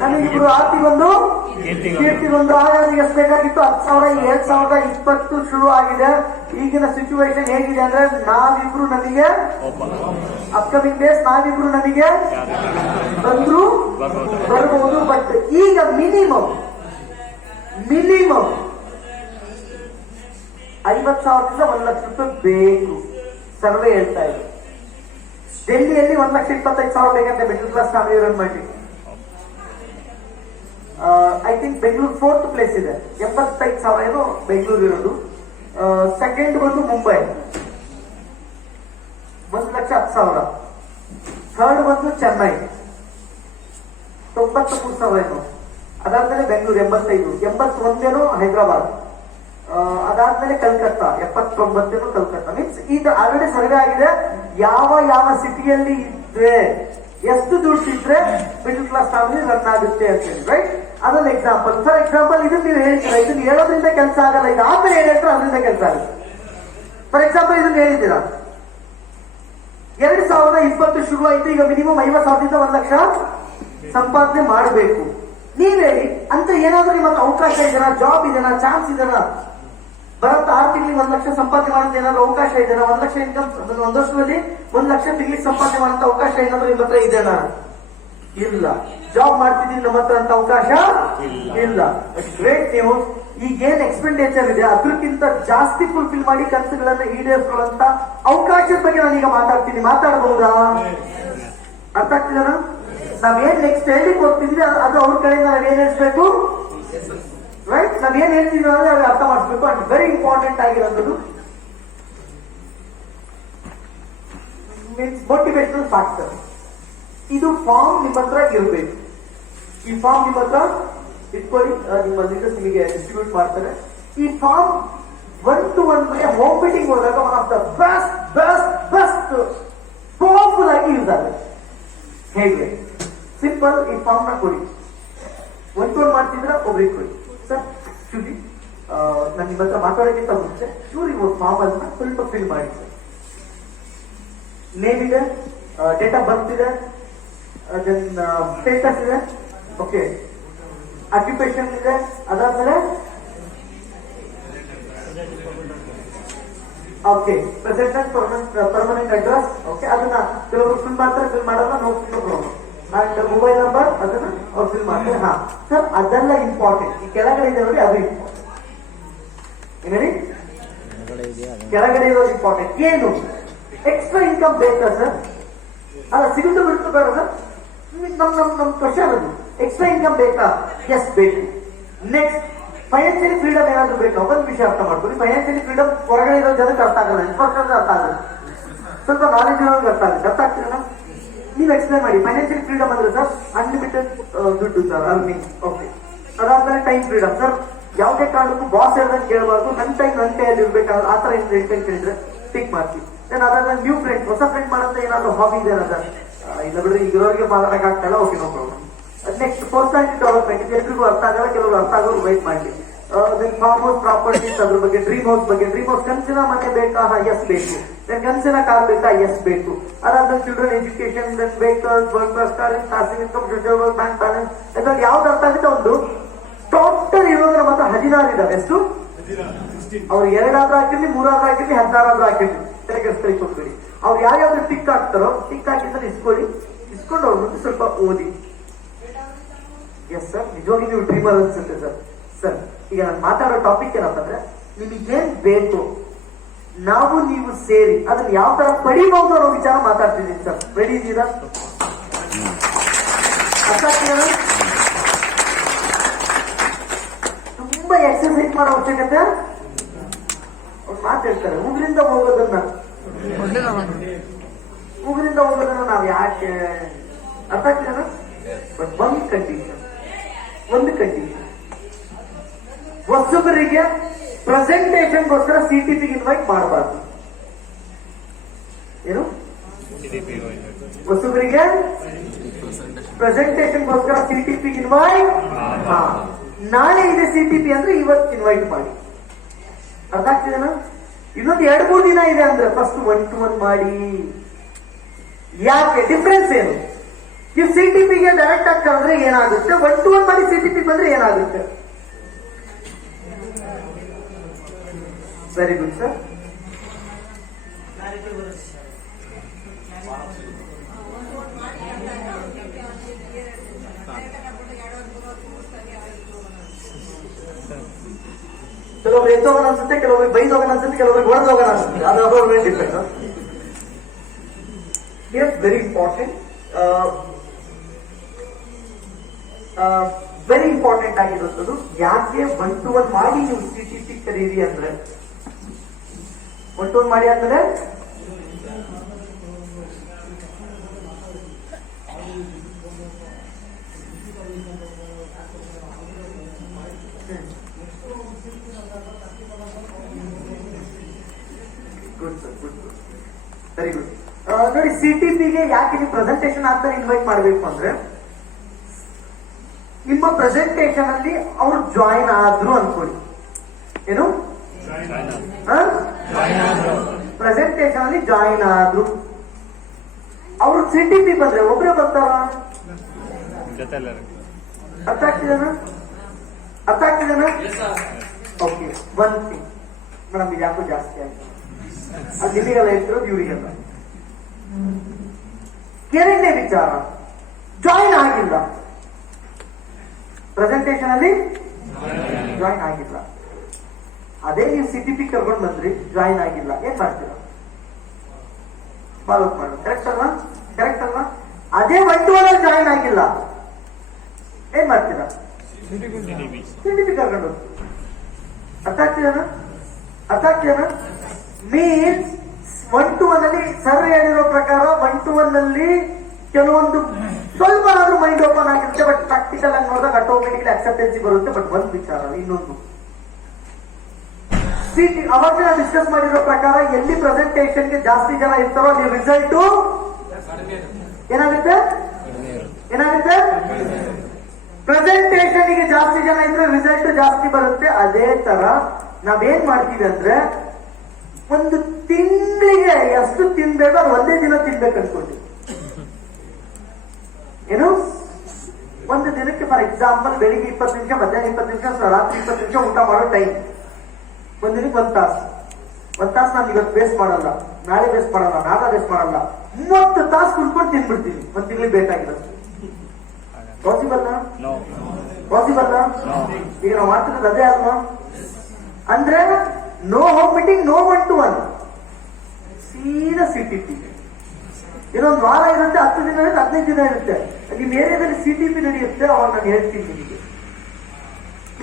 ನಮಗಿಬ್ರು, ಆರ್ತಿಗೊಂದು ಕೀರ್ತಿಗೊಂದು. ಆಗ ನಮಗೆ ಎಷ್ಟು ಬೇಕಾಗಿತ್ತು? 10,000. 2020 ಶುರು ಆಗಿದೆ. ಈಗಿನ ಸಿಚುವೇಶನ್ ಹೇಗಿದೆ ಅಂದ್ರೆ ನಾವಿಬ್ರು ನಮಗೆ ಅಪ್ಕಮಿಂಗ್ ಡೇಸ್ ನಾವಿಬ್ರು ನಮಗೆ ಬಂದ್ರು ಬರ್ಬಹುದು. ಬಟ್ ಈಗ ಮಿನಿಮಮ್ 50,000ದಿಂದ ₹1,00,000 ಬೇಕು. ಸರ್ವೆ ಹೇಳ್ತಾ ಇದೆ. ಡೆಲ್ಲಿಯಲ್ಲಿ 1,25,000 ಬೇಕಂತೆ ಮಿಡಲ್ ಕ್ಲಾಸ್ ಫ್ಯಾಮಿಲಿ ರನ್ ಮಾಡಿ. I think Bengaluru 4th place ಇದೆ. 85,000 ಏನೋ ಬೆಂಗಳೂರು ಇರೋದು. ಸೆಕೆಂಡ್ ಬಂದು ಮುಂಬೈ 1,10,000. ಥರ್ಡ್ ಬಂದು ಚೆನ್ನೈ 93,000 ಏನೋ. ಅದಾದ್ಮೇಲೆ ಬೆಂಗಳೂರು 85, 81 ಹೈದರಾಬಾದ್. ಅದಾದ್ಮೇಲೆ ಕಲ್ಕತ್ತಾ 79 ಕಲ್ಕತ್ತಾ. ಮೀನ್ಸ್ ಈಗ ಆಲ್ರೆಡಿ ಸರ್ವೆ ಆಗಿದೆ. ಯಾವ ಸಿಟಿಯಲ್ಲಿ ಇದ್ರೆ ಎಷ್ಟು ದುಡ್ಡು ಇದ್ರೆ ಮಿಡಲ್ ಕ್ಲಾಸ್ ಫ್ಯಾಮಿಲಿ ರನ್ ಆಗುತ್ತೆ ಅಂತ ಹೇಳಿ, ರೈಟ್? ಅದೊಂದು ಎಕ್ಸಾಂಪಲ್. ಫಾರ್ ಎಕ್ಸಾಂಪಲ್, ಇದನ್ನ ನೀವು ಹೇಳ್ತೀರಾ, ಇದನ್ನ ಹೇಳೋದ್ರಿಂದ ಕೆಲಸ ಆಗಲ್ಲ. ಇದು ಆದ್ಮೇಲೆ ಏನ್ ಹೇಳ್ತಾರೆ ಅದರಿಂದ ಕೆಲಸ ಆಗುತ್ತೆ. ಫಾರ್ ಎಕ್ಸಾಂಪಲ್, ಇದನ್ನ ಹೇಳಿದ್ದೀರಾ 2020 ಶುರು ಆಯ್ತು. ಈಗ ಮಿನಿಮಮ್ 50,000ದಿಂದ ₹1,00,000 ಸಂಪಾದನೆ ಮಾಡಬೇಕು. ನೀವ್ ಹೇಳಿ ಅಂತ ಏನಾದ್ರೂ ನಿಮ್ಮ ಅವಕಾಶ ಇದೆನಾ? ಜಾಬ್ ಇದೆನಾ? ಚಾನ್ಸ್ ಇದೆನಾ? ಬರತ್ತ 6 ತಿಂಗಳಿಗೆ ₹1,00,000 ಸಂಪಾದನೆ ಮಾಡೋದು ಏನಾದ್ರು ಅವಕಾಶ ಇದೆನಾ? 1,00,000 ಇನ್ಕಮ್ ಒಂದು ವರ್ಷದಲ್ಲಿ ₹1,00,000 ತಿಂಗಳಿಗೆ ಸಂಪಾದನೆ ಮಾಡೋಂತ ಅವಕಾಶ ಏನಾದ್ರು ನಿಮ್ಮ ಹತ್ರ ಇದೆನಾ? ಇಲ್ಲ. ಜಾಬ್ ಮಾಡ್ತಿದ್ದೀವಿ ನಮ್ಮ ಹತ್ರ ಅಂತ ಅವಕಾಶ ಇಲ್ಲ. Great news. ಈಗ ಏನ್ ಎಕ್ಸ್ಪೆಂಡಿಚರ್ ಇದೆ ಅದಕ್ಕಿಂತ ಜಾಸ್ತಿ ಫುಲ್ಫಿಲ್ ಮಾಡಿ ಕನಸುಗಳನ್ನ ಈಡೇರಿಸುವಂತ ಅವಕಾಶದ ಬಗ್ಗೆ ನಾನೀಗ ಮಾತಾಡ್ತೀನಿ. ಮಾತಾಡಬಹುದಾ? ಅರ್ಥ ಆಗ್ತಿದೆನಾ? ನಾವೇನ್ ನೆಕ್ಸ್ಟ್ ಹೇಳಿಕ್ ಹೋಗ್ತಿದ್ವಿ ಅದು ಅವ್ರ ಕಡೆಯಿಂದ ನಾವೇನ್ ಹೇಳ್ಬೇಕು, ರೈಟ್? ನಾವೇನ್ ಹೇಳ್ತೀವಿ ಅಂದ್ರೆ ಅವ್ರಿಗೆ ಅರ್ಥ ಮಾಡಿಸ್ಬೇಕು. ಅಂಡ್ ವೆರಿ ಇಂಪಾರ್ಟೆಂಟ್ ಆಗಿರೋದು ಮೀನ್ಸ್ ಮೋಟಿವೇಶನಲ್ ಫ್ಯಾಕ್ಟರ್. ಇದು ಫಾರ್ಮ್ ನಿಮ್ಮ ಹತ್ರ ಇರಬೇಕು. ಈ ಫಾರ್ಮ್ ನಿಮ್ಮ ಹತ್ರ ಇಟ್ಕೊಳ್ಳಿ, ನಿಮ್ಮ ಲೀಡರ್ಸ್ ನಿಮಗೆ ಡಿಸ್ಟ್ರಿಬ್ಯೂಟ್ ಮಾಡ್ತಾರೆ. ಈ ಫಾರ್ಮ್ 1-to-1 ಹೋಮ್ ಮೀಟಿಂಗ್ ಹೋದಾಗ one of the best best best powerful ಆಗಿ ಯೂಸ್ ಆಗುತ್ತೆ. ಹೇಗೆ? ಸಿಂಪಲ್, ಈ ಫಾರ್ಮ್ ನ ಕೊಡಿ, 1-to-1 ಮಾಡ್ತಿದ್ರೆ ಒಬ್ರಿಗೆ ಕೊಡಿ. ಸರ್ ಶುಭಿ, ನಾನು ನಿಮ್ಮ ಹತ್ರ ಮಾತಾಡೋಕ್ಕಿಂತ ಮುಂಚೆ ಚೂರಿ ಫಾರ್ಮ್ ಅನ್ನ ಸ್ವಲ್ಪ ಫಿಲ್ ಮಾಡಿ ಸರ್. ನೇಮ್ ಇದೆ, ಡೇಟ್ ಆಫ್ ಬರ್ತ್ ಇದೆ, ದೆನ್ ಸ್ಟೇಟಸ್ ಇದೆ, ಓಕೆ, ಆಕ್ಯುಪೇಷನ್ ಇದೆ, ಅದಾದ್ಮೇಲೆ okay present permanent address, okay, ಅದನ್ನ ಕೆಲವರು ಫಿಲ್ ಮಾಡ್ತಾರೆ, ಫಿಲ್ ಮಾಡೋಣ ನೋಡ್ಕೊಂಡು ಅಂಡ್ ಮೊಬೈಲ್ ನಂಬರ್ ಅದನ್ನ ಅವ್ರು ಫಿಲ್ ಮಾಡ್ತಾರೆ. ಹಾ ಸರ್, ಅದೆಲ್ಲ ಇಂಪಾರ್ಟೆಂಟ್. ಈ ಕೆಳಗಡೆ ಇದೆ ನೋಡಿ, ಅದು ಇಂಪಾರ್ಟೆಂಟ್. ಏನೇಳಿ ಕೆಳಗಡೆ ಇರೋದು ಇಂಪಾರ್ಟೆಂಟ್. ಏನು ಎಕ್ಸ್ಟ್ರಾ ಇನ್ಕಮ್ ಬೇಕಾ ಸರ್? ಅಲ್ಲ, ಸಿಗುತ್ತೆ ಬಿಡುತ್ತೆ ಬೇಡ ಸರ್. ನಮ್ ಕ್ವಶನ್ ಅದು, ಎಕ್ಸ್ಟ್ರಾ ಇನ್ಕಮ್ ಬೇಕಾ? ಎಸ್ ಬೇಕು. ನೆಕ್ಸ್ಟ್, ಫೈನಾನ್ಷಿಯಲಿ ಫ್ರೀಡಮ್ ಏನಾದ್ರು ಬೇಕಾ? ಒಂದು ವಿಷಯ ಅರ್ಥ ಮಾಡ್ಕೊಳ್ಳಿ, ಫೈನಾನ್ಷಿಯಲಿ ಫ್ರೀಡಮ್ ಹೊರಗಡೆ ಇರೋ ಜನಕ್ಕೆ ಅರ್ಥ ಆಗಲ್ಲ, ಇನ್ಫ್ರಾಸ್ಟ್ರಕ್ಚರ್ ಅರ್ಥ ಆಗಲ್ಲ, ಸ್ವಲ್ಪ ನಾಲೆಜ್ ಇರೋರಿಗೆ ಅರ್ಥ ಆಗುತ್ತೆ. ಅರ್ಥ ಆಗ್ತಿಲ್ಲ? ನೀವು ಎಕ್ಸ್ಪ್ಲೈನ್ ಮಾಡಿ. ಫೈನಾನ್ಷಿಯಲ್ ಫ್ರೀಡಮ್ ಅಂದ್ರೆ ಸರ್ ಅನ್ಲಿಮಿಟೆಡ್ ದುಡ್ಡು ಸರ್, ಅರ್ನಿಂಗ್, ಓಕೆ. ಅದಾದ್ಮೇಲೆ ಟೈಮ್ ಫ್ರೀಡಮ್ ಸರ್, ಯಾವುದೇ ಕಾರಣಕ್ಕೂ ಬಾಸ್ ಹೇಳ್ದಂಗೆ ಕೇಳಬಾರ್ದು, ನನ್ನ ಟೈಮ್ ನನ್ನ ಕೈಯಲ್ಲಿ ಇರ್ಬೇಕಾದ್ರೆ ಆ ತರ ಇಂಟೆನ್ಷನ್ ಇದ್ರೆ ಟಿಕ್ ಮಾಡ್ತೀವಿ. ದೆನ್ ಅದಾದ್ಮೇಲೆ ನ್ಯೂ ಫ್ರೆಂಡ್, ಹೊಸ ಫ್ರೆಂಡ್ ಮಾಡೋಂತ ಏನಾದ್ರು ಹಾಬಿ ಇದೆ ಸರ್? ಇಲ್ಲ ಬಿಡ್ರಿ, ಈಗ ಇರೋರಿಗೆ ಮಾತಾಡಕ್ಕಾಗ್ತಲ್ಲ, okay, no problem. Next, personality development, ಇದು ಎಲ್ರಿಗೂ ಅರ್ಥ ಆಗಲ್ಲ, ಕೆಲವರು ಅರ್ಥ ಆಗೋರು ವೈಟ್ ಮಾಡಿ. ದೆನ್ ಫಾರ್ಮ್ ಹೌಸ್ ಪ್ರಾಪರ್ಟೀಸ್, ಅದ್ರ ಬಗ್ಗೆ ಡ್ರೀಮ್ ಹೌಸ್ ಬಗ್ಗೆ, ಡ್ರೀಮ್ ಹೌಸ್ ಕನಸಿನ ಮನೆ ಬೇಕಾ? ಎಸ್ ಬೇಕು. ದೆನ್ ಕನಸಿನ ಕಾರ್ ಬೇಕಾ? ಎಸ್ ಬೇಕು. ಅದಾದ್ಮೇಲೆ children education, then vehicles, work passive income, social bank balance, ಇದ್ರಲ್ಲಿ ಯಾವ್ದು ಅರ್ಥ ಆಗುತ್ತೆ? ಒಂದು ಟೋಟಲ್ ಇರೋದ್ರ ಮಾತ್ರ 16 ಇದಾವೆ. ಎಷ್ಟು? ಅವ್ರು 2 ಆದ್ರೂ ಹಾಕಿರ್ಲಿ, 3 ಆದ್ರೂ ಹಾಕಿರ್ಲಿ, 16 ಆದ್ರೂ ಹಾಕಿರ್ಲಿ, ತೆರೆಗೆ ಕೊಟ್ಬಿಡಿ. ಅವ್ರು ಯಾವ್ಯಾವ್ದು ಟಿಕ್ ಹಾಕ್ತಾರೋ ಟಿಕ್ ಹಾಕಿದ್ರೆ ಇಸ್ಕೊಳ್ಳಿ, ಇಸ್ಕೊಂಡು ಅವ್ರ ಮುಂದೆ ಸ್ವಲ್ಪ ಓದಿ. ಎಸ್ ಸರ್, ನಿಜವಾಗಿ ನೀವು ಡ್ರೀಮರ್ ಅನ್ಸುತ್ತೆ ಸರ್. ಸರ್, ಈಗ ನಾನು ಮಾತಾಡೋ ಟಾಪಿಕ್ ಏನಪ್ಪ ಅಂದ್ರೆ, ನಿಮಗೇನ್ ಬೇಕು ನಾವು ನೀವು ಸೇರಿ ಅದನ್ನ ಯಾವ ತರ ಪಡಿಬಹುದು ಅನ್ನೋ ವಿಚಾರ ಮಾತಾಡ್ತಿದ್ದೀನಿ ಸರ್. ರೆಡಿ ಇದ್ದೀರಾ? ಅರ್ಥ ಆಗ್ತೀರಾ? ತುಂಬಾ ಎಕ್ಸರ್ಸೈಸ್ ಮಾಡೋ ಅವಶ್ಯಕತೆ. ಅವ್ರು ಮಾತಾಡ್ತಾರೆ, ಊರಿಂದ ಹೋಗೋದನ್ನ ನಾವು ಯಾಕೆ? ಅರ್ಥ ಆಗ್ತೀರಾ? ಬಟ್ ಒಂದು ಕಂಡೀಷನ್, ಹೊಸಬರಿಗೆ ಪ್ರೆಸೆಂಟೇಷನ್ಗೋಸ್ಕರ ಸಿಟಿಪಿಗೆ ಇನ್ವೈಟ್ ಮಾಡಬಾರ್ದು. ಏನು? ಹೊಸಬರಿಗೆ ಪ್ರೆಸೆಂಟೇಷನ್ಗೋಸ್ಕರ ಸಿಟಿಪಿಗೆ ಇನ್ವೈಟ್, ನಾಳೆ ಇದೆ ಸಿಟಿಪಿ ಅಂದ್ರೆ ಇವತ್ತು ಇನ್ವೈಟ್ ಮಾಡಿ. ಅರ್ಥ ಆಗ್ತಿದೇನಾ? ಇನ್ನೊಂದು 2-3 ದಿನ ಇದೆ ಅಂದ್ರೆ ಫಸ್ಟ್ 1-to-1 ಮಾಡಿ. ಯಾಕೆ? ಡಿಫ್ರೆನ್ಸ್ ಏನು? ಈ ಸಿಟಿಪಿಗೆ ಡೈರೆಕ್ಟ್ ಆಗಿ ಕರೆದ್ರೆ ಏನಾಗುತ್ತೆ, 1-to-1 ಮಾಡಿ ಸಿಟಿಪಿ ಬಂದ್ರೆ ಏನಾಗುತ್ತೆ? Very good sir. ಕೆಲವೊಬ್ರು ಎದ್ದೋಗೋಣ ಅನ್ಸುತ್ತೆ, ಕೆಲವೊಬ್ರಿಗೆ ಬೈದೋಗೋಣ ಅನ್ಸುತ್ತೆ, ಕೆಲವೊಬ್ರಿಗೆ ಹೊಡೆದೋಗೋಣ ಅನ್ಸುತ್ತೆ. ಅದು ಅವ್ರ ಮೇಲೆ depend. Very important, very important ಆಗಿರುವಂಥದ್ದು. ಯಾಕೆ 1-to-1 ಮಾಡಿ ನೀವು ಸಿಟಿಪಿ ಕರೀರಿ ಅಂದ್ರೆ, 1-to-1 ಮಾಡಿ ಅಂದ್ರೆ ವೆರಿ ಗುಡ್. ನೋಡಿ, ಸಿಟಿಪಿಗೆ ಯಾಕೆ ನೀವು ಪ್ರೆಸೆಂಟೇಷನ್ ಆಗ್ತಾರೆ ಇನ್ವೈಟ್ ಮಾಡಬೇಕು ಅಂದ್ರೆ, ನಿಮ್ಮ ಪ್ರೆಸೆಂಟೇಷನ್ ಅಲ್ಲಿ ಅವ್ರು ಜಾಯಿನ್ ಆದ್ರು ಅನ್ಕೊಳ್ಳಿ. ಏನು? ಪ್ರೆಸೆಂಟೇಷನ್ ಅಲ್ಲಿ ಜಾಯಿನ್ ಆದ್ರು, ಅವ್ರು ಸಿಟಿಪಿ ಬಂದ್ರೆ ಒಬ್ರೇ ಬರ್ತಾರ? ಅರ್ಥ ಆಗ್ತಿದೇನಾ? ಓಕೆ, ಒನ್ ಥಿಂಗ್ ಮೇಡಮ್, ಇದು ಯಾಕೋ ಜಾಸ್ತಿ ಆಯ್ತು. ಅದು ಇಲ್ಲಿಗೆಲ್ಲ ಇರ್ತಿರೋದು ಇವರಿಗೆಲ್ಲ. ಎರಡನೇ ವಿಚಾರ, ಜಾಯಿನ್ ಆಗಿಲ್ಲ, ಪ್ರೆಸೆಂಟೇಷನ್ ಅಲ್ಲಿ ಜಾಯಿನ್ ಆಗಿಲ್ಲ. ಅದೇ ನೀವು ಸಿಟಿಪಿ ಕರ್ಕೊಂಡು ಬಂದ್ರಿ, ಜಾಯಿನ್ ಆಗಿಲ್ಲ, ಏನ್ ಮಾಡ್ತೀರಾ? ಫಾಲೋ ಮಾಡು. ಕರೆಕ್ಟ್ ಅಲ್ವಾ? ಅದೇ 1-to-1 ಜಾಯಿನ್ ಆಗಿಲ್ಲ, ಏನ್ ಮಾಡ್ತೀರಾ? ಸಿಟಿಪಿ ಕರ್ಕೊಂಡು. ಅರ್ಥ ಆಗ್ತಿದೇನಾ? ಮೀನ್ಸ್ 1-to-1 ಅಲ್ಲಿ ಸರ್ ಹೇಳಿರೋ ಪ್ರಕಾರ 1-to-1 ನಲ್ಲಿ ಕೆಲವೊಂದು ಸ್ವಲ್ಪ ಆದ್ರೂ ಮೈಂಡ್ ಓಪನ್ ಆಗಿರುತ್ತೆ. ಬಟ್ ಪ್ರಾಕ್ಟಿಕಲ್ ಆಗಿ ನೋಡಿದಾಗ ಆಟೋಮೆಟಿಕ್ಲಿ ಅಕ್ಸೆಪ್ಟೆನ್ಸಿ ಬರುತ್ತೆ. ಬಟ್ ಒಂದ್ ವಿಚಾರ, ಇನ್ನೊಂದು ಸಿಟಿ ಅವಾಗ ನಾವು ಡಿಸ್ಕಸ್ ಮಾಡಿರೋ ಪ್ರಕಾರ ಎಲ್ಲಿ ಪ್ರೆಸೆಂಟೇಷನ್ಗೆ ಜಾಸ್ತಿ ಜನ ಇರ್ತಾರೋ ಅಲ್ಲಿ ರಿಸಲ್ಟ್ ಏನಾಗುತ್ತೆ ಏನಾಗುತ್ತೆ ಪ್ರೆಸೆಂಟೇಷನ್ಗೆ ಜಾಸ್ತಿ ಜನ ಇದ್ರೆ ರಿಸಲ್ಟ್ ಜಾಸ್ತಿ ಬರುತ್ತೆ. ಅದೇ ತರ ನಾವೇನ್ ಮಾಡ್ತೀವಿ ಅಂದ್ರೆ ಒಂದು ತಿಂಗಳಿಗೆ ಎಷ್ಟು ತಿನ್ಬೇಕು ಅದು ಒಂದೇ ದಿನ ತಿನ್ಬೇಕು ಅನ್ಕೊಂತೀವಿ. ಏನು ಒಂದು ದಿನಕ್ಕೆ ಫಾರ್ ಎಕ್ಸಾಂಪಲ್ ಬೆಳಿಗ್ಗೆ 20 ನಿಮಿಷ, ಮಧ್ಯಾಹ್ನ 20 ನಿಮಿಷ, ರಾತ್ರಿ 20 ನಿಮಿಷ ಊಟ ಮಾಡೋ ಟೈಮ್. ಒಂದಿನಕ್ಕೆ ಒಂದ್ ತಾಸು ನಾನು ಇವತ್ತು ವೇಸ್ಟ್ ಮಾಡಲ್ಲ, ನಾಳೆ ವೇಸ್ಟ್ ಮಾಡಲ್ಲ, ನಾಳೆ ವೇಸ್ಟ್ ಮಾಡಲ್ಲ, 30 ತಾಸು ಕುಡ್ಕೊಂಡು ತಿನ್ಬಿಡ್ತೀನಿ ಒಂದ್ ತಿಂಗಳಿಗೆ ಬೇಕಾಗಿಲ್ಲ. ಪಾಸಿಬಲ್ ಪಾಸಿಬಲ್ ಈಗ ನಾವು ಮಾಡ್ತಿರೋದು ಅದೇ ಅಲ್ವಾ? ಅಂದ್ರೆ no home meeting, no 1 to 1, ಸೀದಾ ಸಿಟಿಪಿ. ಇನ್ನೊಂದು ವಾರ ಇರುತ್ತೆ, 10 ದಿನ ಇರುತ್ತೆ, 15 ದಿನ ಇರುತ್ತೆ. ನಿಮ್ ಏರಿಯಾದಲ್ಲಿ ಸಿಟಿಪಿ ನಡೆಯುತ್ತೆ, ಅವಾಗ ನಾನು ಹೇಳ್ತೀನಿ ನಿಮಗೆ.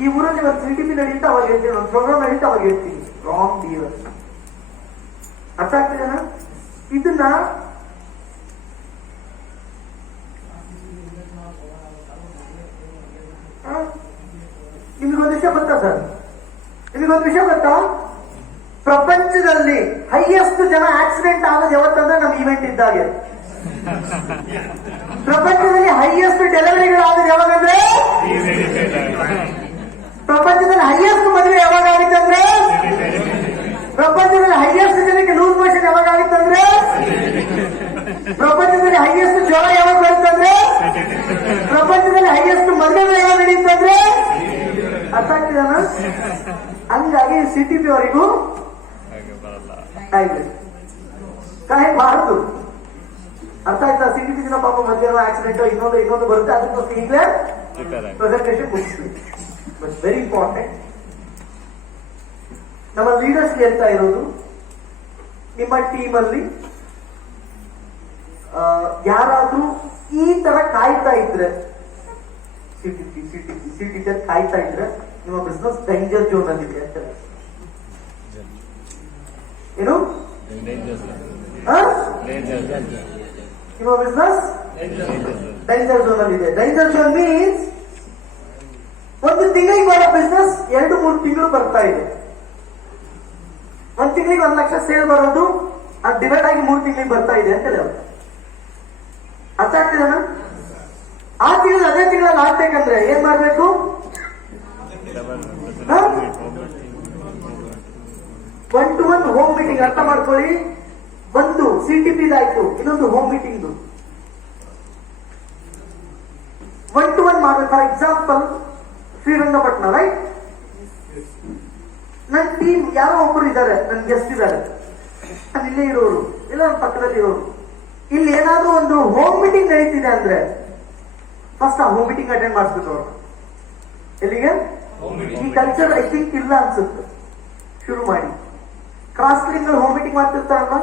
ಈ ಊರಲ್ಲಿ ಒಂದು ಸಿಟಿಪಿ ನಡೆಯುತ್ತೆ, ಅವಾಗ ಹೇಳ್ತೀನಿ. ಒಂದು ಪ್ರೋಗ್ರಾಮ್ ನಡೆಯುತ್ತೆ, ಅವಾಗ ಹೇಳ್ತೀನಿ. Wrong deal. ಅರ್ಥ ಆಗ್ತಿದೆನಾ? ಇದನ್ನ ನಿಮಗೊಂದು ವಿಷಯ ಗೊತ್ತಾ ಸರ್? ನಿಮಗೊಂದು ವಿಷಯ ಗೊತ್ತಾ? ಪ್ರಪಂಚದಲ್ಲಿ ಹೈಯೆಸ್ಟ್ ಜನ ಆಕ್ಸಿಡೆಂಟ್ ಆಗೋದು ಯಾವತ್ತಂದ್ರೆ ನಮ್ಮ ಇವೆಂಟ್ ಇದ್ದಾಗೆ. ಪ್ರಪಂಚದಲ್ಲಿ ಹೈಯೆಸ್ಟ್ ಡೆಲಿವರಿಗಳಾಗೋದು ಯಾವಾಗಂದ್ರೆ, ಪ್ರಪಂಚದಲ್ಲಿ ಹೈಯೆಸ್ಟ್ ಮದುವೆ ಯಾವಾಗ ಆಗುತ್ತಂದ್ರೆ, ಪ್ರಪಂಚದಲ್ಲಿ ಹೈಯೆಸ್ಟ್ ಜನಕ್ಕೆ ಲೂಸ್ ಮೋಷನ್ ಯಾವಾಗ ಆಗುತ್ತಂದ್ರೆ, ಪ್ರಪಂಚದಲ್ಲಿ ಹೈಯೆಸ್ಟ್ ಜ್ವರ ಯಾವಾಗ ಬರುತ್ತಂದ್ರೆ, ಪ್ರಪಂಚದಲ್ಲಿ ಹೈಯೆಸ್ಟ್ ಮದುವೆಗಳು ಯಾವಾಗ ನಡೆಯುತ್ತಂದ್ರೆ. ಅರ್ಥ ಆಗ್ತಿದಾನ? ಹಂಗಾಗಿ ಸಿಟಿಪಿ ಅವರಿಗೂ ಕಾಯಬಾರದು. ಅರ್ಥ ಆಯ್ತಾ? ಸಿಟಿಪಿ ದಿನ ಪಾಪ ಮಧ್ಯಾಹ್ನ ಆಕ್ಸಿಡೆಂಟ್ ಇನ್ನೊಂದು ಬರುತ್ತೆ, ಅದಕ್ಕೋಸ್ಕರ ಈಗಲೇ ಪ್ರೆಸೆಂಟೇಷನ್ ಮುಗಿಸ್ತೀವಿ. ಬಟ್ ವೆರಿ ಇಂಪಾರ್ಟೆಂಟ್, ನಮ್ಮ ಲೀಡರ್ಸ್ ಹೇಳ್ತಾ ಇರೋದು, ನಿಮ್ಮ ಟೀಮ್ ಅಲ್ಲಿ ಯಾರಾದ್ರೂ ಈ ತರ ಕಾಯ್ತಾ ಇದ್ರೆ, ಸಿಟಿ ಕಾಯ್ತಾ ಇದ್ರೆ ನಿಮ್ಮ ಬಿಸ್ನೆಸ್ ಡೇಂಜರ್ ಝೋನ್ ಅಲ್ಲಿ ಇದೆ ಅಂತ. ಏನು ನಿಮ್ಮ ಬಿಸ್ನೆಸ್ ಡೇಂಜರ್ ಝೋನ್ ಅಲ್ಲಿ ಇದೆ. ಡೇಂಜರ್ ಝೋನ್ ಮೀನ್ಸ್ ಒಂದು ತಿಂಗಳಿಗೆ ಬರೋ ಬಿಸ್ನೆಸ್ 2-3 ತಿಂಗಳು ಬರ್ತಾ ಇದೆ. ಒಂದ್ ತಿಂಗಳಿಗೆ 1 ಲಕ್ಷ ಸೇಲ್ ಬರೋದು ಅದು ಡಿವೈಡ್ ಆಗಿ 3 ತಿಂಗಳಿಗೆ ಬರ್ತಾ ಇದೆ ಅಂತ ಹೇಳಿ. ಅರ್ಥ ಆಗ್ತಿದೆನಾ? ಆ ತಿಂಗಳು ಅದೇ ತಿಂಗಳಲ್ಲಿ ಆಗ್ಬೇಕಂದ್ರೆ ಏನ್ ಮಾಡ್ಬೇಕು? 1 to 1 ಹೋಮ್ ಮೀಟಿಂಗ್. ಅರ್ಥ ಮಾಡ್ಕೊಳ್ಳಿ, ಒಂದು ಸಿಟಿಪಿ ಆಯ್ತು, ಇನ್ನೊಂದು ಹೋಮ್ ಮೀಟಿಂಗ್. 1 to 1 ಮಾಡ್ಬೇಕು. For example Srirangapatna, right? ನನ್ನ ಟೀಮ್ ಯಾರೋ ಒಬ್ಬರು ಇದ್ದಾರೆ, ನನ್ನ ಗೆಸ್ಟ್ ಇದ್ದಾರೆ, ನಾನು ಇಲ್ಲೇ ಇರೋರು, ಇಲ್ಲ ನನ್ನ ಪಕ್ಕದಲ್ಲಿ ಇರೋರು. ಇಲ್ಲಿ ಏನಾದ್ರೂ ಒಂದು ಹೋಮ್ ಮೀಟಿಂಗ್ ನಡೀತಿದೆ ಅಂದ್ರೆ ಫಸ್ಟ್ ಆ ಹೋಮ್ ಮೀಟಿಂಗ್ ಅಟೆಂಡ್ ಮಾಡಿಸ್ಬೇಕು ಅವರು. ಎಲ್ಲಿಗೆ? ಈ ಕಲ್ಚರ್ ಐ ಥಿಂಕ್ ಇಲ್ಲ ಅನ್ಸುತ್ತೆ. ಶುರು ಮಾಡಿ ಕ್ರಾಸ್ ಲಿಂಗ್ ಹೋಮ್ ಮೀಟಿಂಗ್ ಮಾಡ್ತಿರ್ತಾರಲ್ವಾ,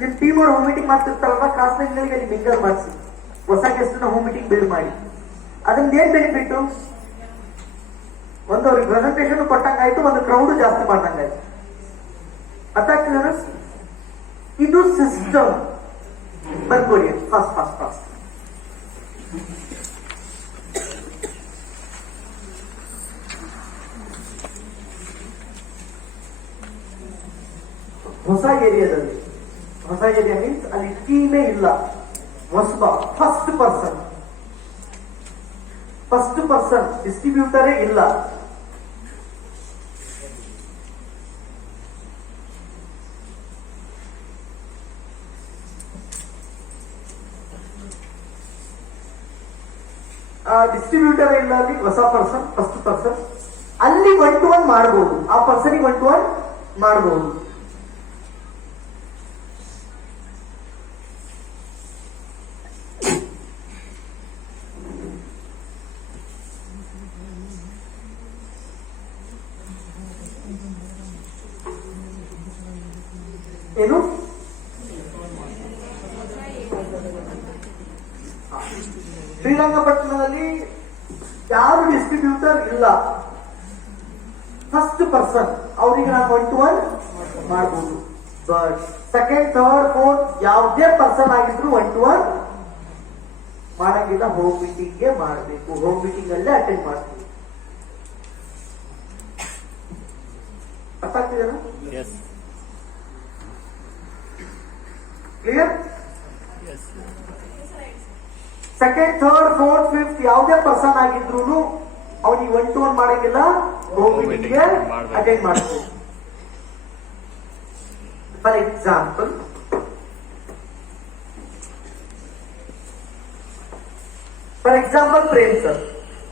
ನಿಮ್ ಟೀಮ್ ಅವ್ರು ಹೋಮ್ ಮೀಟಿಂಗ್ ಮಾಡ್ತಿರ್ತಾರಲ್ವಾ, ಕ್ರಾಸ್ ಲಿಂಗ್ ಗಳಿಗೆ ಮಿಂಗಲ್ ಮಾಡಿಸಿ ಹೊಸ ಗೆಸ್ಟ್ ನ ಹೋಮ್ ಮೀಟಿಂಗ್ ಬಿಲ್ಡ್ ಮಾಡಿ. ಅದನ್ನ ಏನ್ ಬೆನಿಫಿಟ್? ಒಂದು ಅವ್ರಿಗೆ ಪ್ರೆಸೆಂಟೇಷನ್ ಕೊಟ್ಟಂಗಾಯ್ತು, ಒಂದು ಕ್ರೌಡ್ ಜಾಸ್ತಿ ಮಾಡ್ದಂಗಾಯ್ತು. ಅರ್ಥ ಆಗ್ತಿದೆ? ಇದು ಸಿಸ್ಟಮ್. ಬರ್ಕೊಳ್ಳಿ ಫಾಸ್ಟ್. ಹೊಸ ಏರಿಯಾ ಮೀನ್ಸ್ ಅಲ್ಲಿ ಟೀಮೇ ಇಲ್ಲ, ಹೊಸಬ, ಫಸ್ಟ್ ಪರ್ಸನ್ ಡಿಸ್ಟ್ರಿಬ್ಯೂಟರೇ ಇಲ್ಲ. ಡಿಸ್ಟ್ರಿಬ್ಯೂಟರ್ ಇಲ್ಲ, ಅಲ್ಲಿ ಹೊಸ ಪರ್ಸನ್, ಫಸ್ಟ್ ಪರ್ಸನ್. ಅಲ್ಲಿ 1 to 1 ಮಾಡಬಹುದು, ಆ ಪರ್ಸನಿಗೆ 1 to 1 ಮಾಡಬಹುದು. ಏನು ಶ್ರೀರಂಗಪಟ್ಟಣದಲ್ಲಿ ಯಾರು ಡಿಸ್ಟ್ರಿಬ್ಯೂಟರ್ ಇಲ್ಲ, ಫಸ್ಟ್ ಪರ್ಸನ್, ಅವರಿಗೆ ನಾವು 1 to 1 ಮಾಡಬಹುದು. ಬಟ್ ಸೆಕೆಂಡ್, ಥರ್ಡ್, ಫೋರ್ತ್ ಯಾವುದೇ ಪರ್ಸನ್ ಆಗಿದ್ರು 1 to 1 ಮಾಡಂಗಿಲ್ಲ ಹೋಮ್ ಮೀಟಿಂಗ್ಗೆ ಮಾಡಬೇಕು, ಹೋಮ್ ಮೀಟಿಂಗ್ ಅಲ್ಲೇ ಅಟೆಂಡ್ ಮಾಡ್ತೀವಿ. ಅರ್ಥ ಆಗ್ತಿದೆನಾ? Clear? Second, third, fourth, fifth ಯಾವುದೇ ಪರ್ಸನ್ ಆಗಿದ್ರು ಅವನಿಗೆ 1 to 1 ಮಾಡಂಗಿಲ್ಲ, ಹೋಮ್ ಮೀಟಿಂಗ್ಗೆ ಅಟೆಂಡ್ ಮಾಡ್ತೀವಿ. For example,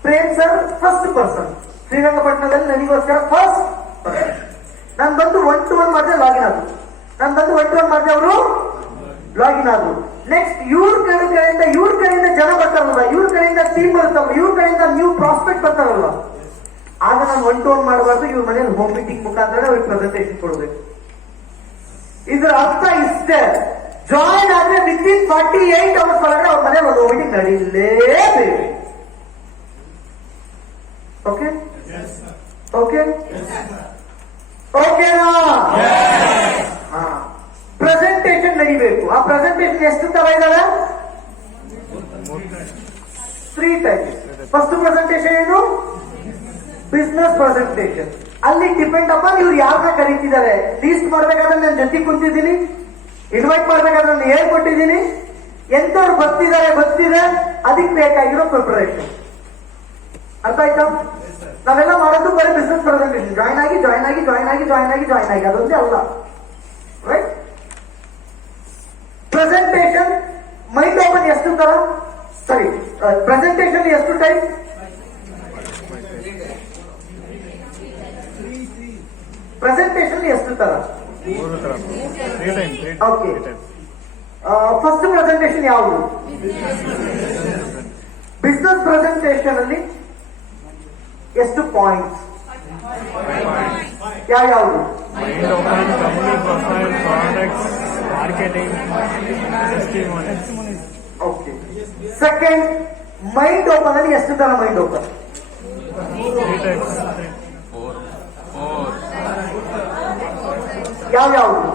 Prem sir first person ಶ್ರೀರಂಗಪಟ್ಟಣದಲ್ಲಿ ನನಗೋಸ್ಕರ ಫಸ್ಟ್ ಪರ್ಸನ್. ನಾನು ಬಂದು 1 to 1 ಮಾಡಿದೆ, ಲಾಗಿನ್ ಆದ್ರು. ನಾನು ಬಂದು 1 to 1 ಮಾಡಿದೆ, ಅವರು ಲಾಗಿನ್ ಆದ್ರು. ನೆಕ್ಸ್ಟ್ ಇವ್ರ ಕಡೆಯಿಂದ ಜನ ಬರ್ತಾರಲ್ವ, ಇವ್ರ ಕಡೆಯಿಂದ ಟೀಮ್ ಬರುತ್ತಲ್ವ, ಇವ್ರ ಕಡೆಯಿಂದ ನ್ಯೂ ಪ್ರಾಸ್ಪೆಕ್ಟ್ ಬರ್ತಾರಲ್ವ, ಆಗ ನಾನು 1 to 1 ಮಾಡಬಾರ್ದು. ಇವ್ರ ಮನೇಲಿ ಹೋಮ್ ಮೀಟಿಂಗ್ ಮುಖಾಂತರ ಅವ್ರಿಗೆ ಪ್ರೆಸೆಂಟೇಷನ್ ಕೊಡಬೇಕು. ಇದರ ಅರ್ಥ ಇಷ್ಟೇ, ಜಾಯಿನ್ ಆದ್ರೆ ವಿತಿನ್ 48 ಅವರ್ಸ್ ಒಳಗಡೆ ಅವ್ರ ಮನೆ ಒಂದು ಮೀಟಿಂಗ್ ನಡೀಲೇಬೇಕು. ಓಕೆ ಓಕೆ ಓಕೆನಾ? ಪ್ರೆಸೆಂಟೇಷನ್ ನಡಿಬೇಕು. ಆ ಪ್ರೆಸೆಂಟೇಷನ್ ಎಷ್ಟು ತರ ಇದಾವೆ? 3 ಟೈಪ್ಸ್. ಫಸ್ಟ್ ಪ್ರೆಸೆಂಟೇಷನ್ ಏನು? Business presentation. ಅಲ್ಲಿ ಡಿಪೆಂಡ್ ಅಪಾನ್ ಇವ್ರು ಯಾರನ್ನ ಕರೀತಿದ್ದಾರೆ. ಲೀಸ್ಟ್ ಮಾಡ್ಬೇಕಾದ್ರೆ ನಾನು ಜೊತೆ ಕುಂತಿದ್ದೀನಿ, ಇನ್ವೈಟ್ ಮಾಡ್ಬೇಕಾದ್ರೆ ನಾನು ಹೇಳ್ಕೊಟ್ಟಿದ್ದೀನಿ, ಎಂತವ್ರು ಬರ್ತಿದೆ, ಅದಕ್ಕೆ ಬೇಕಾಗಿರೋ ಪ್ರಿಪರೇಷನ್. ಅರ್ಥ ಆಯ್ತಾ? ನಾವೆಲ್ಲ ಮಾಡೋದು ಬರೀ ಬಿಸ್ನೆಸ್ ಪ್ರೆಸೆಂಟೇಷನ್, ಜಾಯ್ನ್ ಆಗಿ ಅದೊಂದೇ ಅಲ್ಲ. ರೈಟ್? ಪ್ರೆಸೆಂಟೇಷನ್ ಮೈಂಡ್ ಓಪನ್ ಎಷ್ಟು ತರ? ಸರಿ, ಪ್ರೆಸೆಂಟೇಷನ್ ಎಷ್ಟು ಟೈಪ್? ಪ್ರೆಸೆಂಟೇಷನ್ ಎಷ್ಟು ತರ? ಓಕೆ. ಫಸ್ಟ್ ಪ್ರೆಸೆಂಟೇಷನ್ ಯಾವುದು? ಬಿಸ್ನೆಸ್ ಪ್ರೆಸೆಂಟೇಷನ್ ಅಲ್ಲಿ ಎಷ್ಟು ಪಾಯಿಂಟ್ಸ್? ಯಾವ್ಯಾವುದು? ಓಕೆ. ಸೆಕೆಂಡ್, ಮೈಂಡ್ ಓಪನ್ ಅಲ್ಲಿ ಎಷ್ಟು ತರ ಮೈಂಡ್ ಓಪನ್? ಯಾವ್ಯಾವುದು?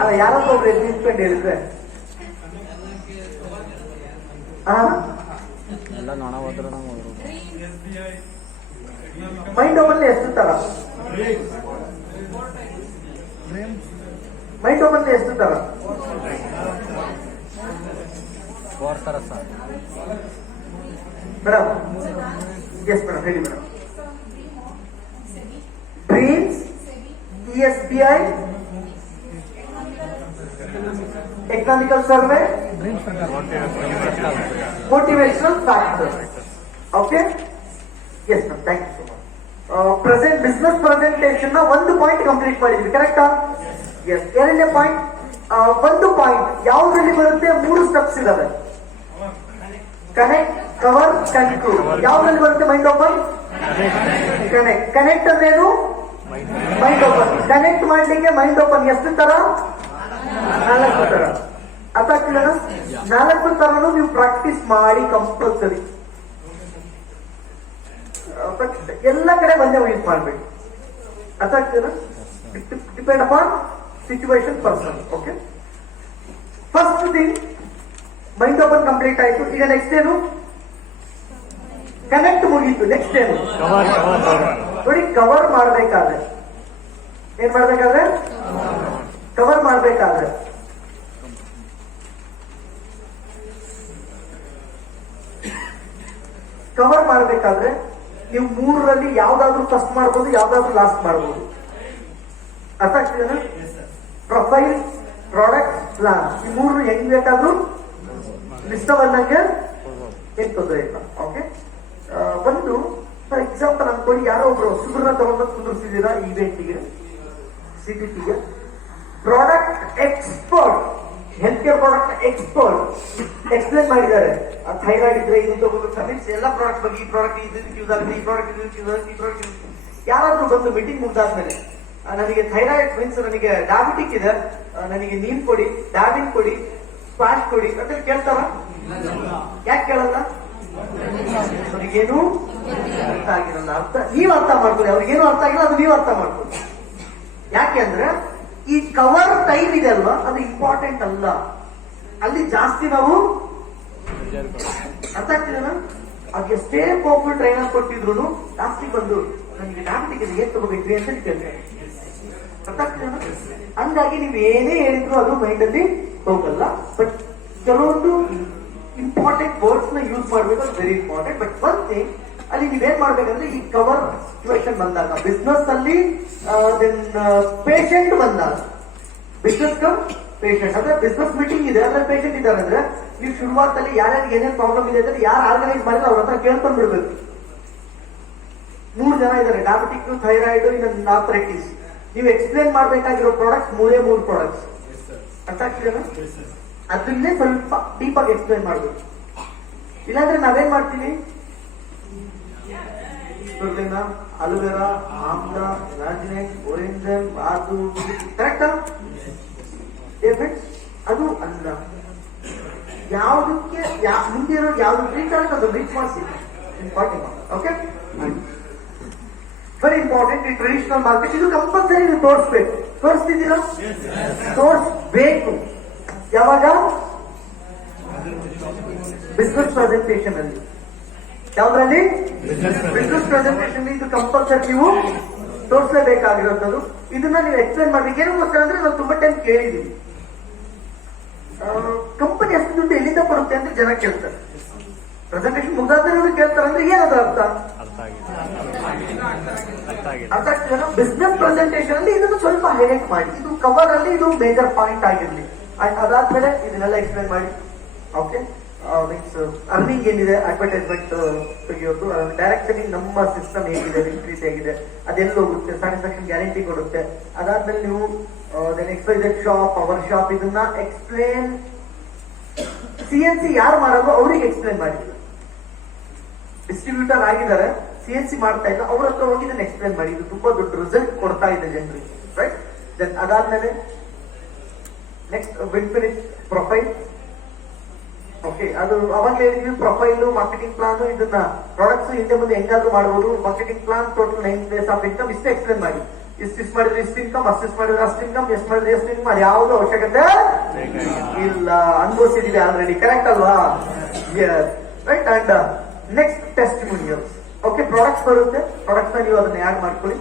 ಅಲ್ಲ, ಯಾರೊಬ್ಬ ಒಬ್ರು ನಿಂತ್ಕೊಂಡು ಹೇಳಿದ್ರೆ ಮೈಂಡ್ ಓಪನ್ ಎಷ್ಟು ತರ? ಮೈಂಡ್ ಓಪನ್ ಎಷ್ಟು ತರ? ಮೇಡಮ್, ಎಸ್ ಮೇಡಮ್, ಹೇಳಿ madam. Dreams, ESBI, economical survey, motivational factor. Okay? Yes ma'am, thank you so much. Present business presentation na ಒಂದು ಪಾಯಿಂಟ್ ಕಂಪ್ಲೀಟ್ ಮಾಡಿದ್ವಿ, ಕರೆಕ್ಟಾ? ಎಸ್. ಎರಡನೇ ಪಾಯಿಂಟ್, ಒಂದು ಪಾಯಿಂಟ್ ಯಾವುದ್ರಲ್ಲಿ ಬರುತ್ತೆ? 3 ಸ್ಟೆಪ್ಸ್ ಇದಾವೆ. Connect, cover, conclude. ಯಾವ್ದ್ರಲ್ಲಿ ಬರುತ್ತೆ? ಮೈಂಡ್ ಓಪನ್, ಕನೆಕ್ಟ್ ಅಂದ್ರೇನು? Mind open. ಕನೆಕ್ಟ್ ಮಾಡ್ಲಿಕ್ಕೆ ಮೈಂಡ್ ಓಪನ್ ಎಷ್ಟು ತರ? 4 ತರ. ಅರ್ಥ ಆಗ್ತಿಲ್ಲ? 4 ತರನು ನೀವು ಪ್ರಾಕ್ಟೀಸ್ ಮಾಡಿ ಕಂಪಲ್ಸರಿ. ಬಟ್ ಎಲ್ಲ ಕಡೆ ಒಂದೇ ಯೂಸ್ ಮಾಡ್ಬೇಕು. ಅರ್ಥ ಆಗ್ತಿಲ್ಲ? Depend upon situation, person. Okay. First thing mind open complete ಆಯ್ತು. ಈಗ ನೆಕ್ಸ್ಟ್ ಏನು? ಕನೆಕ್ಟ್ ಮುಗೀತು. ನೆಕ್ಸ್ಟ್ ಏನು? ನೋಡಿ, ಕವರ್ ಮಾಡ್ಬೇಕಾದ್ರೆ ಏನ್ ಮಾಡ್ಬೇಕಾದ್ರೆ? ಕವರ್ ಮಾಡ್ಬೇಕಾದ್ರೆ ನೀವು 3ರಲ್ಲಿ ಯಾವ್ದಾದ್ರು ಫಸ್ಟ್ ಮಾಡ್ಬೋದು, ಯಾವ್ದಾದ್ರು ಲಾಸ್ಟ್ ಮಾಡ್ಬೋದು. ಅರ್ಥ ಆಗ್ತಿದೆನಾ? ಪ್ರೊಫೈಲ್, ಪ್ರಾಡಕ್ಟ್, ಪ್ಲಾನ್, ಈ 3 ಹೆಂಗ್ ಬೇಕಾದ್ರೂ ಲಿಸ್ಟ್ ಬಂದಂಗೆ ಏನ್ ತೊಂದರೆ ಇಲ್ಲ. ಓಕೆ. ಒಂದು ಫಾರ್ ಎಕ್ಸಾಂಪಲ್ ಅನ್ಕೊಳ್ಳಿ, ಯಾರೋ ಒಬ್ರು ಸುಬ್ರನ್ನ ತಗೊಂಡು ಕುಂದಿರ್ಸಿದ್ದೀರಾ ಇವೆಂಟಿಗೆ, CPT-ಗೆ. Product expert, health care product expert explain ಮಾಡಿದ್ದಾರೆ. ಥೈರಾಯ್ಡ್ ಇದ್ರೆ ಇದು ತಗೋಬೇಕು, ಎಲ್ಲ ಪ್ರಾಡಕ್ಟ್ ಬಗ್ಗೆ, ಈ ಪ್ರಾಡಕ್ಟ್ ಇದಕ್ಕೆ ಯೂಸ್ ಆಗುತ್ತೆ, ಈ ಪ್ರಾಡಕ್ಟ್ ಇದಕ್ಕೆ ಯೂಸ್ ಆಗುತ್ತೆ, ಈ ಪ್ರಾಡಕ್ಟ್. ಯಾರಾದ್ರೂ ಬಂದು ಮೀಟಿಂಗ್ ಮುಗ್ದಾದ್ಮೇಲೆ ನನಗೆ ಥೈರಾಯ್ಡ್ ಮೀನ್ಸ್ ನನಗೆ ಡಯಾಬಿಟಿಕ್ ಇದೆ, ನನಗೆ ನೀರ್ ಕೊಡಿ, ಡಯಾಬಿನ್ ಕೊಡಿ, ಸ್ಪಾಟ್ ಕೊಡಿ ಅಂತ ಕೇಳ್ತಾರ? ಯಾಕೆ ಕೇಳಲ್ಲ? ಅವ್ರಿಗೇನು ಅರ್ಥ ಆಗಿರಲ್ಲ. ನೀವ್ ಅರ್ಥ ಮಾಡ್ಕೊಳ್ಳಿ. ಅವ್ರಿಗೇನು ಅರ್ಥ ಆಗಿಲ್ಲ, ಅದು ನೀವು ಅರ್ಥ ಮಾಡ್ಕೊಳ್ಳಿ. ಯಾಕೆ ಅಂದ್ರೆ ಈ ಕವರ್ ಟೈಮ್ ಇದೆ ಅಲ್ವಾ, ಅದು ಇಂಪಾರ್ಟೆಂಟ್ ಅಲ್ಲ. ಅಲ್ಲಿ ಜಾಸ್ತಿ ನಾವು ಅರ್ಥ ಆಗ್ತಿದೆ. ಅದು ಎಷ್ಟೇ ಪವರ್ಫುಲ್ ಟ್ರೈನರ್ ಕೊಟ್ಟಿದ್ರು ಜಾಸ್ತಿ ಬಂದು ನನಗೆ ಡಯಾಬಿಟಿಕ್ ಏನ್ ತಗೋಬೇಕ್ರಿ ಅಂತ ಕೇಳ್ತಾರೆ. ಅರ್ಥ ಆಗ್ತಿದೆ. ಹಂಗಾಗಿ ನೀವು ಏನೇ ಹೇಳಿದ್ರು ಅದು ಮೈಂಡ್ ಅಲ್ಲಿ ಹೋಗಲ್ಲ. ಬಟ್ ಕೆಲವೊಂದು ಇಂಪಾರ್ಟೆಂಟ್ ವರ್ಡ್ಸ್ ನ ಯೂಸ್ ಮಾಡ್ಬೇಕು, ಅದು very important. But one thing ಅಲ್ಲಿ ನೀವೇನ್ ಮಾಡ್ಬೇಕಂದ್ರೆ ಈ ಕವರ್ ಸಿಚುವೇಶನ್ ಬಂದಾಗ, ಬಿಸ್ನೆಸ್ ಅಲ್ಲಿ ಪೇಷಂಟ್ ಬಂದಾಗ, ಬಿಸ್ನೆಸ್ ಕಮ್ ಪೇಷಂಟ್ ಅಂದ್ರೆ ಬಿಸ್ನೆಸ್ ಮೀಟಿಂಗ್ ಇದೆ, ಅದ್ರಲ್ಲಿ ಪೇಷಂಟ್ ಇದ್ದಾರೆ ಅಂದ್ರೆ ನೀವು ಶುರುವಾತಲ್ಲಿ ಯಾರ್ಯಾರಿಗೆ ಏನೇನು ಪ್ರಾಬ್ಲಮ್ ಇದೆ ಅಂದ್ರೆ ಯಾರು ಆರ್ಗನೈಸ್ ಮಾಡಿದ್ರೆ ಅವ್ರ ಹತ್ರ ಕೇಳ್ಕೊಂಡ್ ಬಿಡ್ಬೇಕು. 3 ಜನ ಇದ್ದಾರೆ, ಡಯಾಬಿಟಿಕ್, ಥೈರಾಯ್ಡ್, ಇನ್ನೊಂದು ಆರ್ಥರೈಟಿಸ್. ನೀವು ಎಕ್ಸ್ಪ್ಲೇನ್ ಮಾಡ್ಬೇಕಾಗಿರೋ ಪ್ರಾಡಕ್ಟ್ಸ್ 3 ಪ್ರಾಡಕ್ಟ್ಸ್. ಅರ್ಥ ಆಗ್ತಿದೆನಾ? ಅದನ್ನೇ ಸ್ವಲ್ಪ ಡೀಪ್ ಆಗಿ ಎಕ್ಸ್ಪ್ಲೇನ್ ಮಾಡ್ಬೇಕು. ಇಲ್ಲಾಂದ್ರೆ ನಾವೇನ್ ಮಾಡ್ತೀವಿ, ಅಲೋವೆರಾ, ಆಮ್ಲ, ರಾಜಿನೆಕ್, ಓರೆಂಜನ್, ಅದು ಕರೆಕ್ಟಾ? ಅದು ಅಲ್ಲ. ಯಾವುದಕ್ಕೆ ಮುಂದೆ ಇರೋ ಯಾವ್ದು ರೀಚ್ ಆಗುತ್ತೆ ಅದು ರೀಚ್ ಮಾಡಿಸಿ. ಇಂಪಾರ್ಟೆಂಟ್. Okay, very important. ಈ ಟ್ರೆಡಿಷನಲ್ ಮಾರ್ಕೆಟ್ ಇದು ಕಂಪಲ್ಸರಿ ನೀವು ತೋರಿಸ್ಬೇಕು. ತೋರಿಸ್ತಿದ್ದೀರಾ? ತೋರಿಸ್ಬೇಕು. ಯಾವಾಗ? ಬಿಸ್ನೆಸ್ ಪ್ರೆಸೆಂಟೇಷನ್ ಅಲ್ಲಿ. ಯಾವ್ದ್ರಲ್ಲಿ? Business presentation. ಇದು ಕಂಪಲ್ಸರಿ ನೀವು ತೋರಿಸಲೇಬೇಕಾಗಿರೋದು. ಇದನ್ನ ನೀವು ಎಕ್ಸ್ಪ್ಲೇನ್ ಮಾಡ್ಬೇಕು. ಏನಕ್ಕೋಸ್ಕರ ಅಂದ್ರೆ ನಾವು ತುಂಬಾ ಟೈಮ್ ಕೇಳಿದೀವಿ, ಕಂಪನಿ ಅಷ್ಟು ದುಡ್ಡು ಎಲ್ಲಿಂದ ಬರುತ್ತೆ ಅಂತ ಜನ ಕೇಳ್ತಾರೆ. ಪ್ರೆಸೆಂಟೇಷನ್ ಮುಗಿದಾದ್ಮೇಲೆ ಕೇಳ್ತಾರೆ ಅಂದ್ರೆ ಏನದು ಅರ್ಥ? ಅರ್ಥ ಆಗ್ತದೆ. ಬಿಸ್ನೆಸ್ ಪ್ರೆಸೆಂಟೇಷನ್ ಅಲ್ಲಿ ಇದನ್ನು ಸ್ವಲ್ಪ ಹೈಲೈಟ್ ಮಾಡಿ, ಇದು ಕವರ್ ಅಲ್ಲಿ ಇದು ಮೇಜರ್ ಪಾಯಿಂಟ್ ಆಗಿರ್ಲಿ. ಅದಾದ್ಮೇಲೆ ಇದನ್ನೆಲ್ಲ ಎಕ್ಸ್ಪ್ಲೇನ್ ಮಾಡಿ. ಓಕೆ, ಮೀನ್ಸ್ ಅರ್ನಿಂಗ್ ಏನಿದೆ, ಅಡ್ವರ್ಟೈಸ್ಮೆಂಟ್ ತೆಗೆಯೋದು, ಡೈರೆಕ್ಟ್ ಸೆಲ್ಲಿಂಗ್ ನಮ್ಮ ಸಿಸ್ಟಮ್ ಹೇಗಿದೆ, ಇನ್ಕ್ರೀಸ್ ಹೇಗಿದೆ, ಅದೆಲ್ಲ ಹೋಗುತ್ತೆ, ಸ್ಯಾಟಿಸ್ಫ್ಯಾಕ್ಷನ್ ಗ್ಯಾರಂಟಿ ಕೊಡುತ್ತೆ. ಅದಾದ್ಮೇಲೆ ನೀವು XYZ ಶಾಪ್, ಅವರ್ ಶಾಪ್, ಇದನ್ನ ಎಕ್ಸ್ಪ್ಲೇನ್. CNC ಯಾರು ಮಾಡೋದು ಅವ್ರಿಗೆ ಎಕ್ಸ್ಪ್ಲೇನ್ ಮಾಡಿ. ಡಿಸ್ಟ್ರಿಬ್ಯೂಟರ್ ಆಗಿದ್ದಾರೆ, CNC ಮಾಡ್ತಾ ಇಲ್ಲ, ಅವ್ರ ಹತ್ರ ಹೋಗಿ ಇದನ್ನ ಎಕ್ಸ್ಪ್ಲೇನ್ ಮಾಡಿ. ಇದು ತುಂಬಾ ದೊಡ್ಡ ರಿಸಲ್ಟ್ ಕೊಡ್ತಾ ಇದೆ ಜನರಿಗೆ, ರೈಟ್? ದೆನ್ ಅದಾದ್ಮೇಲೆ next win finish profile. Okay, ಅದು ಅವಾಗ ಹೇಳಿದ್ವಿ, ಪ್ರೊಫೈಲ್, ಮಾರ್ಕೆಟಿಂಗ್ ಪ್ಲಾನ್, ಇದನ್ನ ಪ್ರಾಡಕ್ಟ್ಸ್ ಹಿಂದೆ ಮುಂದೆ ಹೆಂಗಾದ್ರೂ ಮಾಡಬಹುದು. Marketing plan, total 9 place of income, ಇಷ್ಟೇ ಎಕ್ಸ್ಪ್ಲೇನ್ ಮಾಡಿ. ಇಷ್ಟು ಮಾಡಿದ್ರೆ ಇಷ್ಟು ಇನ್ಕಮ್, ಅಷ್ಟು ಮಾಡಿದ್ರೆ ಅಷ್ಟು ಇನ್ಕಮ್, ಎಷ್ಟು ಮಾಡಿದ್ರೆ ಎಷ್ಟು ಇನ್ಕಮ್, ಅದು ಯಾವ್ದು ಅವಶ್ಯಕತೆ ಇಲ್ಲ. ಅನುಭವಿಸಿದೀವಿ ಆಲ್ರೆಡಿ, ಕರೆಕ್ಟ್ ಅಲ್ವಾ? Right. And next testimonials. Okay, products ಬರುತ್ತೆ, ಪ್ರಾಡಕ್ಟ್ಸ್ ನ ನೀವು ಅದನ್ನ ಆಡ್ ಮಾಡ್ಕೊಳ್ಳಿ.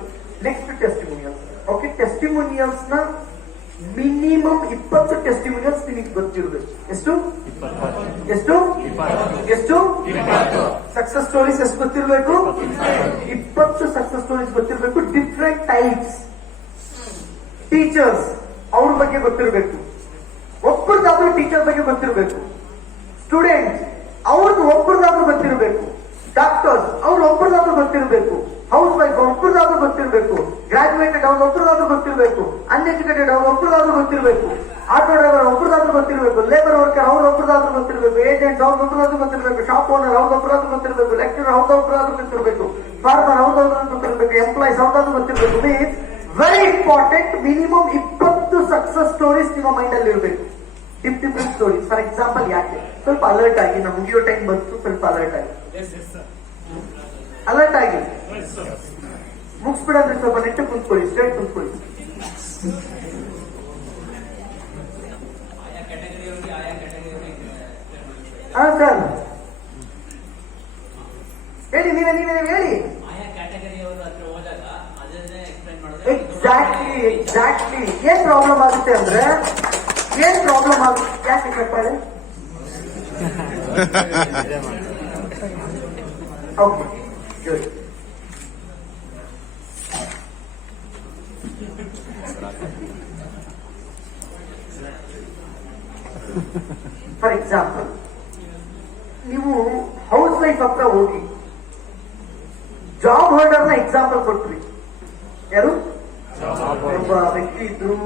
Next testimonials. ಓಕೆ, ಟೆಸ್ಟಿಮೋನಿಯಲ್ಸ್ ನ ಮಿನಿಮಮ್ 20 ಟೆಸ್ಟಿಮೋನಿಯಲ್ಸ್ ನಿಮಗೆ ಗೊತ್ತಿರಬೇಕು. ಎಷ್ಟು? ಸಕ್ಸಸ್ ಸ್ಟೋರೀಸ್ ಎಷ್ಟು ಗೊತ್ತಿರಬೇಕು? 20 ಸಕ್ಸಸ್ ಸ್ಟೋರೀಸ್ ಗೊತ್ತಿರಬೇಕು. Different types. ಟೀಚರ್ಸ್, ಅವ್ರ ಬಗ್ಗೆ ಗೊತ್ತಿರಬೇಕು. ಒಬ್ಬರದಾದ್ರೂ ಟೀಚರ್ ಬಗ್ಗೆ ಗೊತ್ತಿರಬೇಕು. ಸ್ಟೂಡೆಂಟ್ಸ್, ಅವ್ರದ್ದು ಒಬ್ಬರದಾದ್ರೂ ಗೊತ್ತಿರಬೇಕು. ಡಾಕ್ಟರ್ಸ್, ಅವ್ರು ಒಬ್ಬರದಾದ್ರೂ ಗೊತ್ತಿರಬೇಕು. ಹೌಸ್ ವೈಫ್, ಒಬ್ಬರದಾದ್ರೂ ಗೊತ್ತಿರಬೇಕು. ಗ್ರಾಜುಯೇಟೆಡ್, ಅವ್ರು ಒಬ್ಬರದಾದ್ರೂ ಗೊತ್ತಿರಬೇಕು. ಅನ್ಎಜುಕೇಟೆಡ್, ಅವ್ರು ಒಬ್ಬರದಾದ್ರೂ ಗೊತ್ತಿರಬೇಕು. ಆಟೋ ಡ್ರೈವರ್ ಒಬ್ಬರದಾದ್ರೂ ಗೊತ್ತಿರಬೇಕು. ಲೇಬರ್ ವರ್ಕರ್, ಅವ್ರು ಒಬ್ಬರದಾದ್ರೂ ಗೊತ್ತಿರಬೇಕು. ಏಜೆಂಟ್, ಅವ್ರು ಒಬ್ಬರದಾದ್ರೂ ಗೊತ್ತಿರಬೇಕು. ಶಾಪ್ ಓನರ್, ಅವ್ರು ಒಬ್ಬರಾದ್ರೂ ಗೊತ್ತಿರಬೇಕು. ಲೆಕ್ಚರರ್, ಅವ್ರು ಒಬ್ಬರಾದ್ರೂ ಗೊತ್ತಿರಬೇಕು. ಫಾರ್ಮರ್, ಅವ್ರದಾದ್ರೂ ಗೊತ್ತಿರಬೇಕು. ಎಂಪ್ಲಾಯ್ಸ್, ಅವ್ರದಾದ್ರೂ ಗೊತ್ತಿರಬೇಕು. Means very important. Minimum 20 success stories ನಿಮ್ಮ ಮೈಂಡ್ ಅಲ್ಲಿ ಇರಬೇಕು. Different stories. ಫಾರ್ ಎಕ್ಸಾಂಪಲ್, ಯಾಕೆ ಸ್ವಲ್ಪ ಅಲರ್ಟ್ ಆಗಿ, ನಾವು ಮುಗಿಯೋ ಟೈಮ್ ಬಂತು, ಸ್ವಲ್ಪ ಅಲರ್ಟ್ ಆಗಿ, ಅಲರ್ಟ್ ಆಗಿ ಮುಗಿಸ್ಬಿಡಂದ್ರೆ ಸ್ವಲ್ಪ ನೆಟ್ಟ ಕುಂತ್ಕೊಳ್ಳಿ, ಸ್ಟ್ರೇಟ್ ಕುಂತ್ಕೊಳ್ಳಿ. ಹಾ ಸರ್, ಹೇಳಿ, ನೀವೇ ಹೇಳಿ. ಎಕ್ಸಾಕ್ಟ್ಲಿ ಏನ್ ಪ್ರಾಬ್ಲಮ್ ಆಗುತ್ತೆ ಅಂದ್ರೆ, ಯಾಕೆ ಕಟ್ಟಾಳೆ? Okay, good. ಫಾರ್ ಎಕ್ಸಾಂಪಲ್, ನೀವು ಹೌಸ್ ವೈಫ್ ಹತ್ರ ಹೋಗಿ ಜಾಬ್ ಹೋಲ್ಡರ್ ನ ಎಕ್ಸಾಂಪಲ್ ಕೊಟ್ರಿ. ಯಾರು? ಒಬ್ಬ ವ್ಯಕ್ತಿ ಇದ್ರು,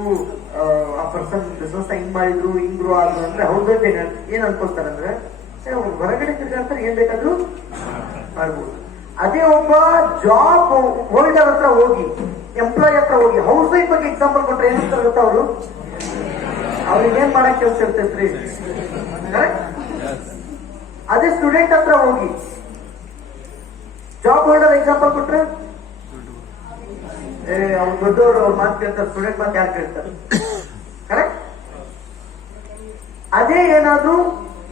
ಆ ಪರ್ಸನ್ ಬಿಸ್ನೆಸ್ ಹಿಂಗ್ ಮಾಡಿದ್ರು, ಹಿಂಗ್ ಗ್ರೋ ಆದ್ರು ಅಂದ್ರೆ ಹೌಸ್ ವೈಫ್ ಏನ್ ಅನ್ಕೊಳ್ತಾರಂದ್ರೆ, ಹೊರಗಡೆ ತಿರ್ಗಾಡ್ತಾರೆ, ಏನ್ ಬೇಕಾದ್ರೂ ಮಾಡ್ಬೋದು. ಅದೇ ಒಬ್ಬ ಜಾಬ್ ಹೋಲ್ಡರ್ ಹತ್ರ ಹೋಗಿ, ಎಂಪ್ಲಾಯ್ ಹತ್ರ ಹೋಗಿ ಹೌಸ್ ವೈಫ್ ಬಗ್ಗೆ ಎಕ್ಸಾಂಪಲ್ ಕೊಟ್ರೆ ಏನಂತಾರೆ ಗೊತ್ತಾ? ಅವ್ರಿಗೆ ಏನ್ ಮಾಡಕ್ ಕೆಲಸ ಇರ್ತೈತ್ರಿ. ಅದೇ ಸ್ಟೂಡೆಂಟ್ ಹತ್ರ ಹೋಗಿ ಜಾಬ್ ಹೋಲ್ಡರ್ ಎಕ್ಸಾಂಪಲ್ ಕೊಟ್ರೆ ಅವ್ರು ದೊಡ್ಡವರು ಅವ್ರ ಮಾತು ಕೇಳ್ತಾರೆ, ಸ್ಟೂಡೆಂಟ್ ಮಾತು ಯಾರು ಕೇಳ್ತಾರೆ? ಕರೆಕ್ಟ್. ಅದೇ ಏನಾದ್ರು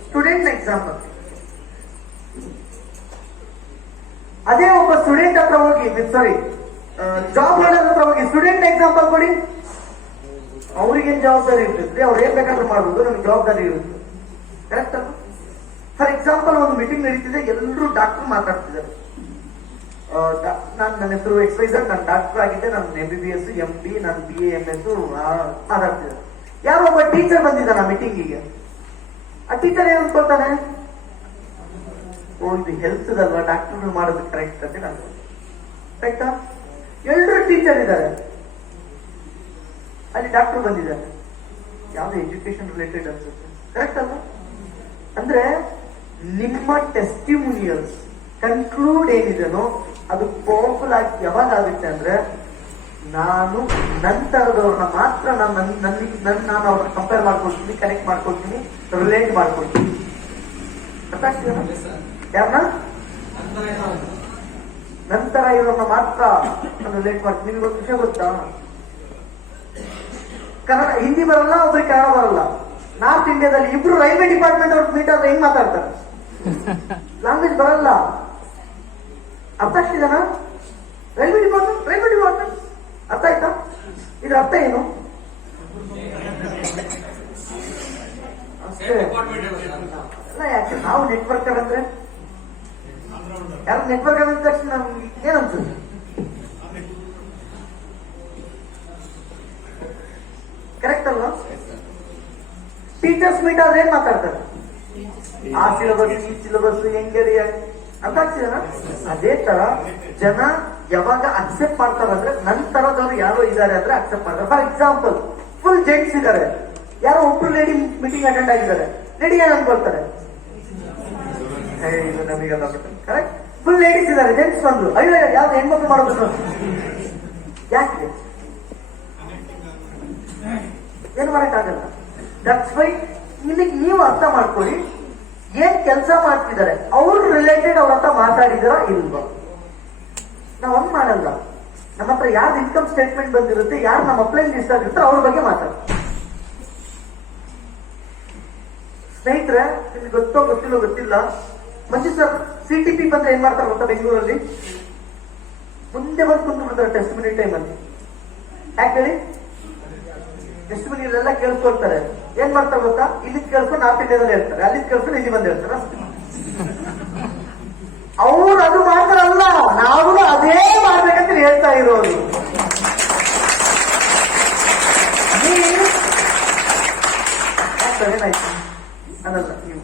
ಸ್ಟೂಡೆಂಟ್ ಎಕ್ಸಾಂಪಲ್, ಅದೇ ಒಬ್ಬ ಸ್ಟೂಡೆಂಟ್ ಹತ್ರ ಹೋಗಿ, ಸಾರಿ ಜಾಬ್ ಹೋಲ್ಡರ್ ಹತ್ರ ಹೋಗಿ ಸ್ಟೂಡೆಂಟ್ ಎಕ್ಸಾಂಪಲ್ ಕೊಡಿ, ಅವ್ರಿಗೇನ್ ಜವಾಬ್ದಾರಿ ಇರ್ತದೆ? ಅವ್ರು ಏನ್ ಬೇಕಾದ್ರೂ ಮಾಡ್ಬೋದು, ನಮ್ಗೆ ಜವಾಬ್ದಾರಿ ಇರುತ್ತೆ. ಕರೆಕ್ಟ್ ಅಲ್ಲ? ಫಾರ್ ಎಕ್ಸಾಂಪಲ್ ಒಂದು ಮೀಟಿಂಗ್ ನಡೀತಿದೆ, ಎಲ್ಲರೂ ಡಾಕ್ಟರ್ ಮಾತಾಡ್ತಿದ್ದಾರೆ. ನನ್ನ ಹೆಸರು XYZ, ನಾನು ಡಾಕ್ಟರ್ ಆಗಿದ್ದೆ, ನಾನು MBBS MD, ನಾನು BA MS ಮಾತಾಡ್ತಿದ್ದಾರೆ. ಯಾರೋ ಒಬ್ಬ ಟೀಚರ್ ಬಂದಿದ್ದಾನ ಮೀಟಿಂಗಿಗೆ. ಆ ಟೀಚರ್ ಏನ್ ಅನ್ಕೊಳ್ತಾನೆ, ಓ ಇದು ಹೆಲ್ತ್ ಅಲ್ವಾ, ಡಾಕ್ಟರ್ ಮಾಡೋದು ಕರೆಕ್ಟ್ ಅಂತ ನಾನು. ಕರೆಕ್ಟಾ? ಎಲ್ಲರೂ ಟೀಚರ್ ಇದ್ದಾರೆ, ಅಲ್ಲಿ ಡಾಕ್ಟರ್ ಬಂದಿದ್ದಾರೆ, ಯಾವ್ದು ಎಜುಕೇಶನ್ ರಿಲೇಟೆಡ್ ಅನ್ಸುತ್ತೆ. ಕರೆಕ್ಟ್ ಅಲ್ವಾ? ಅಂದ್ರೆ ನಿಮ್ಮ ಟೆಸ್ಟಿಮೋನಿಯಲ್ಸ್ ಕನ್ಕ್ಲೂಡ್ ಏನಿದೆನೋ ಅದು ಪವರ್ಫುಲ್ ಆಗಿ ಯಾವಾಗ ಆಗುತ್ತೆ ಅಂದ್ರೆ, ನಾನು ನಂತರದವ್ರನ್ನ ಮಾತ್ರ ನಾನು ಅವ್ರನ್ನ ಕಂಪೇರ್ ಮಾಡ್ಕೊಳ್ತೀನಿ, ಕನೆಕ್ಟ್ ಮಾಡ್ಕೊಳ್ತೀನಿ, ರಿಲೇಟ್ ಮಾಡ್ಕೊಳ್ತೀನಿ. ಅರ್ಥ ಆಗ್ತಿದೆಯಾ? ಯಾರನ್ನ ನಂತರ ಇರೋರ್ನ ಮಾತ್ರ ನಾನು ರಿಲೇಟ್ ಮಾಡ್ತೀನಿ. ನಿಮ್ಗೆ ಒಂದು ವಿಷಯ ಗೊತ್ತಾ, ಕನ್ನಡ ಹಿಂದಿ ಬರಲ್ಲ, ಒಬ್ರಿಗೆ ಕನ್ನಡ ಬರಲ್ಲ. ನಾರ್ತ್ ಇಂಡಿಯಾದಲ್ಲಿ ಇಬ್ರು ರೈಲ್ವೆ ಡಿಪಾರ್ಟ್ಮೆಂಟ್ ಅವ್ರ ಮೀಟ್ ಆದ್ರೆ ಹೆಂಗ್ ಮಾತಾಡ್ತಾರೆ? ಲ್ಯಾಂಗ್ವೇಜ್ ಬರಲ್ಲ. ಅರ್ಥ ಆಗ್ತಿದೆನಾ? ರೈಲ್ವೆ ಡಿಪಾರ್ಟ್ಮೆಂಟ್ ಅರ್ಥ ಆಯ್ತಾ? ಇದ್ರ ಅರ್ಥ ಏನು? ಅಷ್ಟೇ ಅಲ್ಲ. ಯಾಕೆ ನಾವು ನೆಟ್ವರ್ಕ್ ಅಂದ್ರೆ ಯಾರು ನೆಟ್ವರ್ಕ್ ಅಂದ ತಕ್ಷಣ ನಮ್ಗೆ ಏನನ್ಸುತ್ತೆ? ಕರೆಕ್ಟ್ ಅಲ್ವಾ? ಟೀಚರ್ಸ್ ಮೀಟ್ ಆದ್ರೆ ಏನ್ ಮಾತಾಡ್ತಾರೆ? ಆ ಸಿಲೆಬಸ್, ಈ ಸಿಲೆಬಸ್, ಹೆಂಗೆ ಅಂತ ಆಗ್ತಿದೆನಾ? ಅದೇ ತರ ಜನ ಯಾವಾಗ ಅಕ್ಸೆಪ್ಟ್ ಮಾಡ್ತಾರಂದ್ರೆ, ನಂತರದವ್ರು ಯಾರೋ ಇದ್ದಾರೆ ಅಂದ್ರೆ ಅಕ್ಸೆಪ್ಟ್ ಮಾಡ್ತಾರೆ. ಫಾರ್ ಎಕ್ಸಾಂಪಲ್, ಫುಲ್ ಜೆಂಟ್ಸ್ ಇದ್ದಾರೆ, ಯಾರೋ ಒಬ್ರು ಲೇಡಿ ಮೀಟಿಂಗ್ ಅಟೆಂಡ್ ಆಗಿದ್ದಾರೆ. ಲೇಡಿ ಏನ್ ಅನ್ಕೊಳ್ತಾರೆ? ಇದು ನಮಗೆಲ್ಲ ಕರೆಕ್ಟ್. ಫುಲ್ ಲೇಡೀಸ್ ಇದ್ದಾರೆ, ಜೆಂಟ್ಸ್ ಬಂದ್ರು, ಅಯ್ಯೋ ಯಾವ್ದು ಹೆಣ್ಮಕ್ಳು ಮಾಡೋದು, ಯಾಕೆ ಏನು ಮಾಡಕ್ಕಾಗಲ್ಲ. ದಟ್ಸ್ ವೈ ಇಲ್ಲಿಗೆ ನೀವು ಅರ್ಥ ಮಾಡ್ಕೊಳ್ಳಿ, ಏನ್ ಕೆಲಸ ಮಾಡ್ತಿದ್ದಾರೆ ಅವ್ರು ರಿಲೇಟೆಡ್ ಅವ್ರ ಹತ್ರ ಮಾತಾಡಿದಾರ ಇಲ್ವಾ? ನಾವ್ ಹಂಗ್ ಮಾಡಲ್ಲ. ನಮ್ಮ ಹತ್ರ ಯಾರ್ದು ಇನ್ಕಮ್ ಸ್ಟೇಟ್ಮೆಂಟ್ ಬಂದಿರುತ್ತೆ, ಯಾರು ನಮ್ಮ ಅಪ್ಲೈನ್ ಲಿಸ್ಟ್ ಆಗಿರುತ್ತೆ ಅವ್ರ ಬಗ್ಗೆ ಮಾತಾಡ್ತಾರೆ. ಸ್ನೇಹಿತರೆ, ನಿಮ್ಗೆ ಗೊತ್ತೋ ಗೊತ್ತಿಲ್ಲ, ಮಂಜು ಸರ್ CTP ಬಂದ್ರೆ ಏನ್ ಮಾಡ್ತಾರೆ ಗೊತ್ತಾ? ಬೆಂಗಳೂರಲ್ಲಿ ಮುಂದೆ ಬಂದು ಕುಂತು ಬಿಡ್ತಾರೆ ಟೆಸ್ಟ್ ಮನಿ ಟೈಮ್ ಅಲ್ಲಿ. ಯಾಕೆ ಹೇಳಿ? ಟೆಸ್ಟ್ ಮನಿಲೆಲ್ಲ ಕೇಳಿಸ್ಕೊಳ್ತಾರೆ. ಏನ್ ಮಾಡ್ತಾರೆ ಗೊತ್ತಾ? ಇಲ್ಲಿದ್ ಕೇಳಿಸ್ಕೊಂಡು ನಾರ್ತ್ ಇಂಡಿಯಾದಲ್ಲಿ ಹೇಳ್ತಾರೆ, ಅಲ್ಲಿದ್ ಕೇಳಿಸ್ಕೊಂಡು ಇಲ್ಲಿ ಬಂದು ಹೇಳ್ತಾರೆ ಅಷ್ಟೇ. ಅವ್ರು ಅದು ಮಾಡ್ತಾರಲ್ಲ, ನಾವು ಅದೇ ಮಾಡ್ಬೇಕಂತ ಹೇಳ್ತಾ ಇರೋದು. ಏನಾಯ್ತು ಅದಲ್ಲ, ನೀವು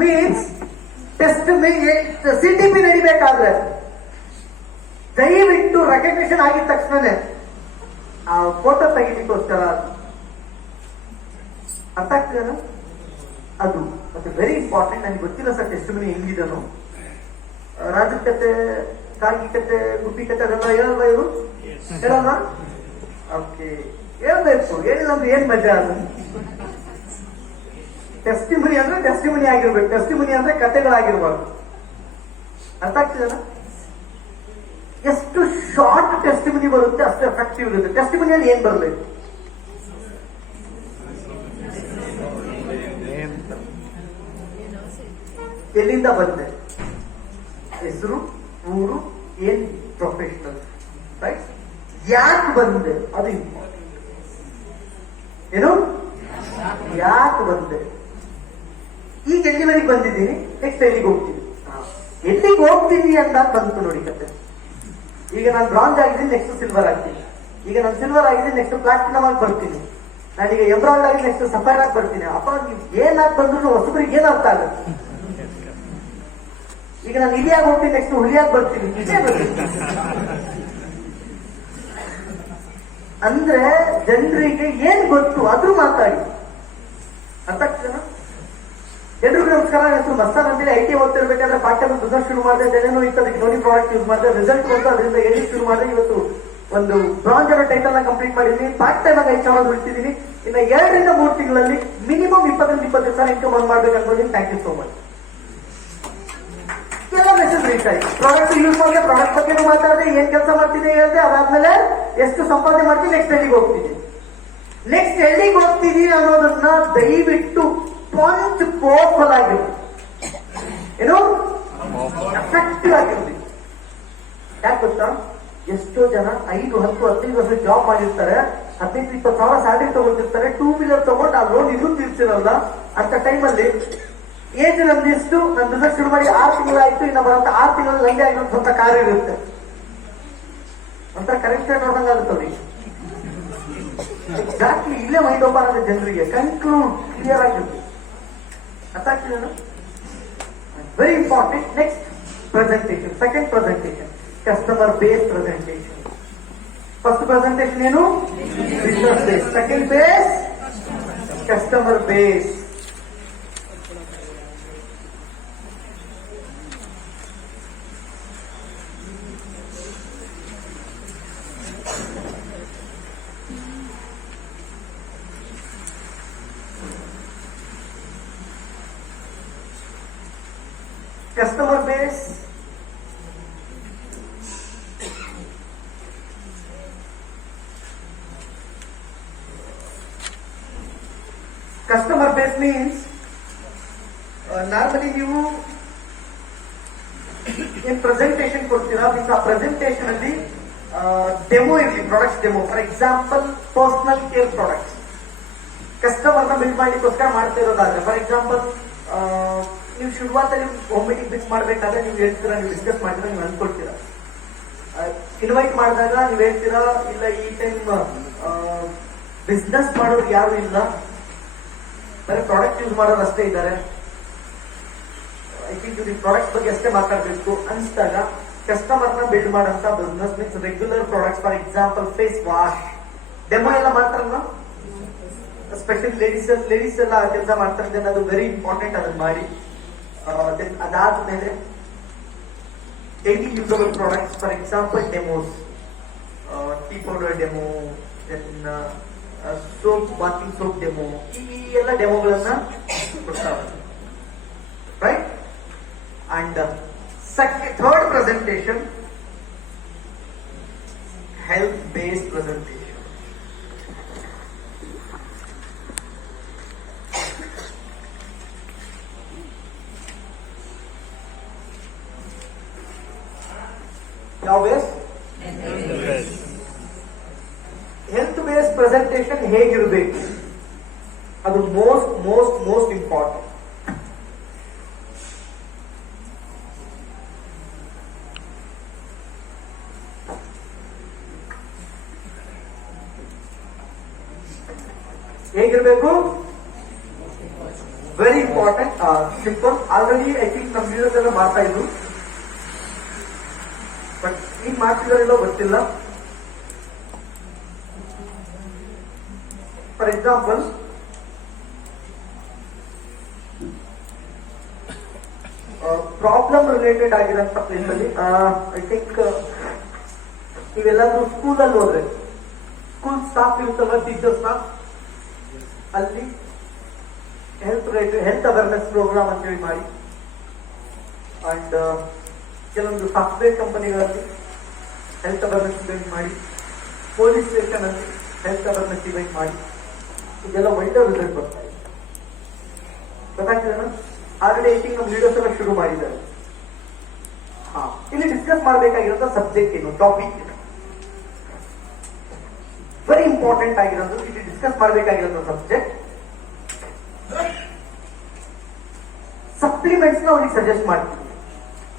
ಮೀನ್ಸ್ ಟೆಸ್ಟ್ CTP ನಡಿಬೇಕಾದ್ರೆ ದಯವಿಟ್ಟು ರೆಕಗ್ನಿಷನ್ ಆಗಿದ ತಕ್ಷಣನೇ ಆ ಫೋಟೋ ತೆಗಿಲಿಕ್ಕೋಸ್ಕರ ಅರ್ಥ ಆಗ್ತದಲ್ಲ, ಅದು ಮತ್ತೆ ವೆರಿ ಇಂಪಾರ್ಟೆಂಟ್. ನನಗೆ ಗೊತ್ತಿಲ್ಲ ಸರ್ ಟೆಸ್ಟ್ ಮನಿ ಹೆಂಗಿದನು, ರಾಜದ ಕತೆ, ಕಾಗಿ ಕತೆ, ಗುಬ್ಬಿ ಕತೆ ಅದೆಲ್ಲ ಹೇಳಲ್ವ ಇವರು? ಹೇಳಲ್ವಾ? ಓಕೆ, ಹೇಳ್ಬೇಕು. ಹೇಳಿಲ್ಲ ಅಂದ್ರೆ ಏನ್ ಮಜಾ ಅದು? ಟೆಸ್ಟಿಮನಿ ಅಂದ್ರೆ ಟೆಸ್ಟಿಮನಿ ಆಗಿರ್ಬೇಕು, ಟೆಸ್ಟಿಮನಿ ಅಂದ್ರೆ ಕತೆಗಳಾಗಿರ್ಬಾರ್ದು. ಅರ್ಥ ಆಗ್ತಿದೆನಾ? ಎಷ್ಟು ಶಾರ್ಟ್ ಟೆಸ್ಟಿಮನಿ ಬರುತ್ತೆ ಅಷ್ಟು ಎಫೆಕ್ಟಿವ್ ಇರುತ್ತೆ. ಟೆಸ್ಟಿಮನಿಯಲ್ಲಿ ಏನ್ ಬರಬೇಕು? ಎಲ್ಲಿಂದ ಬಂದೆ, ಹೆಸರು, ಊರು, ಏನ್ ಪ್ರೊಫೆಷನಲ್, ರೈಟ್? ಯಾಕೆ ಬಂದೆ ಅದು ಇಂಪಾರ್ಟೆಂಟ್. ಏನು? ಯಾಕೆ ಬಂದೆ? ಈಗ ಎಲ್ಲಿವರೆಗೆ ಬಂದಿದ್ದೀನಿ, ನೆಕ್ಸ್ಟ್ ಎಲ್ಲಿಗೆ ಹೋಗ್ತೀನಿ, ಎಲ್ಲಿಗೆ ಹೋಗ್ತೀನಿ ಅಂತ ಬಂತು ನೋಡಿ ಕತೆ. ಈಗ ನಾನು ಬ್ರಾಂಜ್ ಆಗಿದ್ದೀನಿ, ನೆಕ್ಸ್ಟ್ ಸಿಲ್ವರ್ ಆಗ್ತೀನಿ. ಈಗ ನಾನು ಸಿಲ್ವರ್ ಆಗಿದ್ದೀನಿ, ನೆಕ್ಸ್ಟ್ ಪ್ಲಾಟಿನಮ್ ಆಗಿ ಬರ್ತೀನಿ. ನಾನೀಗ ಎಮ್ರಾಲ್ಡ್ ಆಗಿ ನೆಕ್ಸ್ಟ್ ಸಫೈರ್ ಆಗಿ ಬರ್ತೀನಿ. ಅಪ್ಪ ನೀವು ಏನಾಗಿ ಬಂದ್ರು ಹೊಸಬ್ರಿಗೆ ಏನ್ ಅರ್ಥ ಆಗುತ್ತೆ? ಈಗ ನಾನು ಇಲಿಯಾಗಿ ಹೋಗ್ತೀನಿ, ನೆಕ್ಸ್ಟ್ ಹುಲಿಯಾಗಿ ಬರ್ತೀನಿ. ಅಂದ್ರೆ ಜನರಿಗೆ ಏನ್ ಗೊತ್ತು ಅದ್ರ ಮಾತಾಡಿ. ಅರ್ಥ ಆಗ್ತದಾ? ಎಲ್ರಿಗೂ ನಮಸ್ಕಾರ. ಹೆಸರು ಮಸ್ತಾನ್ ಅಂತೇಳಿ IT ಓದ್ತಿರ್ಬೇಕಾದ್ರೆ ಪಾರ್ಟ್ ಟೈಮ್ ಬಿಸ್ನೆಸ್ ಶುರು ಮಾಡಿದೆ. ಏನೇನೋ ಇತ್ತು, ಅದಕ್ಕೆ ನೋಡಿ ಪ್ರಾಡಕ್ಟ್ ಯೂಸ್ ಮಾಡಿದೆ, ರಿಸಲ್ಟ್ ಬಂತು, ಅದರಿಂದ ಎಲ್ಲಿ ಶುರು ಮಾಡಿದೆ. ಇವತ್ತು ಒಂದು ಬ್ರಾಂಜ್ ಅನ್ನೋ ಟೈಟಲ್ ನ ಕಂಪ್ಲೀಟ್ ಮಾಡಿದೀನಿ. ಪಾರ್ಟ್ ಟೈಮ್ ಆಗಿ 5 ಸಾವಿರ ಉಳಿಸಿದೀನಿ. ಇನ್ನು 2 ರಿಂದ 3 ತಿಂಗಳಲ್ಲಿ ಮಿನಿಮಮ್ 20 ರಿಂದ 25 ಸಾವಿರ ಇನ್ಕಮ್ ಮಾಡ್ಬೇಕು ಅನ್ಕೊಂಡಿದ್ದೀನಿ. Thank you so much. Reach ಆಯ್ತು. ಪ್ರಾಡಕ್ಟ್ ಯೂಸ್ ಮಾಡಿದೆ, ಪ್ರಾಡಕ್ಟ್ ಬಗ್ಗೆ ಮಾತಾಡಿದೆ, ಏನ್ ಕೆಲಸ ಮಾಡ್ತಿದೆ ಹೇಳಿದೆ, ಅದಾದ್ಮೇಲೆ ಎಷ್ಟು ಸಂಪಾದನೆ ಮಾಡ್ತೀನಿ, ನೆಕ್ಸ್ಟ್ ಎಲ್ಲಿಗೆ ಹೋಗ್ತಿದ್ದೀನಿ. ನೆಕ್ಸ್ಟ್ ಎಲ್ಲಿಗೆ ಹೋಗ್ತಿದೀನಿ ಅನ್ನೋದನ್ನ ದಯವಿಟ್ಟು ಪಾಯಿಂಟ್ ಪವರ್ಫುಲ್ ಆಗಿರ್ಲಿ, ಏನು ಎಫೆಕ್ಟಿವ್ ಆಗಿರ್ಲಿ. ಯಾಕೆ ಗೊತ್ತಾ, ಎಷ್ಟೋ ಜನ 5, 10, 15 ವರ್ಷ ಜಾಬ್ ಮಾಡಿರ್ತಾರೆ, 15-20 ಸಾವಿರ ಸ್ಯಾಲರಿ ತಗೊಳ್ತಿರ್ತಾರೆ, 2 ವೀಲರ್ ತಗೊಂಡು ಆ ಲೋನ್ ಇದು ತೀರ್ಸಿರಲ್ಲ. ಅಂತ ಟೈಮಲ್ಲಿ ಏಜ್ ನಮ್ದಿಷ್ಟು, ನನ್ನ ಬಿಸ್ನೆಸ್ ಶುರು ಮಾಡಿ 6 ತಿಂಗಳಾಯ್ತು, ಇನ್ನು ಬರಂತ 6 ತಿಂಗಳಲ್ಲಿ ನಂಗೆ ಆಗಿರೋ ಸ್ವಂತ ಕಾರ್ ಇರುತ್ತೆ. ಒಂಥರ ಕರೆಕ್ಟ್ ನೋಡಂಗ ಆಗುತ್ತವ್ರಿ. ಎಕ್ಸಾಕ್ಟ್ಲಿ ಇಲ್ಲೇ ಮೈಂಡ್ ಓಪನ್ ಆದ ಜನರಿಗೆ ಕನ್ಕ್ಲೂಡ್ ಕ್ಲಿಯರ್ ಆಗಿರುತ್ತೆ. ಅರ್ಥ ಆಗ್ತಿದೆ? Very important. Next presentation, second presentation customer base presentation. First presentation ಏನು? Business base. Second base customer base. Customer base, customer base means normally ನೀವು ಏನ್ ಪ್ರೆಸೆಂಟೇಷನ್ ಕೊಡ್ತೀರಾ, ಮೀನ್ಸ್ ಆ ಪ್ರೆಸೆಂಟೇಷನ್ ಅಲ್ಲಿ ಡೆಮೋ ಇರಲಿ, products demo. For example personal care products ಕಸ್ಟಮರ್ನ build ಮಾಡ್ಲಿಕ್ಕೋಸ್ಕರ ಮಾಡ್ತಾ ಇರೋದಾದ್ರೆ, ಫಾರ್ ಎಕ್ಸಾಂಪಲ್ ನೀವು ಶುರುವಾತಲ್ಲಿ ಹೋಮ್ ಮೀಟಿಂಗ್ ಫಿಕ್ಸ್ ಮಾಡ್ಬೇಕಾದ್ರೆ ನೀವು ಹೇಳ್ತೀರಾ, ನೀವು ಡಿಸ್ಕಸ್ ಮಾಡಿದ್ರೆ ನೀವು ಅನ್ಕೊಳ್ತೀರಾ. ಇನ್ವೈಟ್ ಮಾಡಿದಾಗ ನೀವು ಹೇಳ್ತೀರಾ, ಇಲ್ಲ ಈ ಟೈಮ್ ಬಿಸ್ನೆಸ್ ಮಾಡೋರು ಯಾರು ಇಲ್ಲ, ಬರೀ ಪ್ರಾಡಕ್ಟ್ ಯೂಸ್ ಮಾಡೋರು ಅಷ್ಟೇ ಇದ್ದಾರೆ, ಐ ಥಿಂಕ್ ಇವ್ರಿಗೆ ಪ್ರಾಡಕ್ಟ್ ಬಗ್ಗೆ ಅಷ್ಟೇ ಮಾತಾಡಬೇಕು ಅನ್ಸ್ದಾಗ ಕಸ್ಟಮರ್ನ ಬಿಲ್ಡ್ ಮಾಡೋಂತ business means regular products. For example face wash demo ಎಲ್ಲ ಮಾಡ್ತಾರಲ್ಲ, ಸ್ಪೆಷಲಿ ಲೇಡೀಸ್ ಎಲ್ಲ ಕೆಲಸ ಮಾಡ್ತಾರೆ, ಅದು ವೆರಿ ಇಂಪಾರ್ಟೆಂಟ್. ಅದನ್ನ ಮಾಡಿ ಅದಾದ್ಮೇಲೆ daily usable products, for example demos, tea powder demo, then soap, bathing soap demo, ಈ ಎಲ್ಲ ಡೆಮೋಗಳನ್ನ ಕೊಡ್ತಾರೆ, right? And third presentation health based presentation. ಯಾವ ಬೇಸ್? ಹೆಲ್ತ್ ಬೇಸ್ ಪ್ರೆಸೆಂಟೇಷನ್ ಹೇಗಿರಬೇಕು, ಅದು ಮೋಸ್ಟ್ ಇಂಪಾರ್ಟೆಂಟ್. ಹೇಗಿರ್ಬೇಕು? Very important. Simple. Already I think ನಮ್ಮ leaders ಎಲ್ಲ ಮಾಡ್ತಾ ಇದ್ರು, ಬಟ್ ಈಗ ಮಾಡ್ತಿದಾರೆಲ್ಲೋ ಗೊತ್ತಿಲ್ಲ. ಫಾರ್ ಎಕ್ಸಾಂಪಲ್ ಪ್ರಾಬ್ಲಮ್ ರಿಲೇಟೆಡ್ ಆಗಿರೋಂಥ ಪ್ಲೇಸ್ ಅಲ್ಲಿ ಐ ಥಿಂಕ್ ನೀವೆಲ್ಲಾದ್ರೂ ಸ್ಕೂಲಲ್ಲಿ ಹೋದ್ರೆ, ಸ್ಕೂಲ್ ಸ್ಟಾಫ್ ಇರುತ್ತಲ್ಲ, ಟೀಚರ್ ಸ್ಟಾಫ್, ಅಲ್ಲಿ ಹೆಲ್ತ್ ಅವೇರ್ನೆಸ್ ಪ್ರೋಗ್ರಾಮ್ ಅಂತೇಳಿ ಮಾಡಿ. ಅಂಡ್ ಕೆಲವೊಂದು ಸಾಫ್ಟ್ವೇರ್ ಕಂಪನಿಗಳಲ್ಲಿ ಹೆಲ್ತ್ ಅವೇರ್ನೆಸ್ ಇವೆಂಟ್ ಮಾಡಿ, ಪೊಲೀಸ್ ಸ್ಟೇಷನ್ ಅಲ್ಲಿ ಹೆಲ್ತ್ ಅವೇರ್ನೆಸ್ ಇವೆಂಟ್ ಮಾಡಿ, ಇದೆಲ್ಲ ಒಳ್ಳೆ ರಿಸಲ್ಟ್ ಬರ್ತಾ ಇದೆ. ಗೊತ್ತಾಗ್ತದೆ? ಆಲ್ರೆಡಿ ಐ ಥಿಂಕ್ ನಮ್ಮ ಲೀಡರ್ಸ್ ಎಲ್ಲ ಶುರು ಮಾಡಿದ್ದಾರೆ. ಇಲ್ಲಿ ಡಿಸ್ಕಸ್ ಮಾಡಬೇಕಾಗಿರೋ ಸಬ್ಜೆಕ್ಟ್ ಏನು, ಟಾಪಿಕ್ ಏನು, ವೆರಿ ಇಂಪಾರ್ಟೆಂಟ್ ಆಗಿರೋದು. ಇಲ್ಲಿ ಡಿಸ್ಕಸ್ ಮಾಡಬೇಕಾಗಿರೋ ಸಬ್ಜೆಕ್ಟ್ ಸಪ್ಲಿಮೆಂಟ್ಸ್ ನ ಅವ್ರಿಗೆ ಸಜೆಸ್ಟ್ ಮಾಡ್ತೀವಿ.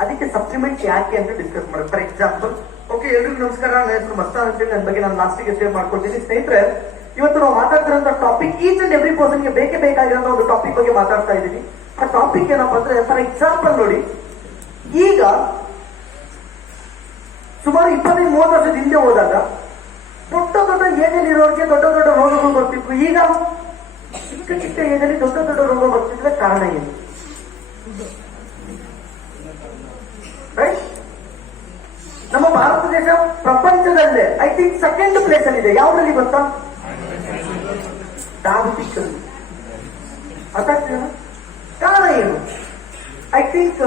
ಅದಕ್ಕೆ ಸಪ್ಲಿಮೆಂಟ್ ಯಾಕೆ ಅಂತ ಡಿಸ್ಕಸ್ ಮಾಡೋದು. ಫಾರ್ ಎಕ್ಸಾಂಪಲ್, ಓಕೆ, ಎಲ್ರಿಗೂ ನಮಸ್ಕಾರ, ನನ್ನ ಹೆಸರು ಮಸ್ತಾನ್ ಅಂತೇಳಿ ನನ್ನ ಬಗ್ಗೆ ನಾನು ಲಾಸ್ಟಿಗೆ ಶೇರ್ ಮಾಡ್ಕೊಳ್ತೀನಿ. ಸ್ನೇಹಿತರೆ, ಇವತ್ತು ನಾವು ಮಾತಾಡ್ತಿರೋಂಥ ಟಾಪಿಕ್ ಈಚ್ ಅಂಡ್ ಎವ್ರಿ ಪರ್ಸನ್ಗೆ ಬೇಕೇ ಬೇಕಾಗಿರೋ ಒಂದು ಟಾಪಿಕ್ ಬಗ್ಗೆ ಮಾತಾಡ್ತಾ ಇದ್ದೀನಿ. ಆ ಟಾಪಿಕ್ ಏನಪ್ಪಾ ಅಂದ್ರೆ, ಫಾರ್ ಎಕ್ಸಾಂಪಲ್ ನೋಡಿ, ಈಗ ಸುಮಾರು 25-30 ವರ್ಷದ ಹಿಂದೆ ಹೋದಾಗ ದೊಡ್ಡ ಏಜಲ್ಲಿ ಇರೋರಿಗೆ ದೊಡ್ಡ ರೋಗಗಳು ಬರ್ತಿದ್ವು. ಈಗ ಚಿಕ್ಕ ಏಜಲ್ಲಿ ದೊಡ್ಡ ರೋಗ ಬರ್ತಿದ್ರೆ ಕಾರಣ ಏನು? ರೈಟ್? ನಮ್ಮ ಭಾರತ ದೇಶ ಪ್ರಪಂಚದಲ್ಲೇ ಐ ಥಿಂಕ್ ಸೆಕೆಂಡ್ ಪ್ಲೇಸ್ ಅಲ್ಲಿ ಇದೆ. ಯಾವ್ದ್ರಲ್ಲಿ ಗೊತ್ತಾ? ಡಯಾಬಿಟಿಕ್ಸ್ ಅಲ್ಲಿ. ಅರ್ಥ ಆಗ್ತಿದೆ? ಕಾರಣ ಏನು? ಐ ಥಿಂಕ್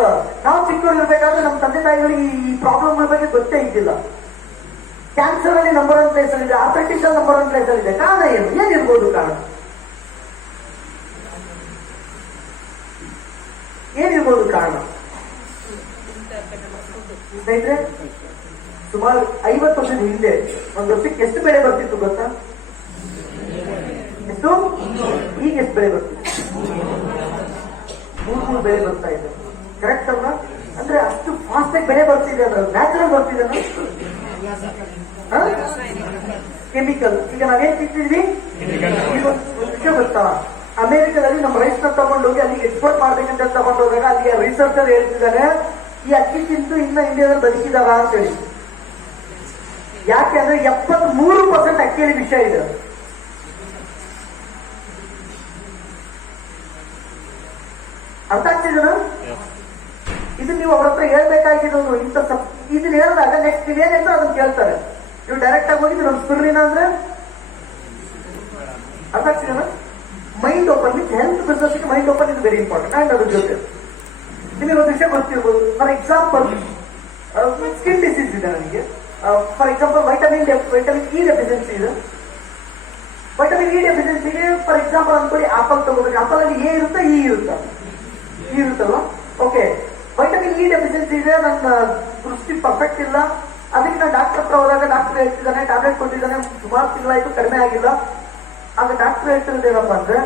ನಾವು ಚಿಕ್ಕವರಿರ್ಬೇಕಾದ್ರೆ ನಮ್ಮ ತಂದೆ ತಾಯಿಗಳಿಗೆ ಈ ಪ್ರಾಬ್ಲಮ್ಗಳ ಬಗ್ಗೆ ಗೊತ್ತೇ ಇದ್ದಿಲ್ಲ. ಕ್ಯಾನ್ಸರ್ ಅಲ್ಲಿ ನಂಬರ್ 1 ಪ್ಲೇಸ್ ಅಲ್ಲಿ ಇದೆ, ಆರ್ಥರೈಟಿಸ್ ಅಲ್ಲಿ ನಂಬರ್ 1 ಪ್ಲೇಸ್ ಅಲ್ಲಿ ಇದೆ. ಕಾರಣ ಏನಿರ್ಬೋದು? ಕಾರಣ ಏನಿರ್ಬೋದು? ಕಾರಣ ಸ್ನೇಹಿತರೆ, ಸುಮಾರು 50 ವರ್ಷದ ಹಿಂದೆ ಒಂದು ವರ್ಷಕ್ಕೆ ಎಷ್ಟು ಬೆಳೆ ಬರ್ತಿತ್ತು ಗೊತ್ತಾ? ಎಷ್ಟು? ಈಗ ಎಷ್ಟು ಬೆಳೆ ಬರ್ತಿತ್ತು? 3 ಬೆಳೆ ಬರ್ತಾ ಇದೆ. ಕರೆಕ್ಟ್ ಅಲ್ವಾ? ಅಂದ್ರೆ ಅಷ್ಟು ಫಾಸ್ಟ್ ಆಗಿ ಬೆಳೆ ಬರ್ತಿದೆ ಅಂದ್ರೆ ನ್ಯಾಚುರಲ್ ಬರ್ತಿದೆ, ಕೆಮಿಕಲ್. ಈಗ ನಾವೇನ್ ತಿಂತಿದ್ವಿ? ಒಂದು ವಿಷಯ ಗೊತ್ತಾ? ಅಮೆರಿಕದಲ್ಲಿ ನಮ್ಮ ರೈಸ್ ನ ತಗೊಂಡೋಗಿ ಅಲ್ಲಿಗೆ ಎಕ್ಸ್ಪೋರ್ಟ್ ಮಾಡ್ಬೇಕಂತ ತಗೊಂಡೋದಾಗ ಅಲ್ಲಿಗೆ ರಿಸರ್ಚರ್ ಹೇಳ್ತಿದ್ದಾನೆ, ಈ ಅಕ್ಕಿ ತಿಂದು ಇನ್ನ ಇಂಡಿಯಾದಲ್ಲಿ ಬದುಕಿದಾವ ಅಂತೇಳಿ. ಯಾಕೆ ಅಂದ್ರೆ 73% ಅಕ್ಕಿಯಲ್ಲಿ ವಿಷ ಇದೆ. ಅರ್ಥ ಆಗ್ತಿದೇನಾ? ಇದು ನೀವು ಅವ್ರ ಹತ್ರ ಹೇಳ್ಬೇಕಾಗಿರೋದು. ಇಂಥ ಇದನ್ನ ಹೇಳಿದಾಗ ನೆಕ್ಸ್ಟ್ ನೀವೇನೇಂದ್ರೆ ಅದನ್ನ ಕೇಳ್ತಾರೆ. ನೀವು ಡೈರೆಕ್ಟ್ ಆಗಿ ಹೋಗಿದ್ರೆ ಒಂದು ಸ್ಪಿರುಲಿನ ಅಂದ್ರೆ ಅರ್ಥ ಆಗ್ತಿದೇನಾ? Mind open with health business mind open is very important. And ಅದ್ರ ಜೊತೆ ನಿಮಗೆ ಒಂದು ವಿಷಯ ಗೊತ್ತಿರ್ಬೋದು. ಫಾರ್ ಎಕ್ಸಾಂಪಲ್ ಸ್ಕಿನ್ ಡಿಸೀಸ್ ಇದೆ ನನಗೆ. For example vitamin E deficiency ಇದೆ. ವೈಟಮಿನ್ ಇ ಡೆಫಿಷಿಯನ್ಸಿಗೆ ಫಾರ್ ಎಕ್ಸಾಂಪಲ್ ಅನ್ಕೊಳ್ಳಿ, ಆಪಲ್ ತಗೋಬೇಕು. ಆಪಲ್ ಅಲ್ಲಿ ಎ ಇರುತ್ತಾ ಇ ಇರುತ್ತಾ? ಇ ಇರುತ್ತಲ್ವಾ? ಓಕೆ, ವೈಟಮಿನ್ ಇ ಡೆಫಿಷಿಯನ್ಸಿ ಇದೆ, ನನ್ನ ದೃಷ್ಟಿ ಪರ್ಫೆಕ್ಟ್ ಇಲ್ಲ. ಅದಕ್ಕೆ ನಾನು ಡಾಕ್ಟರ್ ಹತ್ರ ಹೋದಾಗ ಡಾಕ್ಟರ್ ಹೇಳ್ತಿದ್ದಾನೆ, ಟ್ಯಾಬ್ಲೆಟ್ ಕೊಟ್ಟಿದ್ದಾನೆ, ಸುಮಾರು ತಿಂಗಳಾಯ್ತು ಕಡಿಮೆ ಆಗಿಲ್ಲ. ಆಗ ಡಾಕ್ಟರ್ ಹೇಳ್ತಿರೋದೇನಪ್ಪ ಅಂದ್ರೆ,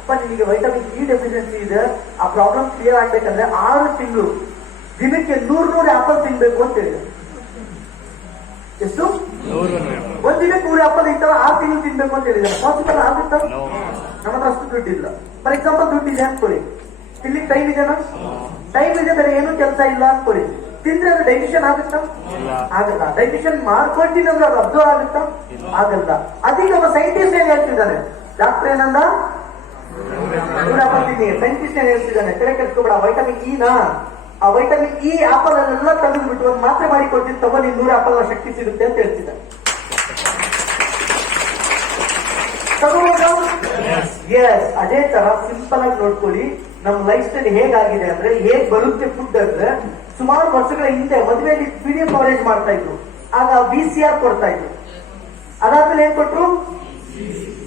ಅಪ್ಪ ನಿಮಗೆ ವೈಟಮಿನ್ ಇ ಡೆಫಿಷಿಯನ್ಸಿ ಇದೆ, ಆ ಪ್ರಾಬ್ಲಮ್ ಕ್ಲಿಯರ್ ಆಗ್ಬೇಕಂದ್ರೆ 6 ತಿಂಗಳು ದಿನಕ್ಕೆ 100 ಆಪಲ್ ತಿನ್ಬೇಕು ಅಂತ ಹೇಳಿದೆ. ಎಷ್ಟು? 1 ದಿನಕ್ಕೆ 100 ಆಪಲ್ ಈ ತರ 6 ತಿಂಗಳು ತಿನ್ಬೇಕು ಅಂತ ಹೇಳಿದ್ದಾರೆ. ಪಾಸಿಬಲ್ ಆಗುತ್ತಾ? ನಮ್ಮ ಹತ್ರ ಅಷ್ಟು ದುಡ್ಡಿಲ್ಲ. ಫಾರ್ ಎಕ್ಸಾಂಪಲ್ ದುಡ್ಡಿದೆ ಅನ್ಕೊಳ್ಳಿ, ತಿನ್ಲಿಕ್ಕೆ ಟೈಮ್ ಇದೆನಾ? ಟೈಮ್ ಇದೆ, ಬೇರೆ ಏನೂ ಕೆಲಸ ಇಲ್ಲ ಅನ್ಕೊಳ್ಳಿ. ತಿಂದ್ರೆ ಅದು ಡೈಜೆಷನ್ ಆಗುತ್ತಾ? ಆಗಲ್ಲ. ಡೈಜೆಷನ್ ಮಾಡ್ಕೊಟ್ಟಿದ್ರೆ ಅದು ಅಬ್ಸರ್ವ್ ಆಗುತ್ತಾ? ಆಗಲ್ಲ. ಅದಕ್ಕೆ ಒಬ್ಬ ಸೈಂಟಿಸ್ಟ್ ಏನ್ ಹೇಳ್ತಿದ್ದಾನೆ, ಡಾಕ್ಟರ್ ಏನಂದ, 100 ಆಪಲ್ ತಿನ್ನಿ. ಸೈಂಟಿಸ್ಟ್ ಏನ್ ಹೇಳ್ತಿದ್ದಾನೆ, ತಲೆ ಕೆಡಿಸ್ಕೊಬೇಡ, ವೈಟಮಿನ್ ಇ ನ ಆ ವೈಟಮಿನ್ ಇ ಆಪಲ್ ಅಲ್ಲೆಲ್ಲ ತೆಗೆದು ಬಿಟ್ಟು ಒಂದು ಮಾತ್ರೆ ಮಾಡಿ ಕೊಡ್ತೀನಿ, ತಗೊಂಡು 100 ಆಪಲ್ ಶಕ್ತಿ ಸಿಗುತ್ತೆ ಅಂತ ಹೇಳ್ತಿದ್ದಾನೆ. ಎಸ್, ಅದೇ ತರ ಸಿಂಪಲ್ ಆಗಿ ನೋಡ್ಕೊಳ್ಳಿ. ನಮ್ಮ ಲೈಫ್ ಸ್ಟೈಲ್ ಹೇಗಾಗಿದೆ ಅಂದ್ರೆ, ಹೇಗ್ ಬರುತ್ತೆ ಫುಡ್ ಅಂದ್ರೆ, ಸುಮಾರು ವರ್ಷಗಳ ಹಿಂದೆ ಮದುವೆಯಲ್ಲಿ ವಿಡಿಯೋ ಕವರೇಜ್ ಮಾಡ್ತಾ ಇದ್ರು. ಆಗ VCR ಕೊಡ್ತಾ ಇದ್ರು. ಅದಾದ್ಮೇಲೆ ಏನ್ ಕೊಟ್ರು?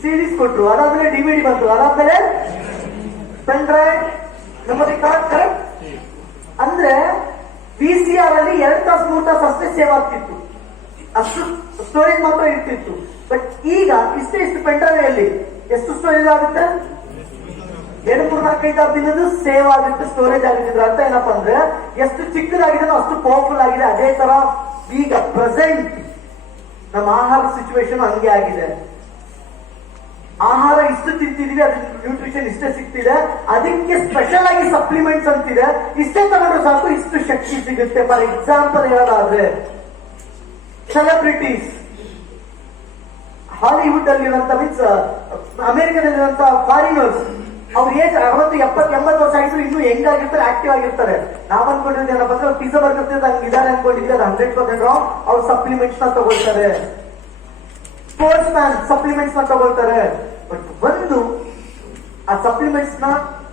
ಸೀರೀಸ್ ಕೊಟ್ರು. ಅದಾದ್ಮೇಲೆ DVD ಬಂತು. ಅದಾದ್ಮೇಲೆ pen drive, memory card. Correct? ಅಂದ್ರೆ VCR ಅಲ್ಲಿ 2 ತಾಸು 3 ತಾಸು ಅಷ್ಟೇ ಸೇವ್ ಆಗ್ತಿತ್ತು, ಅಷ್ಟು ಸ್ಟೋರೇಜ್ ಮಾತ್ರ ಇರ್ತಿತ್ತು. ಬಟ್ ಈಗ ಇಷ್ಟು ಪೆನ್ ಡ್ರೈವ್ ಅಲ್ಲಿ ಎಷ್ಟು ಸ್ಟೋರೇಜ್ ಆಗುತ್ತೆ? 2, 3, 4, 5 ದಿನದ್ದು ಸೇವ್ ಆಗುತ್ತೆ, ಸ್ಟೋರೇಜ್ ಆಗುತ್ತೆ. ಅರ್ಥ ಏನಪ್ಪಾ ಅಂದ್ರೆ, ಎಷ್ಟು ಚಿಕ್ಕದಾಗಿದೆ ಅಷ್ಟು ಪವರ್ಫುಲ್ ಆಗಿದೆ. ಅದೇ ತರ ಈಗ ಪ್ರೆಸೆಂಟ್ ನಮ್ಮ ಆಹಾರ ಸಿಚುವೇಶನ್ ಹಂಗೆ ಆಗಿದೆ. ಆಹಾರ ಇಷ್ಟು ತಿಂತಿದೀವಿ, ಅದ್ರ ನ್ಯೂಟ್ರಿಷನ್ ಇಷ್ಟೇ ಸಿಗ್ತಿದೆ, ಅದಕ್ಕೆ ಸ್ಪೆಷಲ್ ಆಗಿ ಸಪ್ಲಿಮೆಂಟ್ಸ್ ಅಂತಿದೆ. ಇಷ್ಟೇ ತಗೊಂಡ್ರೆ ಸಾಕು, ಇಷ್ಟು ಶಕ್ತಿ ಸಿಗುತ್ತೆ. ಫಾರ್ ಎಕ್ಸಾಂಪಲ್ ಹೇಳೋದಾದ್ರೆ, ಸೆಲೆಬ್ರಿಟೀಸ್ ಹಾಲಿವುಡ್ ಅಲ್ಲಿರುವಂತ ಮೀನ್ಸ್ ಅಮೆರಿಕದಲ್ಲಿರುವಂತ ಫಾರಿನರ್ಸ್, ಅವ್ರ ಏಜ್ 60, 70, 80 ವರ್ಷ ಆಗಿದ್ರು ಇನ್ನೂ ಹೆಂಗಾಗಿರ್ತಾರೆ, ಆಕ್ಟಿವ್ ಆಗಿರ್ತಾರೆ. ನಾವ್ ಅನ್ಕೊಂಡಿರೋದು ಏನಪ್ಪ ಅಂದ್ರೆ, ಪಿಜ್ಜಾ ಬರ್ಗರ್ ಹಂಗಿದ್ದಾರೆ ಅನ್ಕೊಂಡಿದ್ರೆ ಅದು 100% ರಾಂಗ್. ಅವ್ರು ಸಪ್ಲಿಮೆಂಟ್ಸ್ ನ ತಗೊಳ್ತಾರೆ, ಸ್ಪೋರ್ಟ್ಸ್ ಮ್ಯಾನ್ ಸಪ್ಲಿಮೆಂಟ್ಸ್ ನ ತಗೊಳ್ತಾರೆ. ಬಟ್ ಒಂದು ಆ ಸಪ್ಲಿಮೆಂಟ್ಸ್ ನ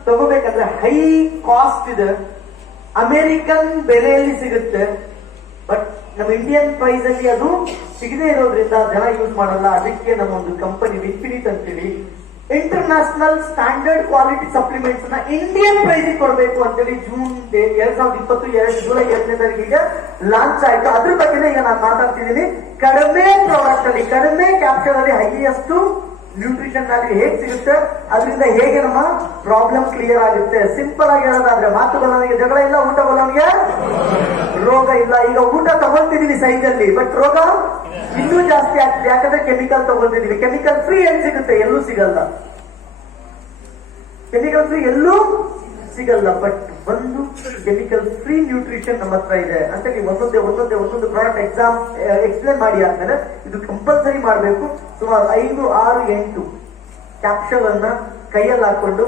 ತಗೋಬೇಕಂದ್ರೆ ಹೈ ಕಾಸ್ಟ್ ಇದೆ, ಅಮೆರಿಕನ್ ಬೆಲೆಯಲ್ಲಿ ಸಿಗುತ್ತೆ. ಬಟ್ ನಮ್ಮ ಇಂಡಿಯನ್ ಪ್ರೈಸ್ ಅಲ್ಲಿ ಅದು ಸಿಗದೆ ಇರೋದ್ರಿಂದ ಜನ ಯೂಸ್ ಮಾಡಲ್ಲ. ಅದಕ್ಕೆ ನಮ್ಮ ಒಂದು ಕಂಪನಿ ಇನ್ಫಿನಿಟ್ ಅಂತೇಳಿ ಇಂಟರ್ನ್ಯಾಷನಲ್ ಸ್ಟ್ಯಾಂಡರ್ಡ್ ಕ್ವಾಲಿಟಿ ಸಪ್ಲಿಮೆಂಟ್ಸ್ ನ ಇಂಡಿಯನ್ ಪ್ರೈಸ್ ಕೊಡಬೇಕು ಅಂತೇಳಿ ಜೂನ್ 2022 ಜುಲೈ 2ನೇ ತಾರೀಕಿಗೆ ಲಾಂಚ್ ಆಯ್ತು. ಅದ್ರ ಬಗ್ಗೆ ಈಗ ನಾನು ಮಾತಾಡ್ತಿದ್ದೀನಿ. ಕಡಿಮೆ ಪ್ರಾಡಕ್ಟ್ ಅಲ್ಲಿ, ಕಡಿಮೆ ಕ್ಯಾಪ್ಚರ್ ಅಲ್ಲಿ ಹೈಯೆಸ್ಟ್ ನ್ಯೂಟ್ರಿಷನ್ ವ್ಯಾಲ್ಯೂ ಹೇಗೆ ಸಿಗುತ್ತೆ, ಅದರಿಂದ ಹೇಗೆ ನಮ್ಮ ಪ್ರಾಬ್ಲಮ್ ಕ್ಲಿಯರ್ ಆಗುತ್ತೆ. ಸಿಂಪಲ್ ಆಗಿ ಹೇಳೋದಾದ್ರೆ, ಮಾತು ಬಲ್ಲವನಿಗೆ ಜಗಳ ಇಲ್ಲ, ಊಟ ಬಲ್ಲವನಿಗೆ ರೋಗ ಇಲ್ಲ. ಈಗ ಊಟ ತಗೊಳ್ತಿದೀವಿ ಸೈಜಲ್ಲಿ, ಬಟ್ ರೋಗ ಇನ್ನೂ ಜಾಸ್ತಿ ಆಗ್ತಿದೆ. ಯಾಕಂದ್ರೆ ಕೆಮಿಕಲ್ ತಗೊಳ್ತಿದೀವಿ. ಕೆಮಿಕಲ್ ಫ್ರೀ ಎಲ್ಲಿ ಸಿಗುತ್ತೆ? ಎಲ್ಲೂ ಸಿಗಲ್ಲ. ಕೆಮಿಕಲ್ ಫ್ರೀ ಎಲ್ಲೂ ಸಿಗಲ್ಲ. ಬಟ್ ಒಂದು ಕೆಮಿಕಲ್ ಫ್ರೀ ನ್ಯೂಟ್ರಿಷನ್ ನಮ್ಮ ಹತ್ರ ಇದೆ ಅಂತ ನೀವು ಒಂದೊಂದು ಪ್ರಾಡಕ್ಟ್ ಎಕ್ಸ್ಪ್ಲೇನ್ ಮಾಡಿ ಆದ್ಮೇಲೆ ಇದು ಕಂಪಲ್ಸರಿ ಮಾಡಬೇಕು. ಸುಮಾರು 5, 6, 8 ಕ್ಯಾಪ್ಸೂಲ್ ಅನ್ನ ಕೈಯಲ್ಲಿ ಹಾಕೊಂಡು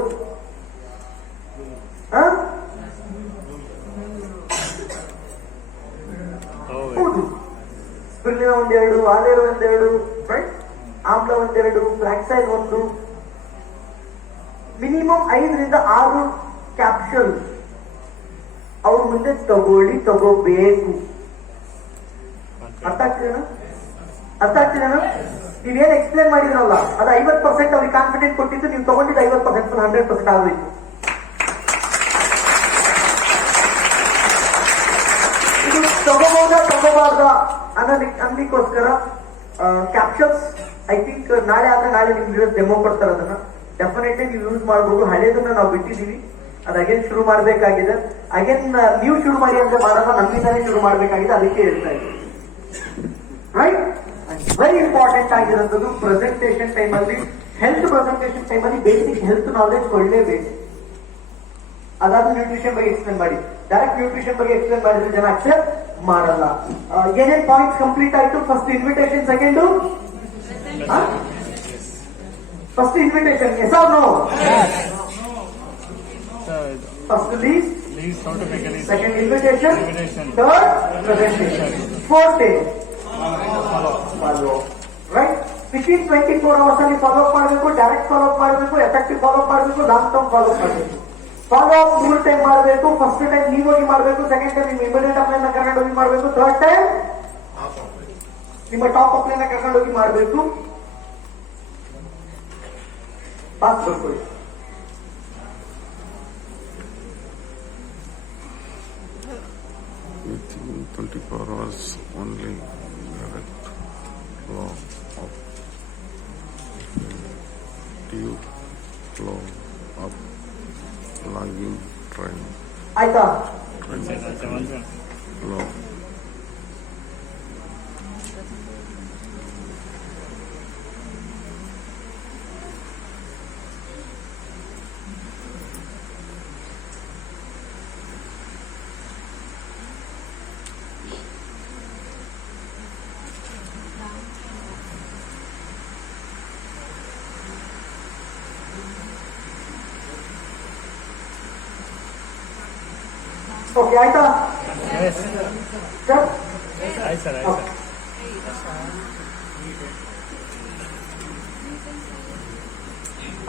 ಹೌದು, ಸ್ಪಿರುಲಿನಾ 1, ಆಲೇರೋ 1, ರೈಟ್, ಆಮ್ಲ 1, ಫ್ಲಾಕ್ಸೈಡ್ 1, ಮಿನಿಮಮ್ 5 ರಿಂದ 6 ಕ್ಯಾಪ್ಸೂಲ್ ಅವ್ರ ಮುಂದೆ ತಗೋಬೇಕು. ಅರ್ಥ ಆಗ್ತಿದೇನಾ? ನೀವೇನ್ ಎಕ್ಸ್ಪ್ಲೇನ್ ಮಾಡಿದ್ರಲ್ಲ ಅದು 50% ಅವ್ರಿಗೆ ಕಾನ್ಫಿಡೆಂಟ್ ಕೊಟ್ಟಿದ್ದು, ನೀವು ತಗೊಂಡಿದ್ದು 50% 100% ಆಗಬೇಕು. ಇದು ತಗೋಬಾರ್ದ ಅನ್ನೋದಕ್ಕೋಸ್ಕರ ಕ್ಯಾಪ್ಷನ್ಸ್ ಐ ಥಿಂಕ್ ನಾಳೆ ನಿಮ್ಗೆ ಡೆಮೋ ಕೊಡ್ತಾರೆ. ಅದನ್ನ ಡೆಫಿನೆಟ್ಲಿ ನೀವು ಯೂಸ್ ಮಾಡಬಹುದು. ಹಳೇದನ್ನ ನಾವು ಬಿಟ್ಟಿದೀವಿ, ಅದು ಅಗೇನ್ ಶುರು ಮಾಡಬೇಕಾಗಿದೆ. ಅಗೇನ್ ನೀವು ಶುರು ಮಾಡಿ ಅಂತ ಮಾಡಲ್ಲ, ನಮ್ಮಿಂದಾನೇ ಶುರು ಮಾಡಬೇಕಾಗಿದೆ. ಅದಕ್ಕೆ ಹೇಳ್ತಾ ಇದ್ದೀವಿ. ರೈಟ್, ವೆರಿ ಇಂಪಾರ್ಟೆಂಟ್ ಆಗಿರೋದು ಪ್ರೆಸೆಂಟೇಷನ್ ಟೈಮಲ್ಲಿ, ಹೆಲ್ತ್ ಪ್ರೆಸೆಂಟೇಷನ್ ಟೈಮಲ್ಲಿ ಬೇಸಿಕ್ ಹೆಲ್ತ್ ನಾಲೆಜ್ ಒಳ್ಳೇಬೇಕು. ಅದಾದ ನ್ಯೂಟ್ರಿಷನ್ ಬಗ್ಗೆ ಎಕ್ಸ್ಪ್ಲೇನ್ ಮಾಡಿ. ಡೈರೆಕ್ಟ್ ನ್ಯೂಟ್ರಿಷನ್ ಬಗ್ಗೆ ಎಕ್ಸ್ಪ್ಲೇನ್ ಮಾಡಿದ್ರೆ ಜನ ಅಕ್ಸೆಪ್ಟ್ ಮಾಡಲ್ಲ. ಏನೇನ್ ಪಾಯಿಂಟ್ಸ್ ಕಂಪ್ಲೀಟ್ ಆಯ್ತು? First invitation, second first invitation, yes or no? First list, second invitation, third presentation, fourth day follow. Right, within 24 hours ಅಲ್ಲಿ ಫಾಲೋ ಅಪ್ ಮಾಡಬೇಕು. ಡೈರೆಕ್ಟ್ ಫಾಲೋ ಅಪ್ ಮಾಡಬೇಕು, effective follow up ಮಾಡಬೇಕು, long term follow up ಮಾಡಬೇಕು. Follow up 3 time ಮಾಡಬೇಕು. First time ನೀವು ಹೋಗಿ ಮಾಡಬೇಕು, second time ನಿಮ್ಮ ಇಮಿಡಿಯೇಟ್ ಅಪ್ಲೈನ್ ಕರ್ಕೊಂಡು ಹೋಗಿ ಮಾಡಬೇಕು, ಥರ್ಡ್ ಟೈಮ್ ನಿಮ್ಮ ಟಾಪ್ ಅಪ್ಲೈನ್ ಕರ್ಕೊಂಡು ಹೋಗಿ ಮಾಡಬೇಕು. ಪಾಸ್ ಬರ್ಕೊಳ್ಳಿ. Within 24 hours only direct flow of tube flow up logging train ಆಯ್ತಾ? flow. ಓಕೆ, ಆಯ್ತಾ ಸರ್?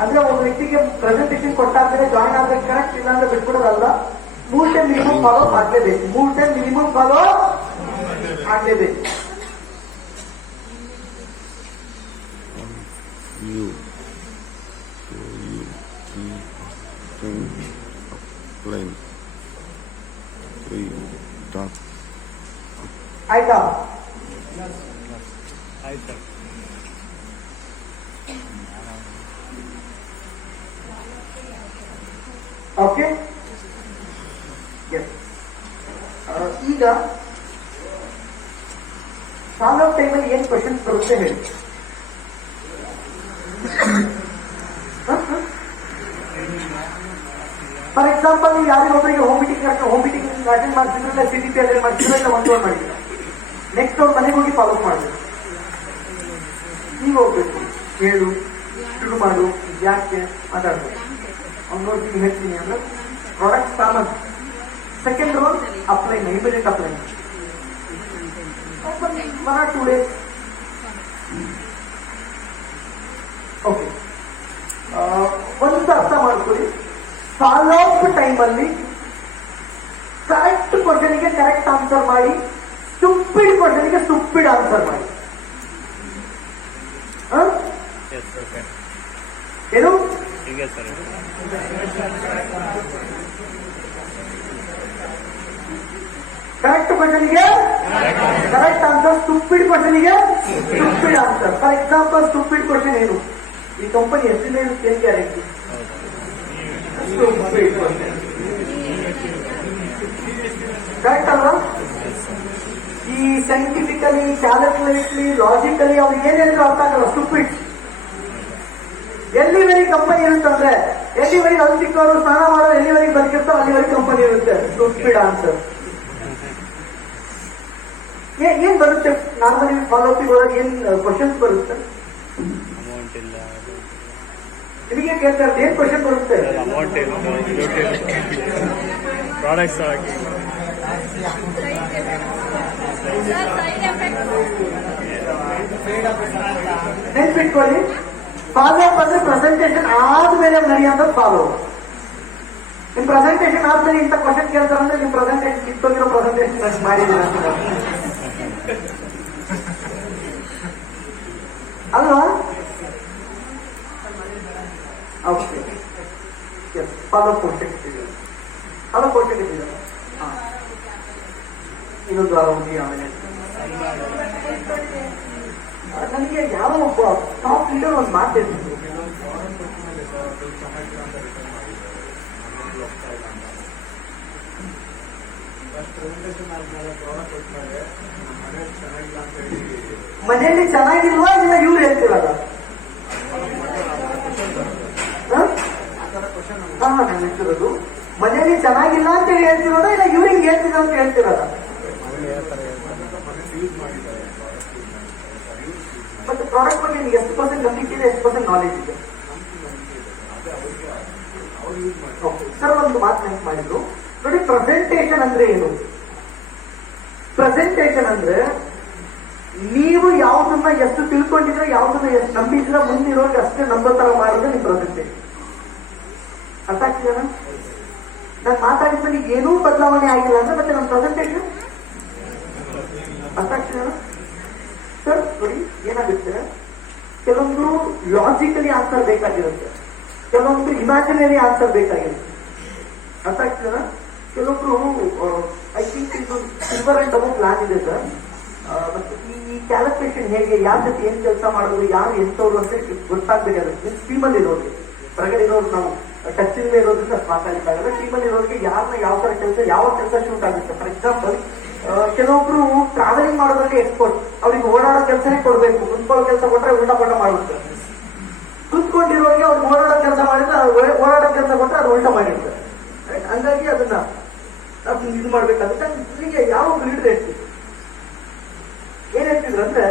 ಅಂದ್ರೆ ಒಬ್ಬ ವ್ಯಕ್ತಿಗೆ ಪ್ರೆಸೆಂಟೇಷನ್ ಕೊಟ್ಟಾದ್ಮೇಲೆ ಜಾಯಿನ್ ಆಗ್ಬೇಕು, ಕರೆಕ್ಟ್ ಇಲ್ಲ ಅಂದ್ರೆ ಬಿಟ್ಬಿಡೋದಲ್ಲ. 3 ಟೈಮ್ ಮಿನಿಮಮ್ ಫಾಲೋ ಆಗ್ಲೇಬೇಕು. 3 ಟೈಮ್ ಮಿನಿಮಮ್ ಫಾಲೋ ಆಗ್ಲೇಬೇಕು. U plane 3 dot ಆಯ್ತಾ? ಓಕೆ, ಈಗ ಫಾಲೋ ಅಪ್ ಟೈಮಲ್ಲಿ ಏನ್ ಕ್ವಶನ್ಸ್ ಬರುತ್ತೆ ಹೇಳಿ. ಫಾರ್ ಎಕ್ಸಾಂಪಲ್, ಯಾರಿಗೊಬ್ಬರಿಗೆ ಹೋಮ್ ಮೀಟಿಂಗ್ ಅಟೆಂಡ್ ಮಾಡ್ತಿದ್ರೆ CTP ಅಟೆಂಡ್ ಮಾಡ್ತಿದ್ರೆ ಇಲ್ಲ 1 hour ಮಾಡಿದ್ರೆ, ನೆಕ್ಸ್ಟ್ ಅವ್ರ ಮನೆಗೆ ಹೋಗಿ ಫಾಲೋ ಅಪ್ ಮಾಡಬೇಕು. ನೀವು ಹೋಗ್ಬೇಕು, ಹೇಳು, ಶುರು ಮಾಡು, ಯಾಕೆ ಮಾತಾಡ್ಬೇಕು. ಅವ್ನು ನೋಡಿ ಹೇಳ್ತೀನಿ ಅಂದ್ರೆ ಪ್ರಾಡಕ್ಟ್ ಸಾಮಾನ್. Second role upline, immediate upline. 1 or 2 days. Okay, ಒಂದು ಅರ್ಥ ಮಾಡ್ಕೊಳ್ಳಿ. ಫಾಲೋ ಅಪ್ ಟೈಮಲ್ಲಿ ಕರೆಕ್ಟ್ ಕ್ವಶನ್ಗೆ ಕರೆಕ್ಟ್ ಆನ್ಸರ್ ಮಾಡಿ, ಸ್ಟುಪಿಡ್ ಕ್ವಶನ್ಗೆ ಸ್ಟುಪಿಡ್ ಆನ್ಸರ್ ಮಾಡಿ. ಏನು ಕರೆಕ್ಟ್ ಕ್ವಶನ್ಗೆ ಕರೆಕ್ಟ್ ಆನ್ಸರ್, ಸ್ಟುಪಿಡ್ ಕ್ವಶನ್ಗೆ stupid answer. For example, stupid question ಏನು? ಈ ಕಂಪನಿ ಎಷ್ಟಿದೆ ಏನು ಗ್ಯಾರಂಟಿ? ಕರೆಕ್ಟ್ ಅಲ್ವಾ? ಈ ಸೈಂಟಿಫಿಕಲಿ, ಕ್ಯಾಲ್ಕುಲೇಟ್ಲಿ, ಲಾಜಿಕಲಿ ಅವ್ರಿಗೆ ಏನೇನು ಅರ್ಥ ಆಗಲ್ಲ. ಸ್ಟುಪಿಡ್. ಎಲ್ಲಿವರೆಗೆ ಕಂಪನಿ ಇರುತ್ತಂದ್ರೆ, ಎಲ್ಲಿವರೆಗೆ ಅಲ್ಲಿ ಸಿಕ್ಕವರು ಸ್ನಾನ ಮಾಡೋ ಎಲ್ಲಿವರೆಗೆ ಬದುಕಿರ್ತಾರೋ ಅಲ್ಲಿವರೆಗೆ ಕಂಪನಿ ಇರುತ್ತೆ. Stupid answer. ಏನ್ ಬರುತ್ತೆ ನಾರ್ಮಲಿ ಫಾಲೋ ಅಪ್ ಒಳಗೆ? ಏನ್ ಕ್ವಶನ್ಸ್ ಬರುತ್ತೆ ನಿಮಗೆ ಕೇಳ್ತಾರೆ? ಏನ್ ಕ್ವಶನ್ ಬರುತ್ತೆ? ಪ್ರಾಡಕ್ಟ್ಸ್ ನೆನ್ಪಿಟ್ಕೊಳ್ಳಿ, ಫಾಲೋ ಅಪ್ ಅಂದ್ರೆ ಪ್ರೆಸೆಂಟೇಷನ್ ಆದ್ಮೇಲೆ ನಡೆಯುವಂತ ಫಾಲೋ. ನಿಮ್ ಪ್ರೆಸೆಂಟೇಶನ್ ಆದ್ಮೇಲೆ ಇಂಥ ಕ್ವಶನ್ ಕೇಳ್ತಾರೆ ಅಂದ್ರೆ ನಿಮ್ ಪ್ರೆಸೆಂಟೇಶನ್ ಕಿತ್ತೋಗಿರೋ ಪ್ರೆಸೆಂಟೇಶನ್ ಮಾಡಿದ್ದೀರ ಅಲ್ವಾ? ಓಕೆ, ಫಾಲೋ ಕೋರ್ಸ್ ಇಟ್ಟಿದ್ದಾರೆ. ಇನ್ನೊಂದು ವಾರ ಹೋಗಿ ಆಮೇಲೆ ನನಗೆ ಯಾವ ಒಬ್ಬ ಟಾಪ್ ಲೀಡರ್ ಒಂದು ಮಾತಾಡ್ತಿದ್ರು. ಮನೆಯಲ್ಲಿ ಚೆನ್ನಾಗಿಲ್ವಾ ಇಲ್ಲ ಇವ್ರು ಹೇಳ್ತಿರಲ್ಲ? ನಾನು ಹೇಳ್ತಿರೋದು ಮನೆಯಲ್ಲಿ ಚೆನ್ನಾಗಿಲ್ಲ ಅಂತ ಹೇಳಿ ಹೇಳ್ತಿರೋದ ಇಲ್ಲ ಇವ್ರಿಗೆ ಹೇಳ್ತಿದ ಅಂತ ಹೇಳ್ತಿರೋದ? ಮತ್ತೆ ಪ್ರಾಡಕ್ಟ್ ಬಗ್ಗೆ ನಿಮ್ಗೆ ಎಷ್ಟು ಪರ್ಸೆಂಟ್ ನಂಬಿಕೆ ಇದೆ, ಎಷ್ಟು ಪರ್ಸೆಂಟ್ ನಾಲೆಜ್ ಇದೆ? ಸರ್ ಒಂದು ಮಾತು ನೆನಪು ಮಾಡಿದ್ರು ನೋಡಿ, ಪ್ರೆಸೆಂಟೇಶನ್ ಅಂದ್ರೆ ಏನು? ಪ್ರೆಸೆಂಟೇಶನ್ ಅಂದ್ರೆ ನೀವು ಯಾವ್ದನ್ನ ಎಷ್ಟು ತಿಳ್ಕೊಂಡಿದ್ರೆ, ಯಾವ್ದನ್ನ ಎಷ್ಟು ನಂಬಿದ್ರೆ ಮುಂದಿರೋರಿಗೆ ಅಷ್ಟೇ ನಂಬೋ ತರ ಮಾಡಿದ್ರೆ ನಿಮ್ ಪ್ರೆಸೆಂಟೇಶನ್. ಅರ್ಥ ಆಗ್ತಿದ? ನಾನು ಮಾತಾಡಿದ್ಮೇಲೆ ಏನೂ ಬದಲಾವಣೆ ಆಗಿಲ್ಲ ಅಂದ್ರೆ ಮತ್ತೆ ನಮ್ಮ ಪ್ರೆಸೆಂಟೇಶನ್ ಅರ್ಥ ಆಗ್ತಿದ? ಸರ್ ನೋಡಿ ಏನಾಗುತ್ತೆ, ಕೆಲವೊಂದು ಲಾಜಿಕಲಿ ಆನ್ಸರ್ ಬೇಕಾಗಿರುತ್ತೆ, ಕೆಲವೊಂದು ಇಮ್ಯಾಜಿನರಿ ಆನ್ಸರ್ ಬೇಕಾಗಿರುತ್ತೆ. ಅರ್ಥ ಆಗ್ತಿದ? ಕೆಲವೊಬ್ರು ಐ ಥಿಂಕ್ ಇದು ಸಿಲ್ವರ್ ಅಂಡ್ ಡಬಲ್ ಪ್ಲಾನ್ ಇದೆ ಸರ್. ಮತ್ತೆ ಈ ಕ್ಯಾಲ್ಕುಲೇಷನ್ ಹೇಗೆ, ಯಾರ ಜೊತೆ ಏನ್ ಕೆಲಸ ಮಾಡೋದು, ಯಾರು ಎಂತವ್ರು ಅಂತ ಗೊತ್ತಾಗ್ಬೇಕಾಗುತ್ತೆ. ಟೀಮಲ್ಲಿ ಇರೋರಿಗೆ, ಹೊರಗಡೆ ಇರೋರು ನಾವು ಟಚ್ ಇಲ್ಲದೆ ಇರೋದ್ರಿಂದ ಮಾತಾಡಲಿಕ್ಕಾಗಲ್ಲ. ಟೀಮಲ್ಲಿ ಇರೋರಿಗೆ ಯಾರನ್ನ ಯಾವ ತರ ಕೆಲಸ, ಯಾವ ಕೆಲಸ ಶೂಟ್ ಆಗುತ್ತೆ. ಫಾರ್ ಎಕ್ಸಾಂಪಲ್, ಕೆಲವೊಬ್ರು ಟ್ರಾವೆಲಿಂಗ್ ಮಾಡೋದ್ರಲ್ಲಿ ಎಕ್ಸ್ಪರ್ಟ್, ಅವ್ರಿಗೆ ಓಡಾಡೋ ಕೆಲಸನೇ ಕೊಡ್ಬೇಕು. ಕುತ್ಕೊಳ್ಳೋ ಕೆಲಸ ಕೊಟ್ರೆ ಉಲ್ಟಾ ಪಲ್ಟ ಮಾಡ್ಬಿಡ್ತಾರೆ. ಕುತ್ಕೊಂಡಿರೋರಿಗೆ ಅವ್ರು ಓಡಾಡೋ ಕೆಲಸ ಮಾಡಿದ್ರೆ, ಓಡಾಡೋ ಕೆಲಸ ಕೊಟ್ರೆ ಅದು ಉಲ್ಟಾ ಮಾಡಿರ್ತಾರೆ. ಹಂಗಾಗಿ ಅದನ್ನ ಇದು ಮಾಡ್ಬೇಕಾಗುತ್ತೆ. ಇಲ್ಲಿಗೆ ಯಾವ ಲೀಡರ್ ಹೇಳ್ತಿದ್ರು, ಏನ್ ಹೇಳ್ತಿದ್ರು ಅಂದ್ರೆ,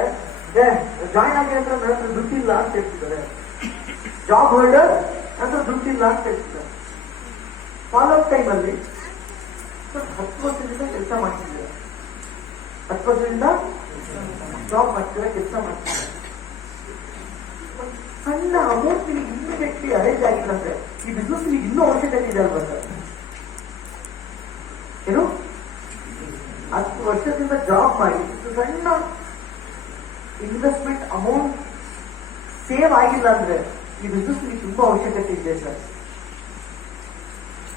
ಜಾಯ್ನ್ ಆಗಿ ಹತ್ರ ನನ್ನ ಹತ್ರ ದುಡ್ಡಿಲ್ಲ ಅಂತ ಹೇಳ್ತಿದ್ದಾರೆ. ಜಾಬ್ ಹೋಲ್ಡರ್ ಅಂದ್ರೆ ದುಡ್ಡಿಲ್ಲ ಅಂತ ಹೇಳ್ತಿದ್ದಾರೆ. ಫಾಲೋ ಅಪ್ ಟೈಮ್ ಅಲ್ಲಿ 10 ವರ್ಷದಿಂದ ಕೆಲಸ ಮಾಡ್ತಿದ್ದಾರೆ, 10 ವರ್ಷದಿಂದ ಜಾಬ್ ಮಾಡ್ತಿದ್ದಾರೆ, ಕೆಲಸ ಮಾಡ್ತಿದ್ದಾರೆ. ಸಣ್ಣ ಅಮೌಂಟ್ ಇಮಿಡಿಯೇಟ್ಲಿ ಅರೇಂಜ್ ಆಗಿಲ್ಲ ಅಂದ್ರೆ ಈ ಬಿಸ್ನೆಸ್ ಇನ್ನೂ ಅವಶ್ಯಕತೆ ಇದೆ ಅಲ್ವಾ ಸರ್? ಏನು 10 ವರ್ಷದಿಂದ ಜಾಬ್ ಮಾಡಿ ಸಣ್ಣ ಇನ್ವೆಸ್ಟ್ಮೆಂಟ್ ಅಮೌಂಟ್ ಸೇವ್ ಆಗಿಲ್ಲ ಅಂದ್ರೆ ಈ ಬಿಸ್ನೆಸ್ ತುಂಬಾ ಅವಶ್ಯಕತೆ ಇದೆ ಸರ್.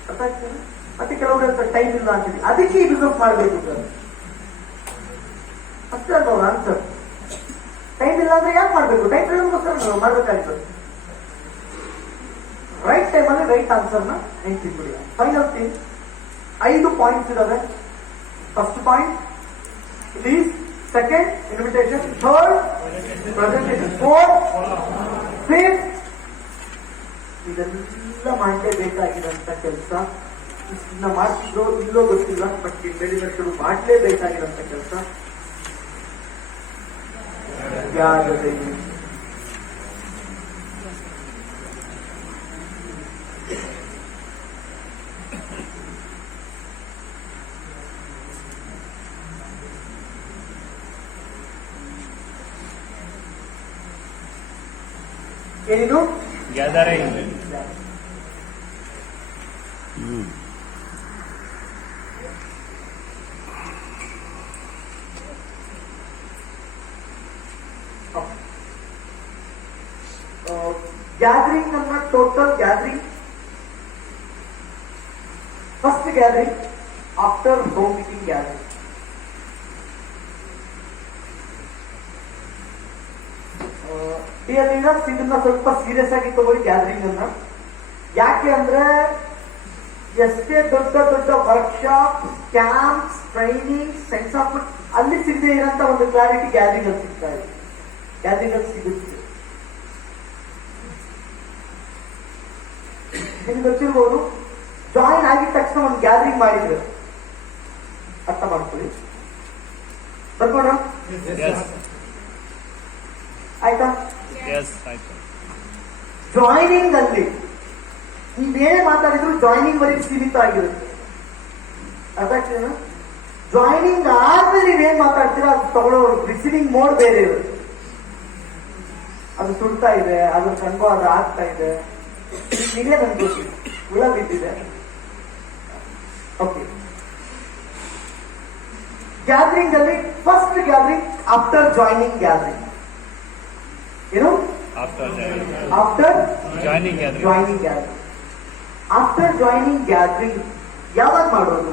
ಅರ್ಥ ಆಗ್ತದೆ? ಮತ್ತೆ ಕೆಲವರು ಟೈಮ್ ಇಲ್ಲ ಅಂತೀವಿ, ಅದಕ್ಕೆ ಈ ಬಿಸ್ನೆಸ್ ಮಾಡಬೇಕು ಸರ್. ಅಷ್ಟೇ ಅಲ್ವಾ ಅವ್ರ ಆನ್ಸರ್? ಟೈಮ್ ಇಲ್ಲ ಅಂದ್ರೆ ಯಾಕೆ ಮಾಡ್ಬೇಕು? ಟೈಮ್ ಇರೋದಕ್ಕೋಸ್ಕರ ಮಾಡ್ಬೇಕಾಗ್ತದೆ. ರೈಟ್ ಟೈಮ್ ಅಲ್ಲಿ ರೈಟ್ ಆನ್ಸರ್ನ ನೆನ್ಪಿಟ್ಬಿಡಿ. ಫೈನಲ್ ಥಿಂಗ್ 5 ಪಾಯಿಂಟ್ಸ್ ಇದಾವೆ. First point please, second invitation, third presentation, fourth, fifth. ಇದೆಲ್ಲ ಮಾಡಲೇಬೇಕಾಗಿರೋಂಥ ಕೆಲಸ. ಇದನ್ನ ಮಾಡ್ತಿದ್ದೋ ಇಲ್ಲೋ ಗೊತ್ತಿಲ್ಲ, ಬಟ್ ಬೆಳಿಗ್ಗೆ ಮಾಡಲೇಬೇಕಾಗಿರೋಂಥ ಕೆಲಸ. ಏನಿದು? ಗ್ಯಾದರಿಂಗ್. ಗ್ಯಾದರಿಂಗ್ ನಮ್ಮ total gathering, first gathering after home meeting gathering. Dear leaders, ಇದನ್ನ ಸ್ವಲ್ಪ ಸೀರಿಯಸ್ ಆಗಿ ತಗೊಳ್ಳಿ ಗ್ಯಾದರಿಂಗ್ ಅನ್ನ. ಯಾಕೆ ಅಂದ್ರೆ ಎಷ್ಟೇ ದೊಡ್ಡ ದೊಡ್ಡ workshop, camps, training, sense of ಅಲ್ಲಿ ಸಿಗದೆ ಇರೋಂತ ಒಂದು ಕ್ಲಾರಿಟಿ ಗ್ಯಾದರಿಂಗ್ ಅಲ್ಲಿ ಸಿಗ್ತಾ ಇದೆ. ಗ್ಯಾದರಿಂಗ್ ಅಲ್ಲಿ ಸಿಗುತ್ತೆ. ನಿಮ್ಗೆ ಗೊತ್ತಿರ್ಬೋದು, ಜಾಯಿನ್ ಆಗಿದ ತಕ್ಷಣ ಒಂದು ಗ್ಯಾದರಿಂಗ್ ಮಾಡಿದ್ರು. ಅರ್ಥ ಮಾಡ್ಕೊಳ್ಳಿ. ಬರ್ಬೋಣ? ಆಯ್ತಾ? ಜಾಯಿನಿಂಗ್ ಅಲ್ಲಿ ನೀವೇನೇ ಮಾತಾಡಿದ್ರು ಜಾಯಿನಿಂಗ್ ವರೆಗೆ ಸೀಮಿತ ಆಗಿರುತ್ತೆ. ಅರ್ಥ ಆಗ್ತೇನ? ಜಾಯಿನಿಂಗ್ ಆದ್ಮೇಲೆ ನೀವೇನ್ ಮಾತಾಡ್ತೀರಾ ಅದು ತಗೊಳ್ಳೋ ರಿಸೀವಿಂಗ್ ಮೋಡ್ ಬೇರೆ ಇರುತ್ತೆ. ಅದು ಸುಡ್ತಾ ಇದೆ, ಅದ್ರ ಕನ್ಗೋ ಅದು ಆಗ್ತಾ ಇದೆ, ಈಗಲೇ ನನ್ಗೆ ಗೊತ್ತಿಲ್ಲ, ಹುಳ ಬಿದ್ದಿದೆ, ಓಕೆ, ಗ್ಯಾದರಿಂಗ್ ಅಲ್ಲಿ first gathering after joining gathering ಏನು After after joining gathering. Joining gathering. After joining gathering ಯಾವಾಗ ಮಾಡೋದು?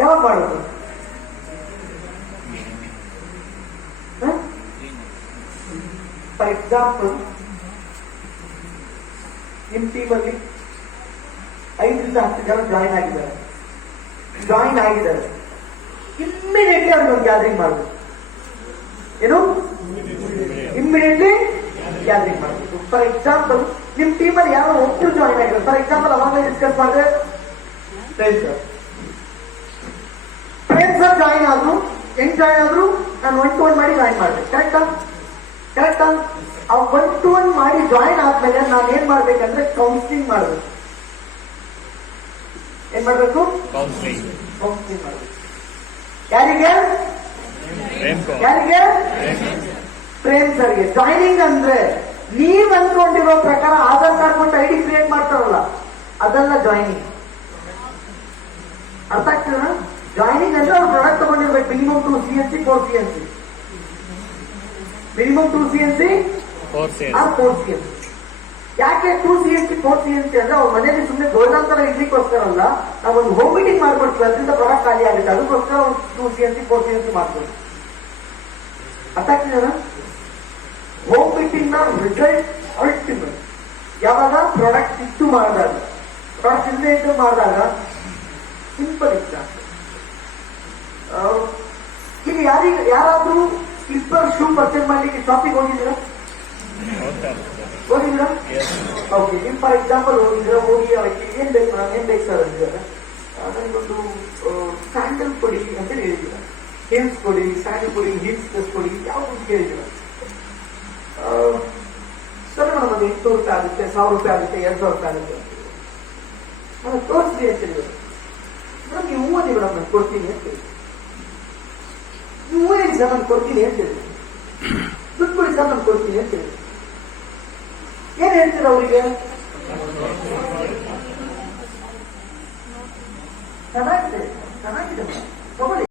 ಯಾವಾಗ ಮಾಡೋದು? ಫಾರ್ ಎಕ್ಸಾಂಪಲ್, ನಿಮ್ ಟೀಮ್ ಅಲ್ಲಿ 5 ರಿಂದ 10 ಜನ ಜಾಯಿನ್ ಆಗಿದ್ದಾರೆ. ಇಮ್ಮಿಡಿಯೇಟ್ಲಿ ಅವ್ರಿಗೆ ಗ್ಯಾದರಿಂಗ್ ಮಾಡಬೇಕು. ಏನು? ಇಮ್ಮಿಡಿಯೇಟ್ಲಿ ಗ್ಯಾದರಿಂಗ್ ಮಾಡಬೇಕು. ಫಾರ್ ಎಕ್ಸಾಂಪಲ್, ನಿಮ್ ಟೀಮ್ ಅಲ್ಲಿ ಯಾರೋ ಒಬ್ರು ಜಾಯಿನ್ ಆಗಿದ್ದಾರೆ. ಫಾರ್ ಎಕ್ಸಾಂಪಲ್, ಅವಾಗಲೇ ಡಿಸ್ಕಸ್ ಮಾಡಿದ್ರೆ ಪ್ರೇಮ್ ಸರ್ ಜಾಯಿನ್ ಆದ್ರು. ಹೆಂಗ್ ಜಾಯಿನ್ ಆದ್ರು? ನಾನು 1 to 1 ಮಾಡಿ ಜಾಯಿನ್ ಮಾಡಿದೆ. ಕರೆಕ್ಟಾ? ಆ 1 to 1 ಮಾಡಿ ಜಾಯಿನ್ ಆದ್ಮೇಲೆ ನಾನು ಏನ್ ಮಾಡ್ಬೇಕಂದ್ರೆ ಕೌನ್ಸಿಲಿಂಗ್ ಮಾಡ್ಬೇಕು. ಏನ್ ಮಾಡ್ಬೇಕು? Counseling. ಕೌನ್ಸಿಲಿಂಗ್ ಮಾಡ್ಬೇಕು. ಯಾರಿಗೆ? ಪ್ರೇಮ್ ಸರ್ಗೆ. ಜಾಯ್ನಿಂಗ್ ಅಂದ್ರೆ ನೀವ್ ಅಂದ್ಕೊಂಡಿರೋ ಪ್ರಕಾರ ಆಧಾರ್ ಕಾರ್ಡ್ ಕೊಟ್ಟು ಐಡಿ ಕ್ರಿಯೇಟ್ ಮಾಡ್ತಾರಲ್ಲ, ಅದೆಲ್ಲ ಜಾಯ್ನಿಂಗ್. ಅರ್ಥ ಆಗ್ತದ? ಜಾಯ್ನಿಂಗ್ ಅಂದ್ರೆ ಅವ್ರು ಪ್ರಾಡಕ್ಟ್ ತಗೊಂಡಿರ್ಬೇಕು. Minimum 2 CNC 4 CNC. Minimum 2 CNC 4 CNC. 4 CNC. ಯಾಕೆ 2 CNC 4 CNC ಅಂದ್ರೆ ಅವ್ರ ಮನೆಯಲ್ಲಿ ಸುಮ್ಮನೆ ಗೋಲ್ಡನ್ ತರ ಇಡ್ಲಿಕ್ಕೋಸ್ಕರಲ್ಲ, ನಾವೊಂದು ಹೋಮ್ ಮೀಟಿಂಗ್ ಮಾಡ್ಕೊಡ್ತೀವಿ, ಅದರಿಂದ ಪ್ರಾಡಕ್ಟ್ ಖಾಲಿ ಆಗುತ್ತೆ. ಅದಕ್ಕೋಸ್ಕರ ಒಂದು 2 CNC 4 CNC ಮಾಡ್ತೀವಿ. ಅರ್ಥ ಆಗ್ತಿದೆ? ಹೋಮ್ ಮೀಟಿಂಗ್ ನ ರಿಸಲ್ಟ್ ಅಲ್ಟಿಮೇಟ್ ಯಾವಾಗ? ಪ್ರಾಡಕ್ಟ್ ಇಟ್ಟು ಮಾಡಿದಾಗ. ಪ್ರಾಡಕ್ಟ್ ಇಲ್ಲದೆ ಇಟ್ಟು ಮಾಡಿದಾಗ. ಸಿಂಪಲ್ ಎಕ್ಸಾಂಪಲ್, ಈಗ ಯಾರಾದ್ರೂ ಸ್ಲಿಪ್ಪರ್ ಶೂ ಪರ್ಚೇಸ್ ಮಾಡ್ಲಿಕ್ಕೆ ಶಾಪಿಗೆ ಹೋಗಿದ್ದೀರಾ? ಓಕೆ, ನೀವು ಫಾರ್ ಎಕ್ಸಾಂಪಲ್ ಹೋಗಿದ್ರೆ ಹೋಗಿ ಅವಕ್ಕೆ ಏನ್ ಬೇಕು ಸರ್ ಅಂದಿದ್ದಾರೆ. ನನಗೊಂದು ಸ್ಯಾಂಡಲ್ ಕೊಡಿ ಅಂತ ಹೇಳಿದ್ದೀರ. ಹೇಲ್ಸ್ ಕೊಡಿ, ಸ್ಯಾಂಡಲ್ ಕೊಡಿ, ಹೀಲ್ಸ್ ಕೊಡಿ, ಯಾವ್ದು ಕೇಳಿದ್ದೀರ? ಸರ್ ಮೇಡಮ್ ಅದು 800 ರೂಪಾಯಿ ಆಗುತ್ತೆ, 1000 ರೂಪಾಯಿ ಆಗುತ್ತೆ, 2000 ರೂಪಾಯಿ ಆಗುತ್ತೆ. ನಾನು ತೋರಿಸ್ರಿ ಅಂತ ಹೇಳಿದ್ರು. ಮೇಡಮ್ ನೀವು ಓದಿ ಮೇಡಮ್ ನಾನು ಕೊಡ್ತೀನಿ ಅಂತ ಹೇಳಿ. ನೀವು ಓದಿ ಸರ್ ನಾನು ಕೊಡ್ತೀನಿ ಅಂತ ಹೇಳಿ. ದುಡ್ಡು ಕೊಡಿ ಸರ್ ನಾನು ಕೊಡ್ತೀನಿ ಅಂತ ಹೇಳಿ. ಏನ್ ಹೇಳ್ತೀರ ಅವರಿಗೆ? ಚೆನ್ನಾಗಿದೆ ತಗೊಳ್ಳಿ.